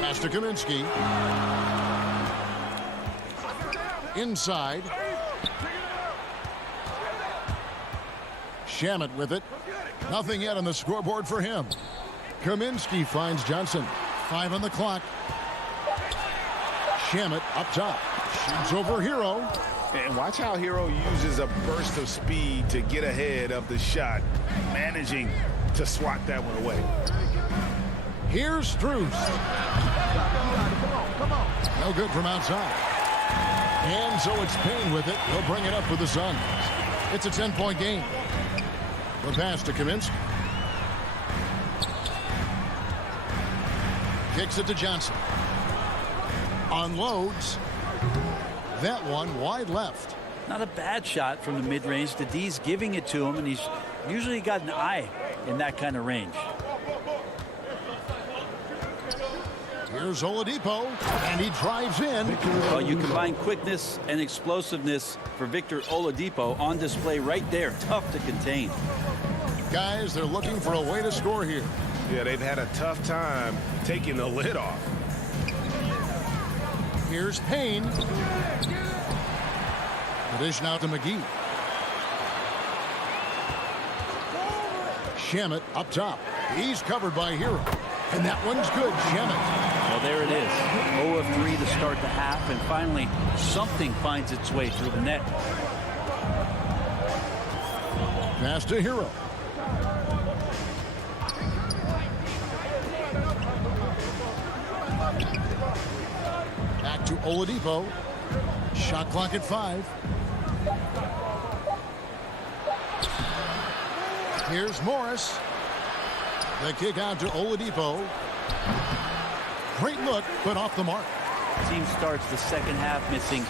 Pass to Kaminsky. Inside. Shamet with it. Nothing yet on the scoreboard for him. Kaminsky finds Johnson. 5 on the clock. Shamet up top. Shoots over Hero. And watch how Hero uses a burst of speed to get ahead of the shot, managing to swat that one away. Here's Strus. No good from outside. And so it's Payne with it. He'll bring it up for the Suns. It's a 10-point game. The pass to Kaminsky. Kicks it to Johnson. Unloads. That one wide left. Not a bad shot from the mid-range. The D's giving it to him, and he's usually got an eye in that kind of range. Here's Oladipo, and he drives in. Well, you combine quickness and explosiveness for Victor Oladipo on display right there. Tough to contain. Guys, they're looking for a way to score here. Yeah, they've had a tough time taking the lid off. Here's Payne. The dish now to McGee. Shamet up top. He's covered by Hero. And that one's good, Shamet. Well, there it is. 0 of 3 to start the half, and finally something finds its way through the net. Pass to Hero. Back to Oladipo. Shot clock at 5. Here's Morris. The kick out to Oladipo. Great look, but off the mark. Team starts the second half missing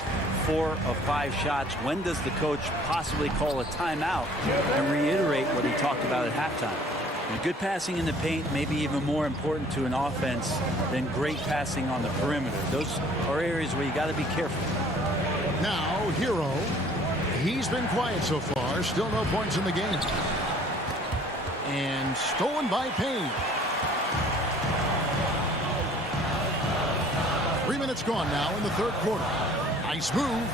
4 of 5 shots. When does the coach possibly call a timeout and reiterate what he talked about at halftime? And good passing in the paint may be even more important to an offense than great passing on the perimeter. Those are areas where you got to be careful. Now, Hero. He's been quiet so far. Still no points in the game. And stolen by Payne. 3 minutes gone now in the third quarter. Nice move.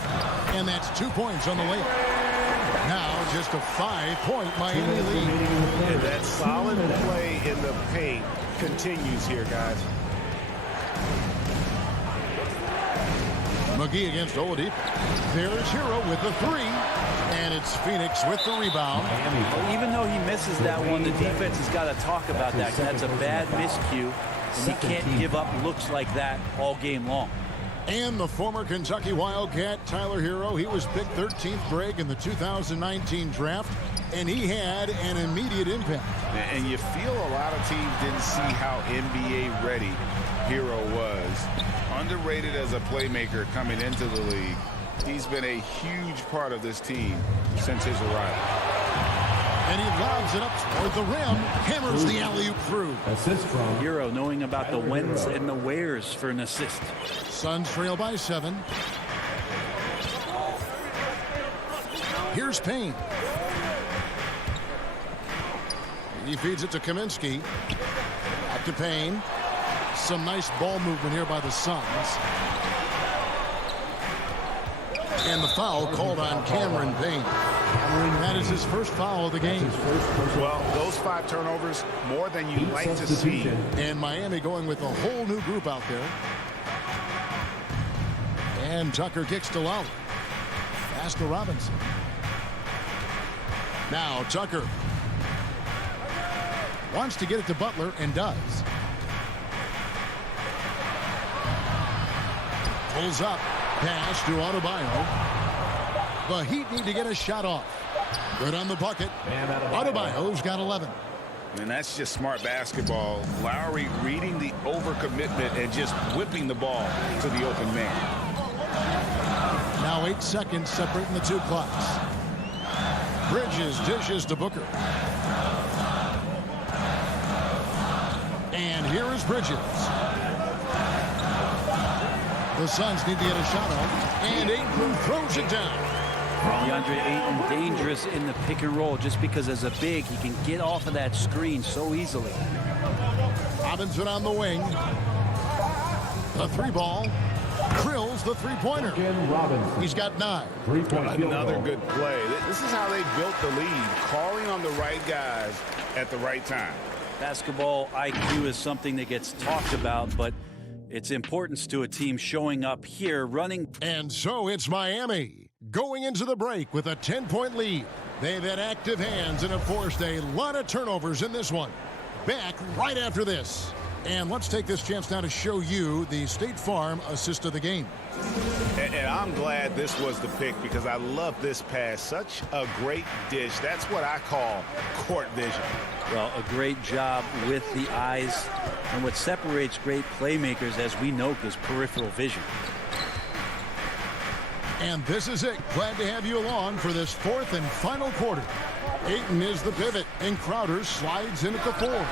And that's 2 points on the layup. Now just a 5-point Miami lead. And that solid play in the paint continues here, guys. McGee against Oladipo. There's Hero with the 3. And it's Phoenix with the rebound. Well, even though he misses that one, the defense has got to talk about that. That's a bad miscue. And he can't give up looks like that all game long. And the former Kentucky Wildcat, Tyler Hero, he was picked 13th Greg in the 2019 draft, and he had an immediate impact. And you feel a lot of teams didn't see how NBA ready Hero was. Underrated as a playmaker coming into the league. He's been a huge part of this team since his arrival. And he lobs it up toward the rim, hammers the alley-oop through. Assist from Hero, knowing about the whens and the wheres for an assist. Suns trail by 7. Here's Payne. He feeds it to Kaminsky. Back to Payne. Some nice ball movement here by the Suns. And the foul called on Cameron Payne. That is his first foul of the game. Well, those 5 turnovers, more than you like to see. And Miami going with a whole new group out there. And Tucker kicks to Lowry. Pass to Robinson. Now Tucker wants to get it to Butler and does. Pulls up. Pass to Adebayo. The Heat need to get a shot off. Good on the bucket. Adebayo's got 11. And that's just smart basketball. Lowry reading the overcommitment and just whipping the ball to the open man. Now 8 seconds separating the 2 clocks. Bridges dishes to Booker. And here is Bridges. The Suns need to get a shot off. And Ayton throws it down. DeAndre Ayton dangerous in the pick and roll just because as a big he can get off of that screen so easily. Robinson on the wing. The 3 ball. Drills the 3-pointer. He's got 9. Another good play. This is how they built the lead. Calling on the right guys at the right time. Basketball IQ is something that gets talked about, but its importance to a team showing up here running. And so it's Miami going into the break with a 10-point lead. They've had active hands and have forced a lot of turnovers in this one. Back right after this. And let's take this chance now to show you the State Farm assist of the game. And I'm glad this was the pick because I love this pass. Such a great dish. That's what I call court vision. Well, a great job with the eyes. And what separates great playmakers, as we note, is peripheral vision. And this is it. Glad to have you along for this 4th and final quarter. Ayton is the pivot, and Crowder slides in at the 4.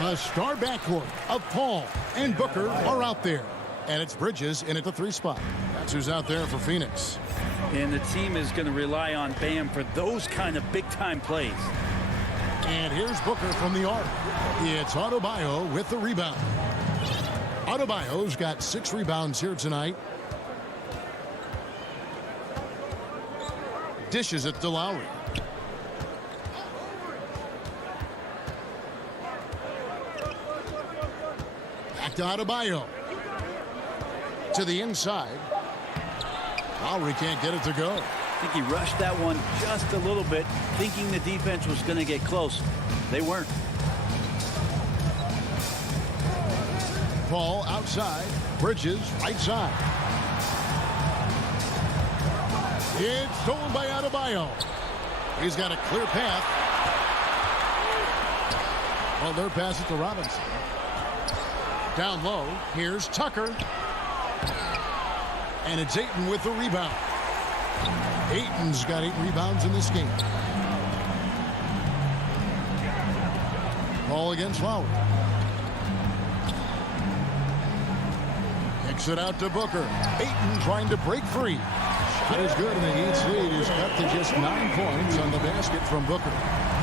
A star backcourt of Paul and Booker are out there. And it's Bridges in at the 3 spot. That's who's out there for Phoenix. And the team is going to rely on Bam for those kind of big-time plays. And here's Booker from the arc. It's Adebayo with the rebound. Adebayo's got 6 rebounds here tonight. Dishes it to Lowry. Back to Adebayo. To the inside. Lowry can't get it to go. I think he rushed that one just a little bit, thinking the defense was going to get close. They weren't. Paul outside. Bridges right side. It's stolen by Adebayo. He's got a clear path. Well, their pass it to Robinson. Down low, here's Tucker. And it's Ayton with the rebound. Ayton's got 8 rebounds in this game. Ball against Lowry. Kicks it out to Booker. Ayton trying to break free. Shot is good, and the Heat's lead is cut to just 9 points on the basket from Booker.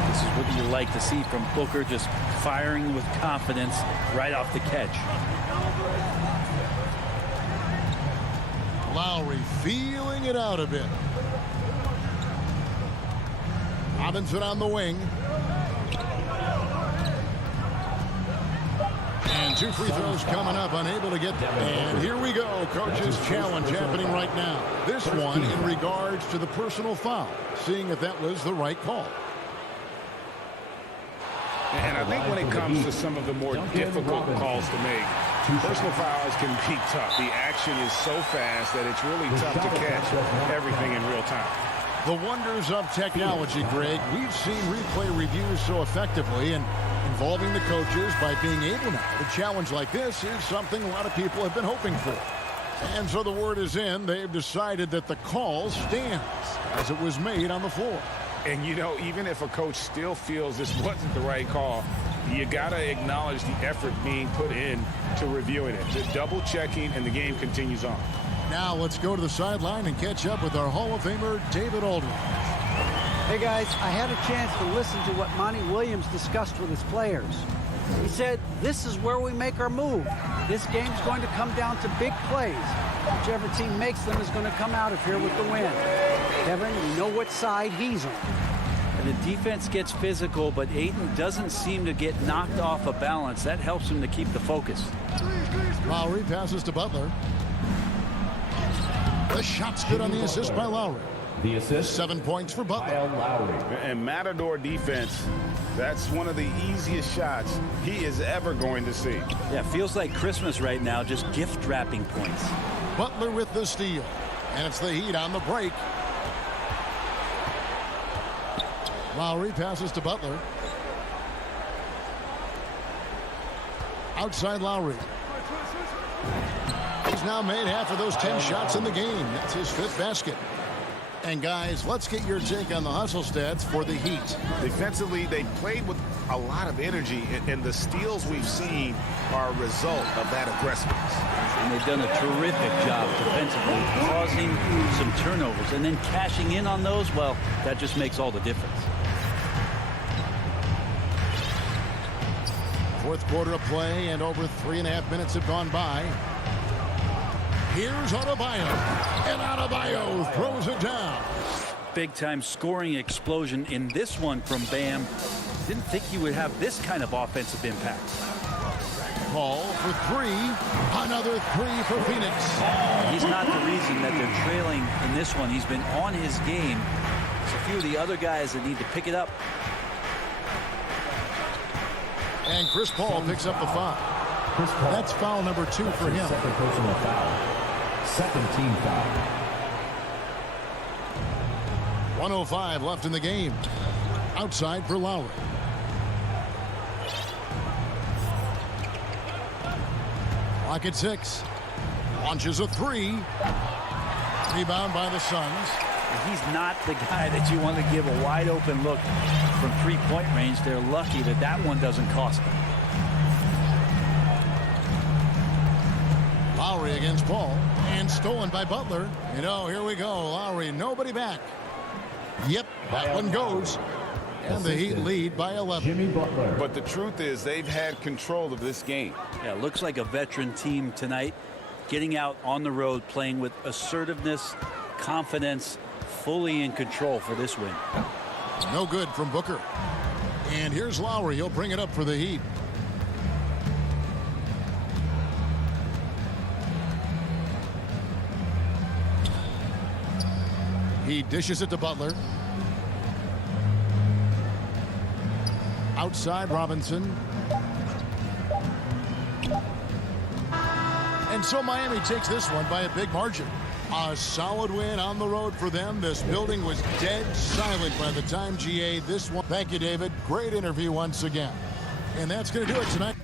This is what you like to see from Booker, just firing with confidence right off the catch. Lowry feeling it out a bit. Robinson on the wing. And 2 free throws coming up, unable to get them. And here we go, coach's challenge happening right now. This one in regards to the personal foul, seeing if that was the right call. And I think when it comes to some of the more difficult calls to make, personal fouls can be tough. The action is so fast that it's really tough to catch everything in real time. The wonders of technology, Greg. We've seen replay reviews so effectively, and involving the coaches by being able now to challenge like this is something a lot of people have been hoping for. And so the word is in. They've decided that the call stands as it was made on the floor. And, you know, even if a coach still feels this wasn't the right call, you got to acknowledge the effort being put in to reviewing it. Just double-checking, and the game continues on. Now let's go to the sideline and catch up with our Hall of Famer, David Aldridge. Hey, guys, I had a chance to listen to what Monty Williams discussed with his players. He said, this is where we make our move. This game's going to come down to big plays. Whichever team makes them is going to come out of here with the win. Kevin, you know what side he's on. And the defense gets physical, but Ayton doesn't seem to get knocked off of balance. That helps him to keep the focus. Lowry passes to Butler. The shot's good on the assist by Lowry. The assist, 7 points for Butler. And Matador defense, that's one of the easiest shots he is ever going to see. Yeah, feels like Christmas right now, just gift wrapping points. Butler with the steal. And it's the Heat on the break. Lowry passes to Butler. Outside Lowry. He's now made half of those 10 shots in the game. That's his 5th basket. And guys, let's get your take on the hustle stats for the Heat. Defensively, they played with a lot of energy, and the steals we've seen are a result of that aggressiveness. And they've done a terrific job defensively, causing some turnovers, and then cashing in on those. Well, that just makes all the difference. 4th quarter of play, and over 3.5 minutes have gone by. Here's Adebayo, and Adebayo throws it down. Big-time scoring explosion in this one from Bam. Didn't think he would have this kind of offensive impact. Paul for 3. Another 3 for Phoenix. He's not the reason that they're trailing in this one. He's been on his game. There's a few of the other guys that need to pick it up. And Chris Paul picks up the foul. That's foul number 2 for him. Second personal foul. Second team foul. 1:05 left in the game. Outside for Lowry. Clock at 6. Launches a 3. Rebound by the Suns. He's not the guy that you want to give a wide open look from 3-point range. They're lucky that that one doesn't cost them. Lowry against Paul, and stolen by Butler. You know, here we go. Lowry, nobody back. Yep, that one goes. And the Heat lead by 11. Jimmy Butler. But the truth is, they've had control of this game. Yeah, looks like a veteran team tonight, getting out on the road, playing with assertiveness, confidence, fully in control for this win. No good from Booker. And here's Lowry. He'll bring it up for the Heat. He dishes it to Butler. Outside Robinson. And so Miami takes this one by a big margin. A solid win on the road for them. This building was dead silent by the time GA this one. Thank you, David. Great interview once again. And that's going to do it tonight.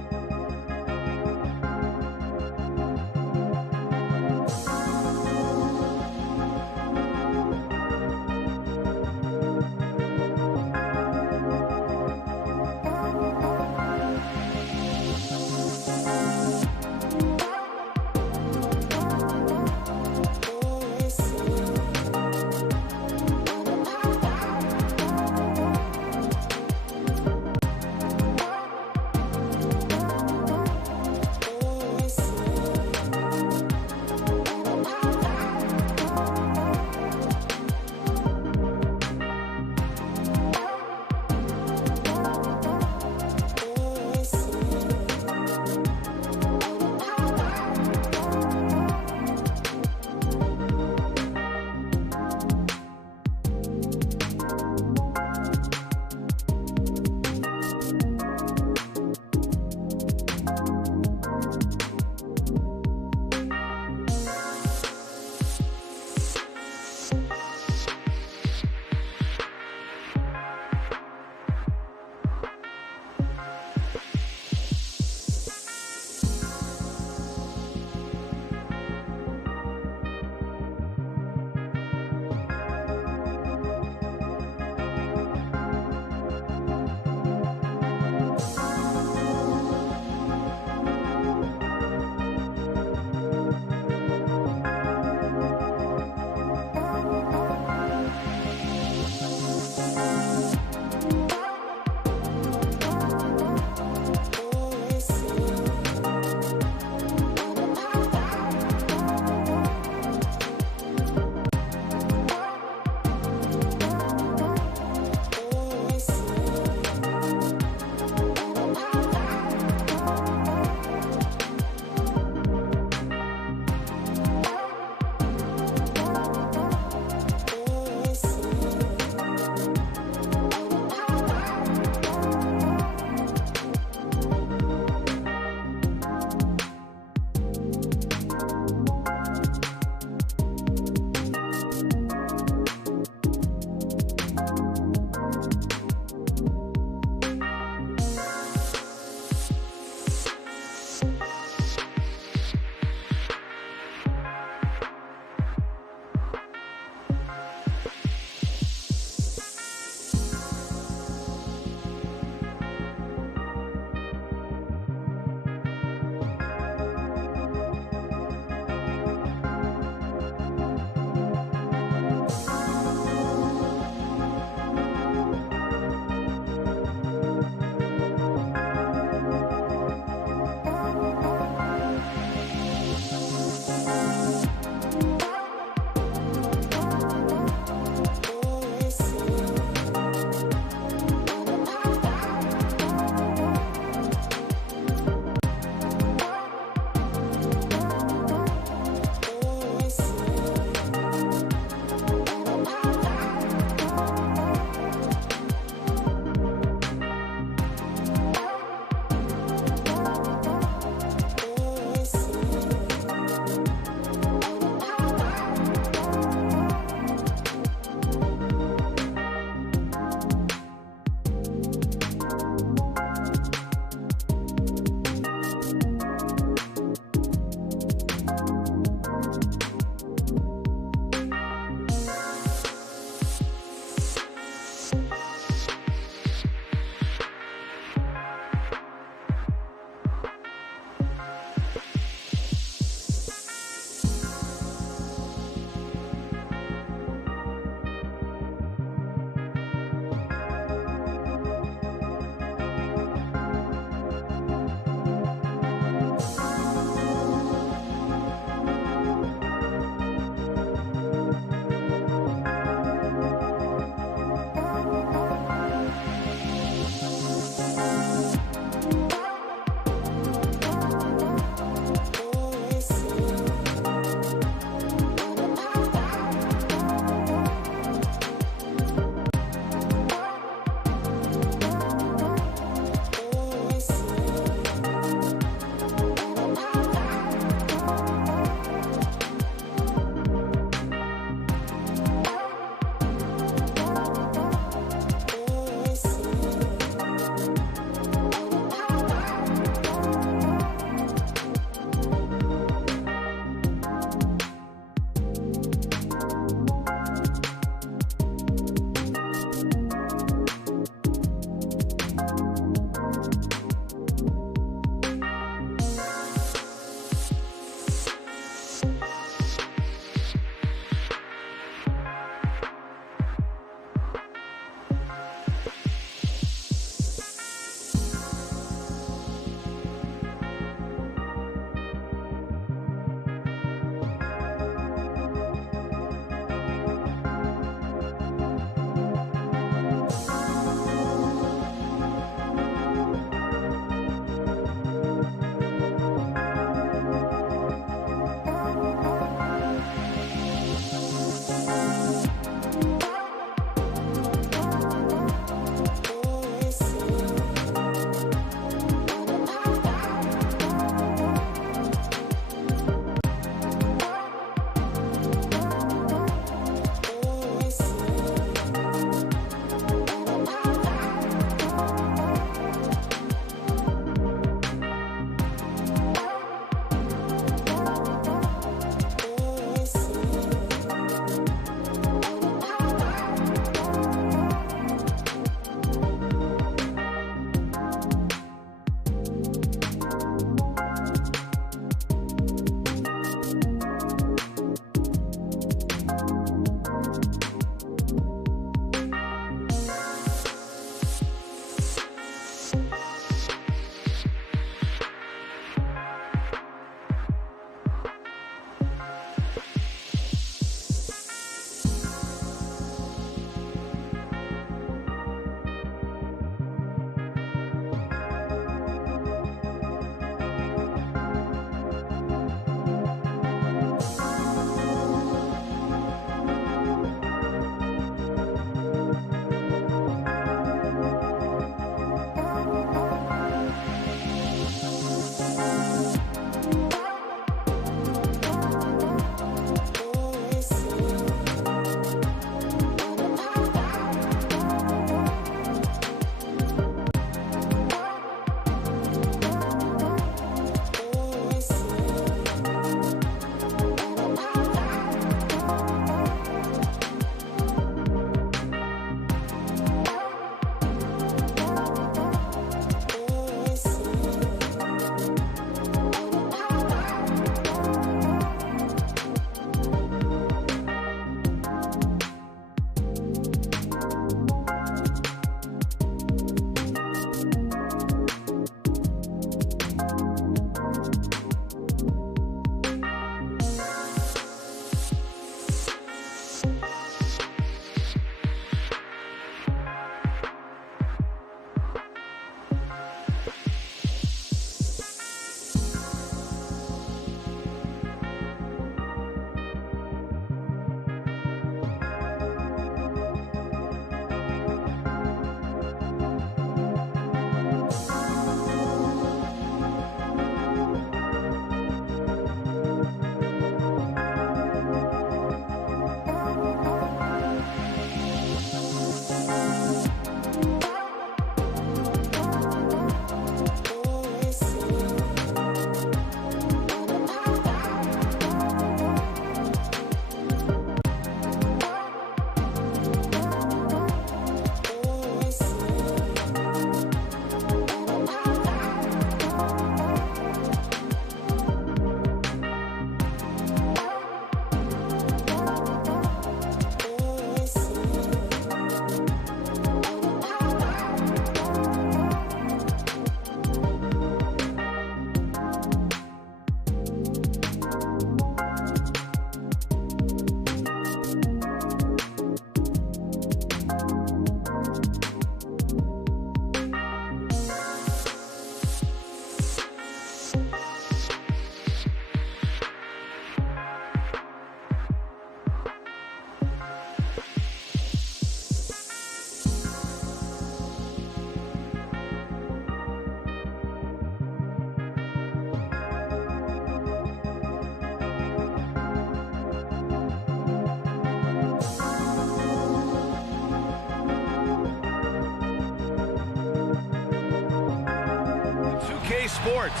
2K Sports.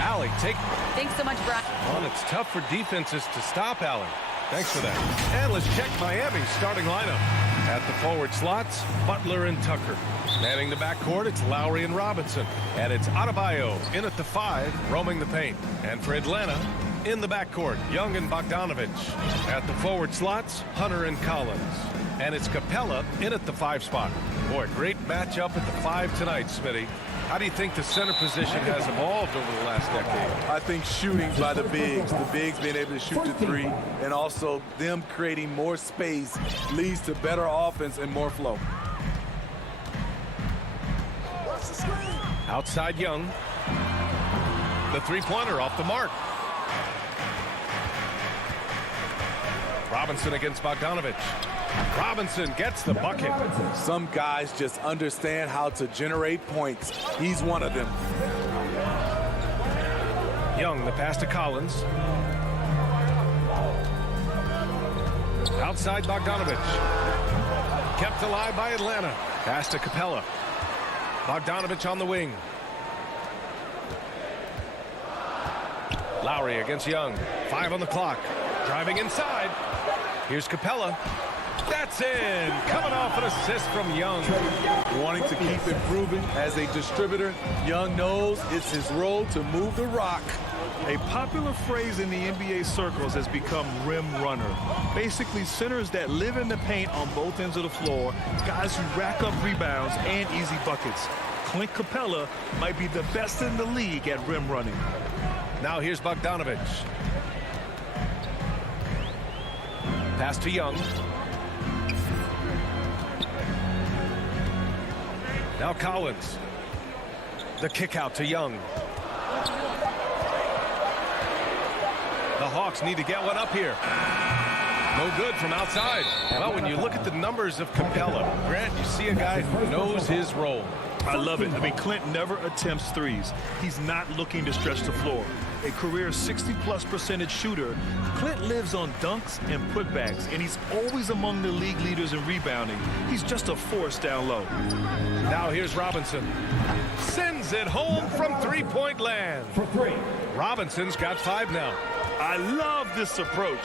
Allie, Thanks so much, Brian. Well, it's tough for defenses to stop Allie. Thanks for that. And let's check Miami's starting lineup. At the forward slots, Butler and Tucker. Manning the backcourt, it's Lowry and Robinson. And it's Adebayo in at the 5, roaming the paint. And for Atlanta, in the backcourt, Young and Bogdanovich. At the forward slots, Hunter and Collins. And it's Capella in at the 5 spot. Boy, great matchup at the 5 tonight, Smitty. How do you think the center position has evolved over the last decade? I think shooting by the bigs being able to shoot the 3, and also them creating more space leads to better offense and more flow. Outside Young. The 3-pointer off the mark. Robinson against Bogdanovich. Robinson gets the bucket. Some guys just understand how to generate points. He's one of them. Young, the pass to Collins. Outside Bogdanovich. Kept alive by Atlanta. Pass to Capella. Bogdanovich on the wing. Lowry against Young. 5 on the clock. Driving inside. Here's Capella. That's in. Coming off an assist from Young. Wanting to keep improving as a distributor, Young knows it's his role to move the rock. A popular phrase in the NBA circles has become rim runner. Basically, centers that live in the paint on both ends of the floor, guys who rack up rebounds and easy buckets. Clint Capella might be the best in the league at rim running. Now here's Bogdanovich. Pass to Young. Now Collins. The kick out to Young. The Hawks need to get one up here. No good from outside. Well, when you look at the numbers of Capella, Grant, you see a guy who knows his role. I love it. I mean, Clint never attempts threes. He's not looking to stretch the floor. A career 60+% shooter, Clint lives on dunks and putbacks, and he's always among the league leaders in rebounding. He's just a force down low. Now here's Robinson. Sends it home from 3-point land. For 3. Robinson's got 5 now. I love this approach.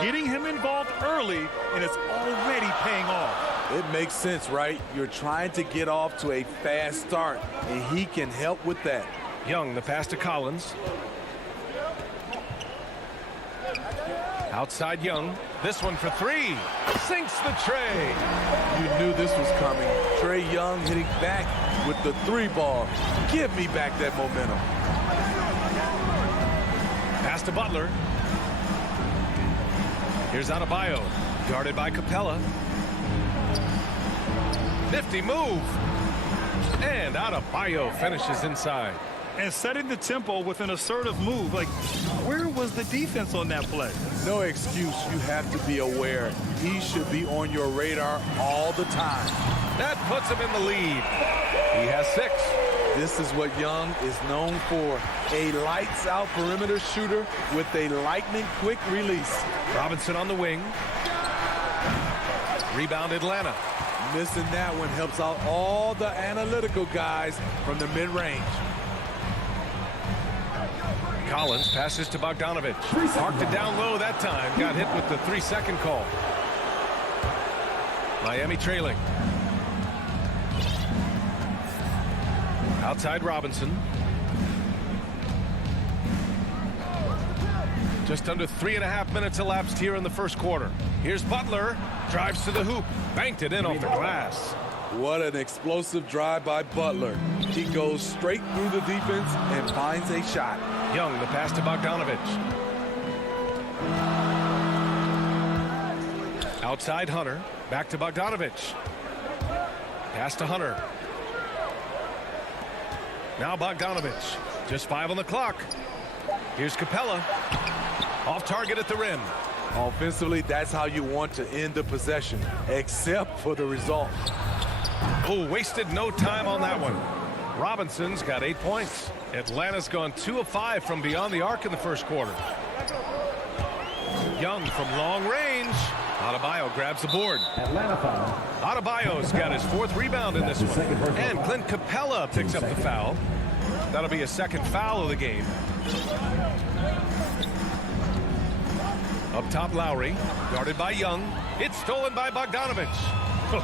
Getting him involved early, and it's already paying off. It makes sense, right? You're trying to get off to a fast start, and he can help with that. Young, the pass to Collins. Outside Young. This one for 3. Sinks the tray. You knew this was coming. Trae Young hitting back with the 3 ball. Give me back that momentum. Pass to Butler. Here's Adebayo. Guarded by Capella. Nifty move. And Adebayo finishes inside. And setting the tempo with an assertive move. Like, where was the defense on that play? No excuse. You have to be aware. He should be on your radar all the time. That puts him in the lead. He has 6. This is what Young is known for. A lights-out perimeter shooter with a lightning-quick release. Robinson on the wing. Rebound Atlanta. Missing that one helps out all the analytical guys from the mid-range. Collins passes to Bogdanovich. Parked it down low that time. Got hit with the 3-second call. Miami trailing. Outside Robinson. Just under 3.5 minutes elapsed here in the first quarter. Here's Butler. Drives to the hoop. Banked it in off the glass. What an explosive drive by Butler. He goes straight through the defense and finds a shot. Young, the pass to Bogdanovich. Outside Hunter. Back to Bogdanovich. Pass to Hunter. Now Bogdanovich. Just 5 on the clock. Here's Capella. Off target at the rim. Offensively, that's how you want to end the possession, except for the result. Oh, wasted no time on that one. Robinson's got 8 points. Atlanta's gone 2 of 5 from beyond the arc in the first quarter. Young from long range. Adebayo grabs the board. Atlanta foul. Adebayo's got his 4th rebound in this one. And Clint Capella picks up the foul. That'll be a second foul of the game. Up top, Lowry, guarded by Young. It's stolen by Bogdanovich.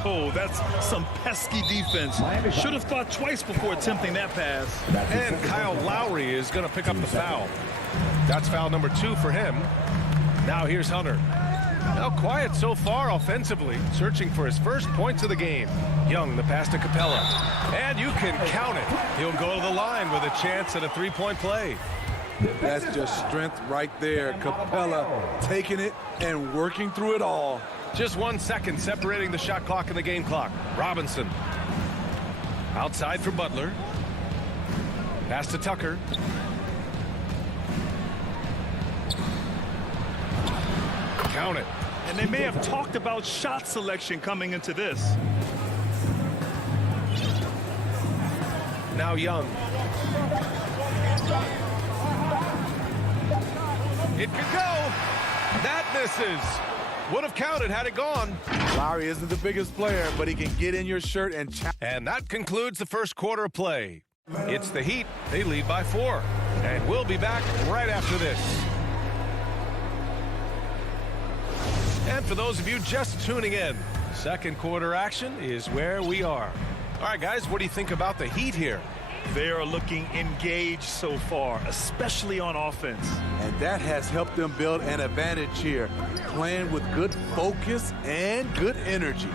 Oh, that's some pesky defense. Should have thought twice before attempting that pass. And Kyle Lowry is going to pick up the foul. That's foul number 2 for him. Now here's Hunter. Now quiet so far offensively, searching for his first points of the game. Young, the pass to Capella. And you can count it. He'll go to the line with a chance at a three-point play. That's just strength right there. Capella taking it and working through it all. Just 1 second separating the shot clock and the game clock. Robinson. Outside for Butler. Pass to Tucker. Count it. And they may have talked about shot selection coming into this. Now Young. It could go. That misses. Would have counted had it gone. Lowry isn't the biggest player, but he can get in your shirt and... And that concludes the first quarter of play. It's the Heat. They lead by 4. And we'll be back right after this. And for those of you just tuning in, second quarter action is where we are. All right, guys, what do you think about the Heat here? They are looking engaged so far, especially on offense. And that has helped them build an advantage here, playing with good focus and good energy.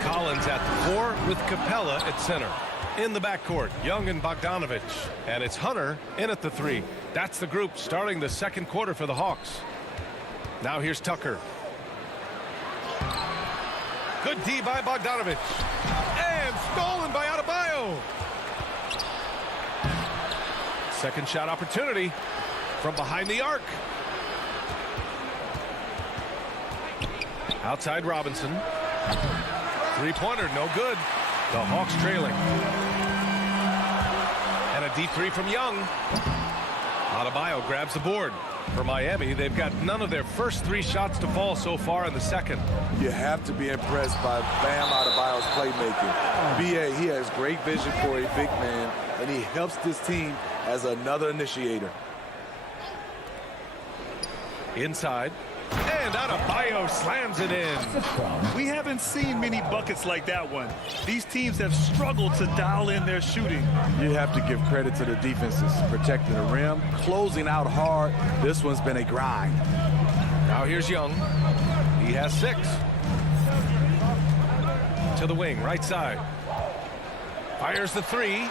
Collins at the 4 with Capella at center. In the backcourt, Young and Bogdanovich. And it's Hunter in at the 3. That's the group starting the second quarter for the Hawks. Now here's Tucker. Good D by Bogdanovich. And stolen by Adebayo. Second shot opportunity from behind the arc. Outside Robinson. Three-pointer, no good. The Hawks trailing. And a deep 3 from Young. Adebayo grabs the board. For Miami, they've got none of their first 3 shots to fall so far in the second. You have to be impressed by Bam Adebayo's playmaking. B.A., he has great vision for a big man, and he helps this team as another initiator. Inside. And Adebayo slams it in. We haven't seen many buckets like that one. These teams have struggled to dial in their shooting. You have to give credit to the defenses, protecting the rim, closing out hard. This one's been a grind. Now here's Young. He has 6. To the wing, right side. Fires the 3.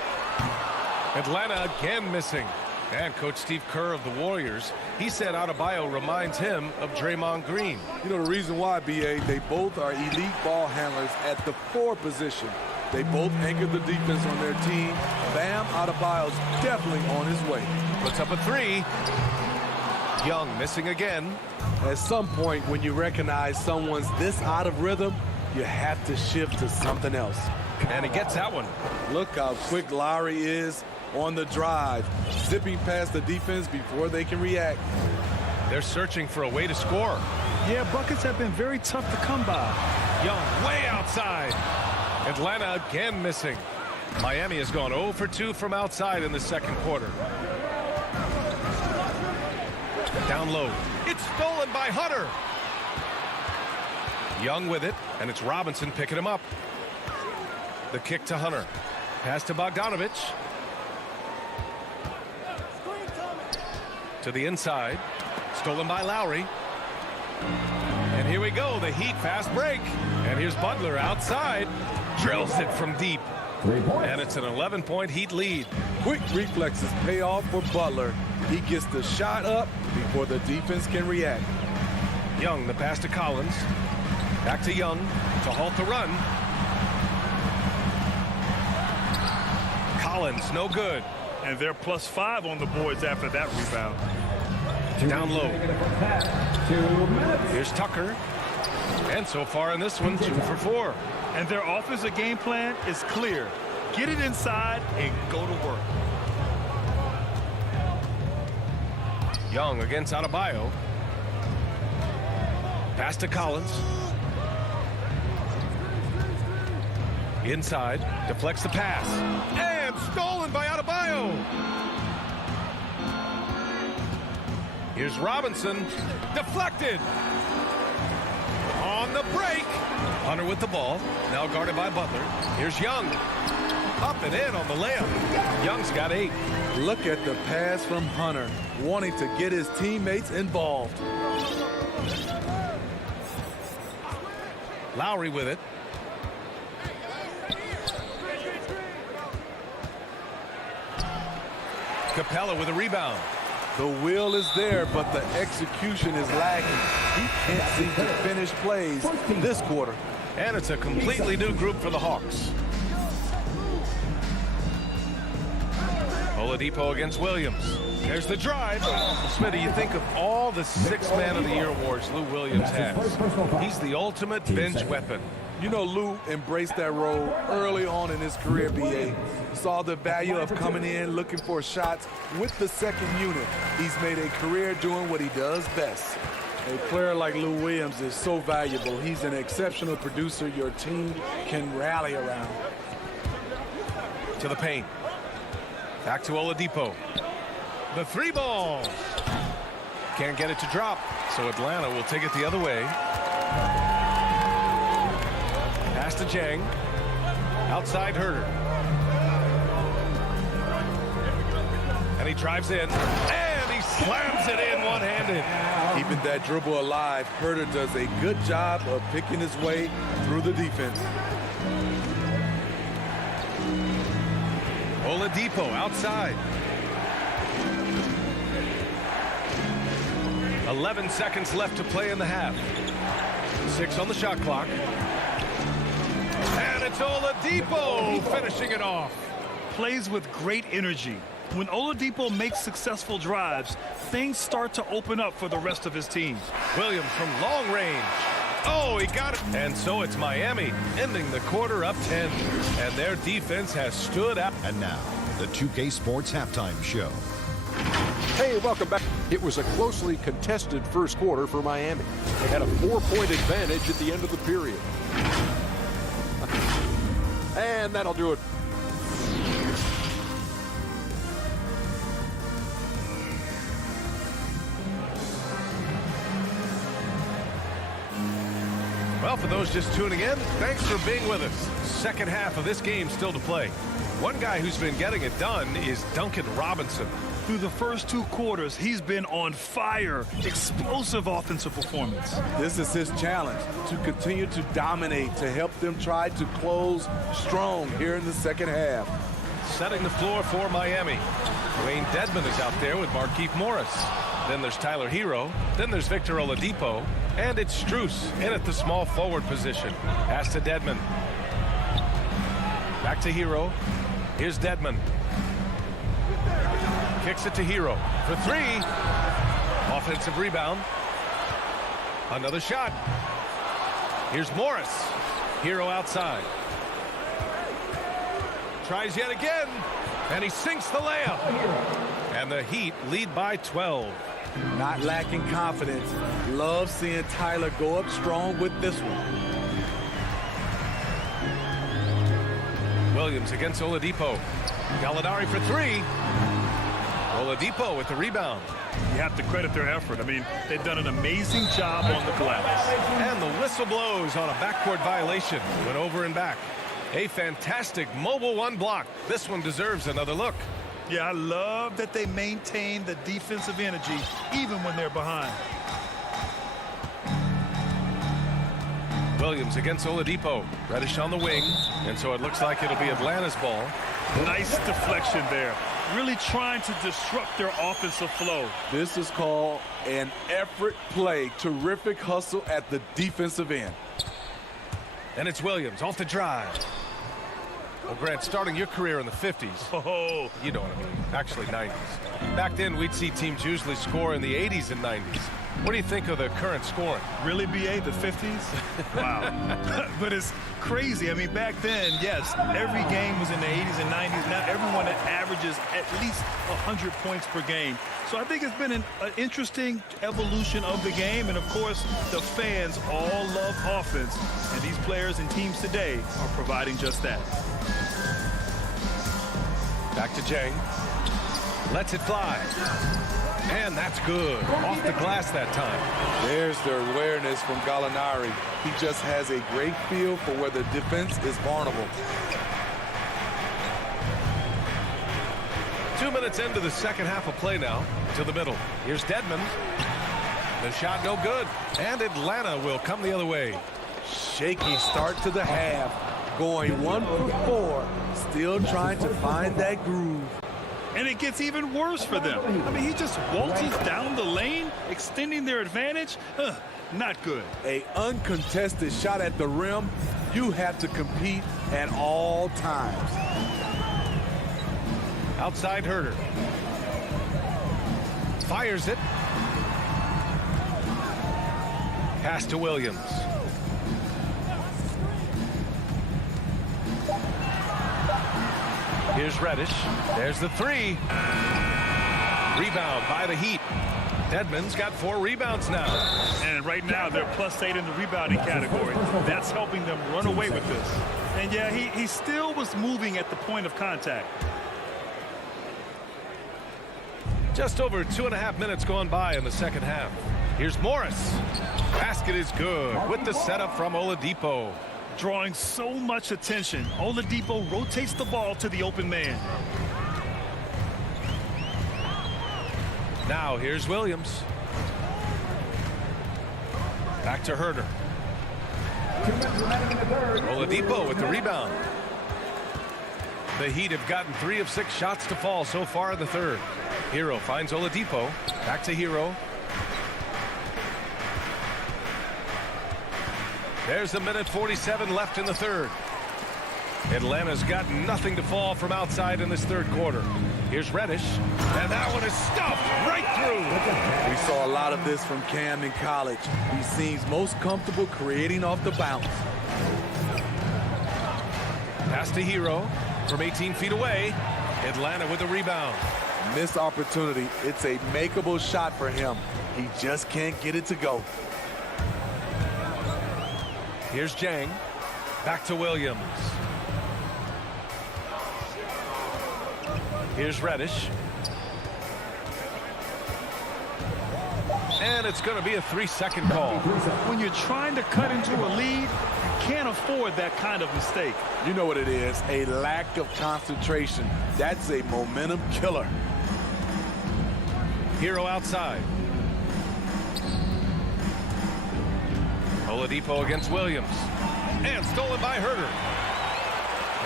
Atlanta again missing. And Coach Steve Kerr of the Warriors, he said Adebayo reminds him of Draymond Green. You know the reason why, B.A., they both are elite ball handlers at the 4 position. They both anchor the defense on their team. Bam Adebayo's definitely on his way. Puts up a 3. Young missing again. At some point, when you recognize someone's this out of rhythm, you have to shift to something else. And he gets that one. Look how quick Lowry is on the drive, zipping past the defense before they can react. They're searching for a way to score. Yeah, buckets have been very tough to come by. Young way outside. Atlanta again missing. Miami has gone 0 for 2 from outside in the second quarter. Down low. It's stolen by Hunter. Young with it, and it's Robinson picking him up. The kick to Hunter. Pass to Bogdanovich. To the inside. Stolen by Lowry. And here we go, the Heat fast break. And here's Butler outside. Drills it from deep. And it's an 11-point Heat lead. Quick reflexes pay off for Butler. He gets the shot up before the defense can react. Young, the pass to Collins. Back to Young to halt the run. Collins, no good. And they're +5 on the boards after that rebound. Down low. Here's Tucker. And so far in this one, 2 for 4. And their offensive game plan is clear. Get it inside and go to work. Young against Adebayo. Pass to Collins. Inside. Deflects the pass. And stolen by Adebayo. go. Here's Robinson. Deflected. On the break. Hunter with the ball. Now guarded by Butler. Here's Young. Up and in on the layup. Young's got 8. Look at the pass from Hunter, wanting to get his teammates involved. Lowry with it. Capella with a rebound. The will is there, but the execution is lagging. He can't seem to finish plays this quarter. And it's a completely new group for the Hawks. Oladipo against Williams. There's the drive. Smitty, you think of all the 6th Man of the Year awards Lou Williams has. He's the ultimate bench weapon. You know, Lou embraced that role early on in his career, BA. Saw the value of coming in, looking for shots with the second unit. He's made a career doing what he does best. A player like Lou Williams is so valuable. He's an exceptional producer your team can rally around. To the paint. Back to Oladipo. The 3 ball. Can't get it to drop, so Atlanta will take it the other way. Pass to Jang. Outside Herter. And he drives in. And he slams it in one-handed. Keeping that dribble alive, Herter does a good job of picking his way through the defense. Oladipo outside. 11 seconds left to play in the half. 6 on the shot clock. And it's Oladipo finishing it off. Plays with great energy. When Oladipo makes successful drives, things start to open up for the rest of his team. Williams from long range. Oh, he got it. And so it's Miami ending the quarter up 10. And their defense has stood up. And now, the 2K Sports Halftime Show. Hey, welcome back. It was a closely contested first quarter for Miami. They had a 4-point advantage at the end of the period. And that'll do it. Well, for those just tuning in, thanks for being with us. Second half of this game still to play. One guy who's been getting it done is Duncan Robinson. Through the first 2 quarters, he's been on fire. Explosive offensive performance. This is his challenge, to continue to dominate, to help them try to close strong here in the second half. Setting the floor for Miami. Wayne Dedmon is out there with Markieff Morris. Then there's Tyler Hero. Then there's Victor Oladipo. And it's Strus in at the small forward position. Pass to Dedmon. Back to Hero. Here's Dedmon. Kicks it to Hero for 3. Offensive rebound. Another shot. Here's Morris. Hero outside. Tries yet again. And he sinks the layup. And the Heat lead by 12. Not lacking confidence. Love seeing Tyler go up strong with this one. Williams against Oladipo. Gallinari for 3. Oladipo with the rebound. You have to credit their effort. I mean, they've done an amazing job on the glass. And the whistle blows on a backcourt violation. Went over and back. A fantastic mobile 1 block. This one deserves another look. Yeah, I love that they maintain the defensive energy even when they're behind. Williams against Oladipo. Reddish on the wing. And so it looks like it'll be Atlanta's ball. Nice deflection there. Really trying to disrupt their offensive flow. This is called an effort play. Terrific hustle at the defensive end. And it's Williams off the drive. Well, Grant, starting your career in the 50s. Oh, you know what I mean. Actually, 90s. Back then, we'd see teams usually score in the 80s and 90s. What do you think of the current scoring? Really, BA, the 50s? Wow. But it's crazy. I mean, back then, yes, every game was in the 80s and 90s. Now everyone averages at least 100 points per game. So I think it's been an interesting evolution of the game. And, of course, the fans all love offense. And these players and teams today are providing just that. Back to Jang. Lets it fly. And that's good. Off the glass that time. There's the awareness from Gallinari. He just has a great feel for where the defense is vulnerable. 2 minutes into the second half of play now. To the middle. Here's Dedmon. The shot no good. And Atlanta will come the other way. Shaky start to the half. Going 1 for 4. Still trying to find that groove. And it gets even worse for them. I mean, he just waltzes down the lane, extending their advantage. Not good. An uncontested shot at the rim. You have to compete at all times. Outside Herder. Fires it. Pass to Williams. Here's Reddish. There's the three. Rebound by the Heat. Dedmon's got 4 rebounds now. And right now they're +8 in the rebounding category. That's helping them run away with this. And yeah, he still was moving at the point of contact. Just over 2.5 minutes gone by in the second half. Here's Morris. Basket is good with the setup from Oladipo. Drawing so much attention, Oladipo rotates the ball to the open man. Now here's Williams. Back to Herder. Oladipo with the rebound. The Heat have gotten 3 of 6 shots to fall so far in the third. Hero finds Oladipo. Back to Hero. There's a minute 47 left in the third. Atlanta's got nothing to fall from outside in this third quarter. Here's Reddish. And that one is stuffed right through. We saw a lot of this from Cam in college. He seems most comfortable creating off the bounce. Pass to Hero from 18 feet away. Atlanta with a rebound. Missed opportunity. It's a makeable shot for him. He just can't get it to go. Here's Jang. Back to Williams. Here's Reddish. And it's going to be a 3-second call. When you're trying to cut into a lead, you can't afford that kind of mistake. You know what it is, a lack of concentration. That's a momentum killer. Hero outside. Oladipo against Williams. And stolen by Herder.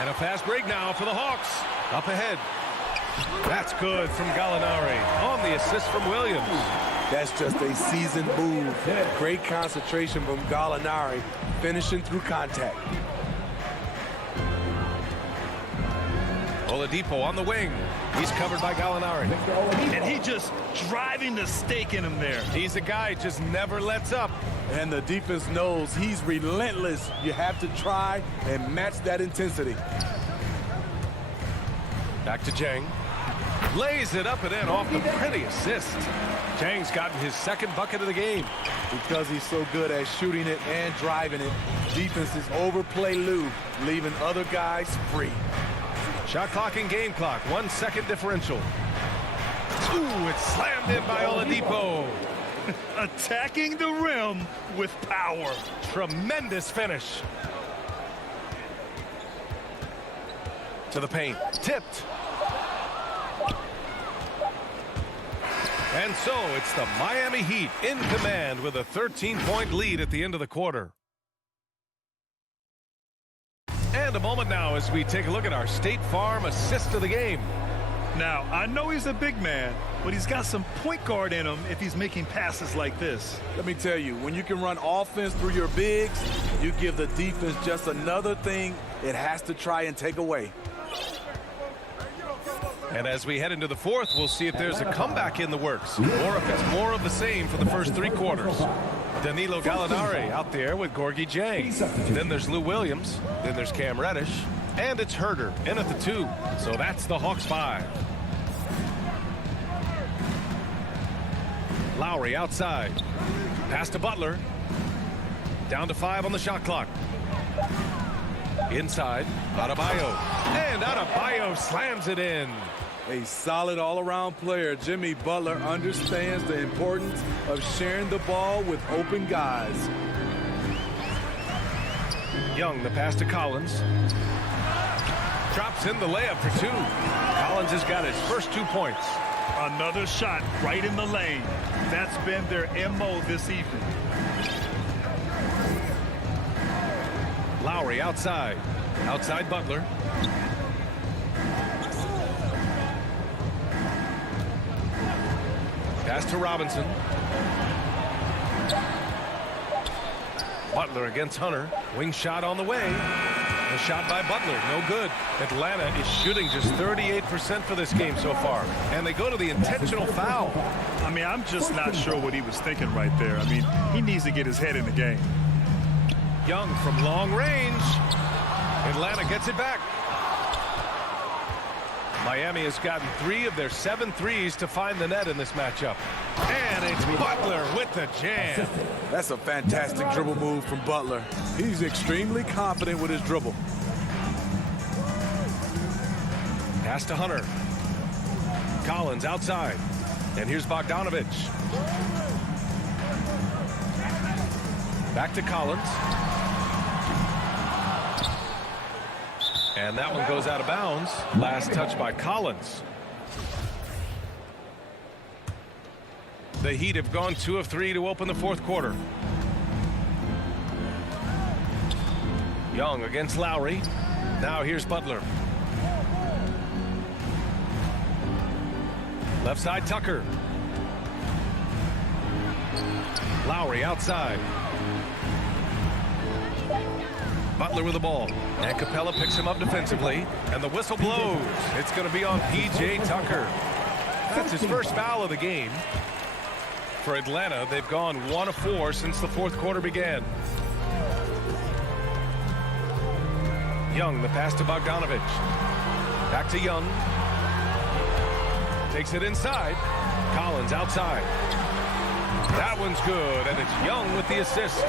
And a fast break now for the Hawks. Up ahead. That's good from Gallinari on the assist from Williams. That's just a seasoned move. Great concentration from Gallinari, finishing through contact. Oladipo on the wing. He's covered by Gallinari. And he just driving the stake in him there. He's a guy just never lets up. And the defense knows he's relentless. You have to try and match that intensity. Back to Jang. Lays it up and in off the pretty assist. Jang's gotten his second bucket of the game. Because he's so good at shooting it and driving it, defenses overplay Lou, leaving other guys free. Shot clock and game clock. 1 second differential. Ooh, it's slammed in by Oladipo. Attacking the rim with power. Tremendous finish. To the paint. Tipped. And so it's the Miami Heat in command with a 13-point lead at the end of the quarter. And a moment now as we take a look at our State Farm assist of the game. Now, I know he's a big man, but he's got some point guard in him if he's making passes like this. Let me tell you, when you can run offense through your bigs, you give the defense just another thing it has to try and take away. And as we head into the fourth, we'll see if there's a comeback in the works or if it's more of the same for the first 3 quarters. Danilo Gallinari out there with Gorgie Jang. Then there's Lou Williams. Then there's Cam Reddish. And it's Herder in at the 2. So that's the Hawks 5. Lowry outside. Pass to Butler. Down to 5 on the shot clock. Inside, Adebayo. And Adebayo slams it in. A solid all-around player, Jimmy Butler understands the importance of sharing the ball with open guys. Young, the pass to Collins. Drops in the layup for two. Collins has got his first 2 points. Another shot right in the lane. That's been their MO this evening. Lowry outside. Outside Butler. Pass to Robinson. Butler against Hunter. Wing shot on the way. A shot by Butler. No good. Atlanta is shooting just 38% for this game so far. And they go to the intentional foul. I mean, I'm just not sure what he was thinking right there. I mean, he needs to get his head in the game. Young from long range. Atlanta gets it back. Miami has gotten 3 of their 7 threes to find the net in this matchup. And it's Butler with the jam. That's a fantastic dribble move from Butler. He's extremely confident with his dribble. Pass to Hunter. Collins outside. And here's Bogdanovich. Back to Collins. And that one goes out of bounds. Last touch by Collins. The Heat have gone 2 of 3 to open the fourth quarter. Young against Lowry. Now here's Butler. Left side Tucker. Lowry outside. Butler with the ball. And Capella picks him up defensively. And the whistle blows. It's going to be on P.J. Tucker. That's his first foul of the game. For Atlanta, they've gone 1 of 4 since the fourth quarter began. Young, the pass to Bogdanovich. Back to Young. Takes it inside. Collins outside. That one's good, and it's Young with the assist.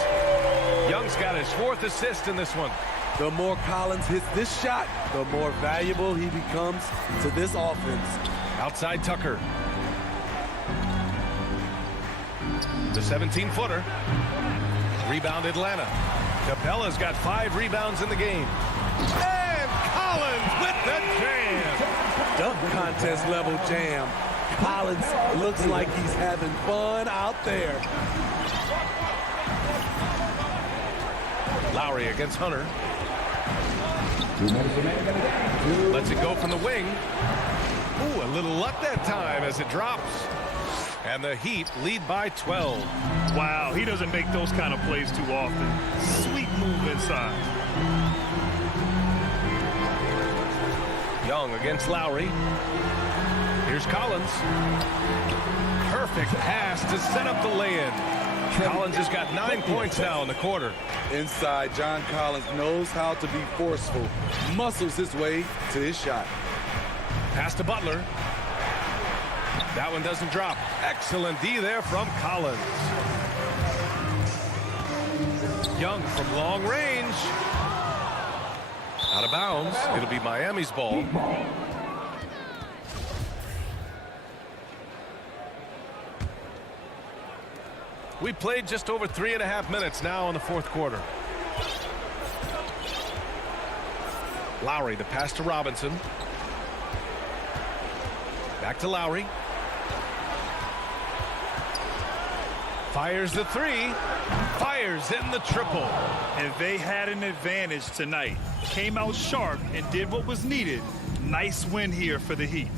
Young's got his 4th assist in this one. The more Collins hits this shot, the more valuable he becomes to this offense. Outside Tucker. The 17-footer. Rebound Atlanta. Capella's got 5 rebounds in the game. And Collins with the jam. Dunk contest level jam. Collins looks like he's having fun out there. Lowry against Hunter. Lets it go from the wing. Ooh, a little luck that time as it drops. And the Heat lead by 12. Wow, he doesn't make those kind of plays too often. Sweet move inside. Young against Lowry. Here's Collins. Perfect pass to set up the lay-in. Collins has got 9 points now in the quarter. Inside, John Collins knows how to be forceful. Muscles his way to his shot. Pass to Butler. That one doesn't drop. Excellent D there from Collins. Young from long range. Out of bounds. It'll be Miami's ball. We played just over 3.5 minutes now in the fourth quarter. Lowry, the pass to Robinson. Back to Lowry. Fires the 3. Fires in the triple. And they had an advantage tonight. Came out sharp and did what was needed. Nice win here for the Heat.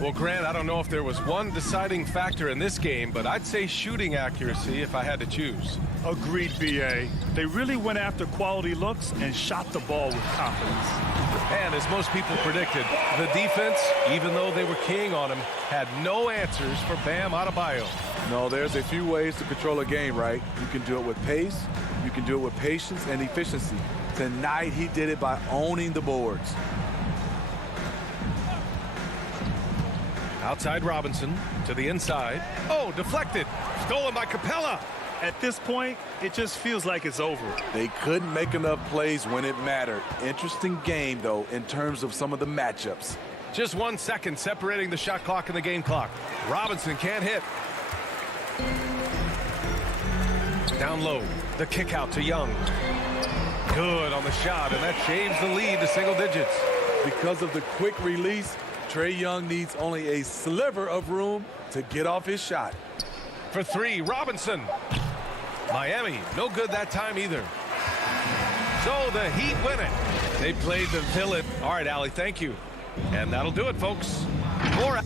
Well, Grant, I don't know if there was one deciding factor in this game, but I'd say shooting accuracy if I had to choose. Agreed, B.A. They really went after quality looks and shot the ball with confidence. And as most people predicted, the defense, even though they were keying on him, had no answers for Bam Adebayo. No, there's a few ways to control a game, right? You can do it with pace, you can do it with patience and efficiency. Tonight, he did it by owning the boards. Outside Robinson to the inside. Oh, deflected. Stolen by Capella. At this point, it just feels like it's over. They couldn't make enough plays when it mattered. Interesting game, though, in terms of some of the matchups. Just 1 second separating the shot clock and the game clock. Robinson can't hit. Down low, the kick out to Young. Good on the shot, and that shaves the lead to single digits. Because of the quick release, Trae Young needs only a sliver of room to get off his shot. For three, Robinson. Miami, no good that time either. So the Heat win it. They played the villain. All right, Allie, thank you. And that'll do it, folks. More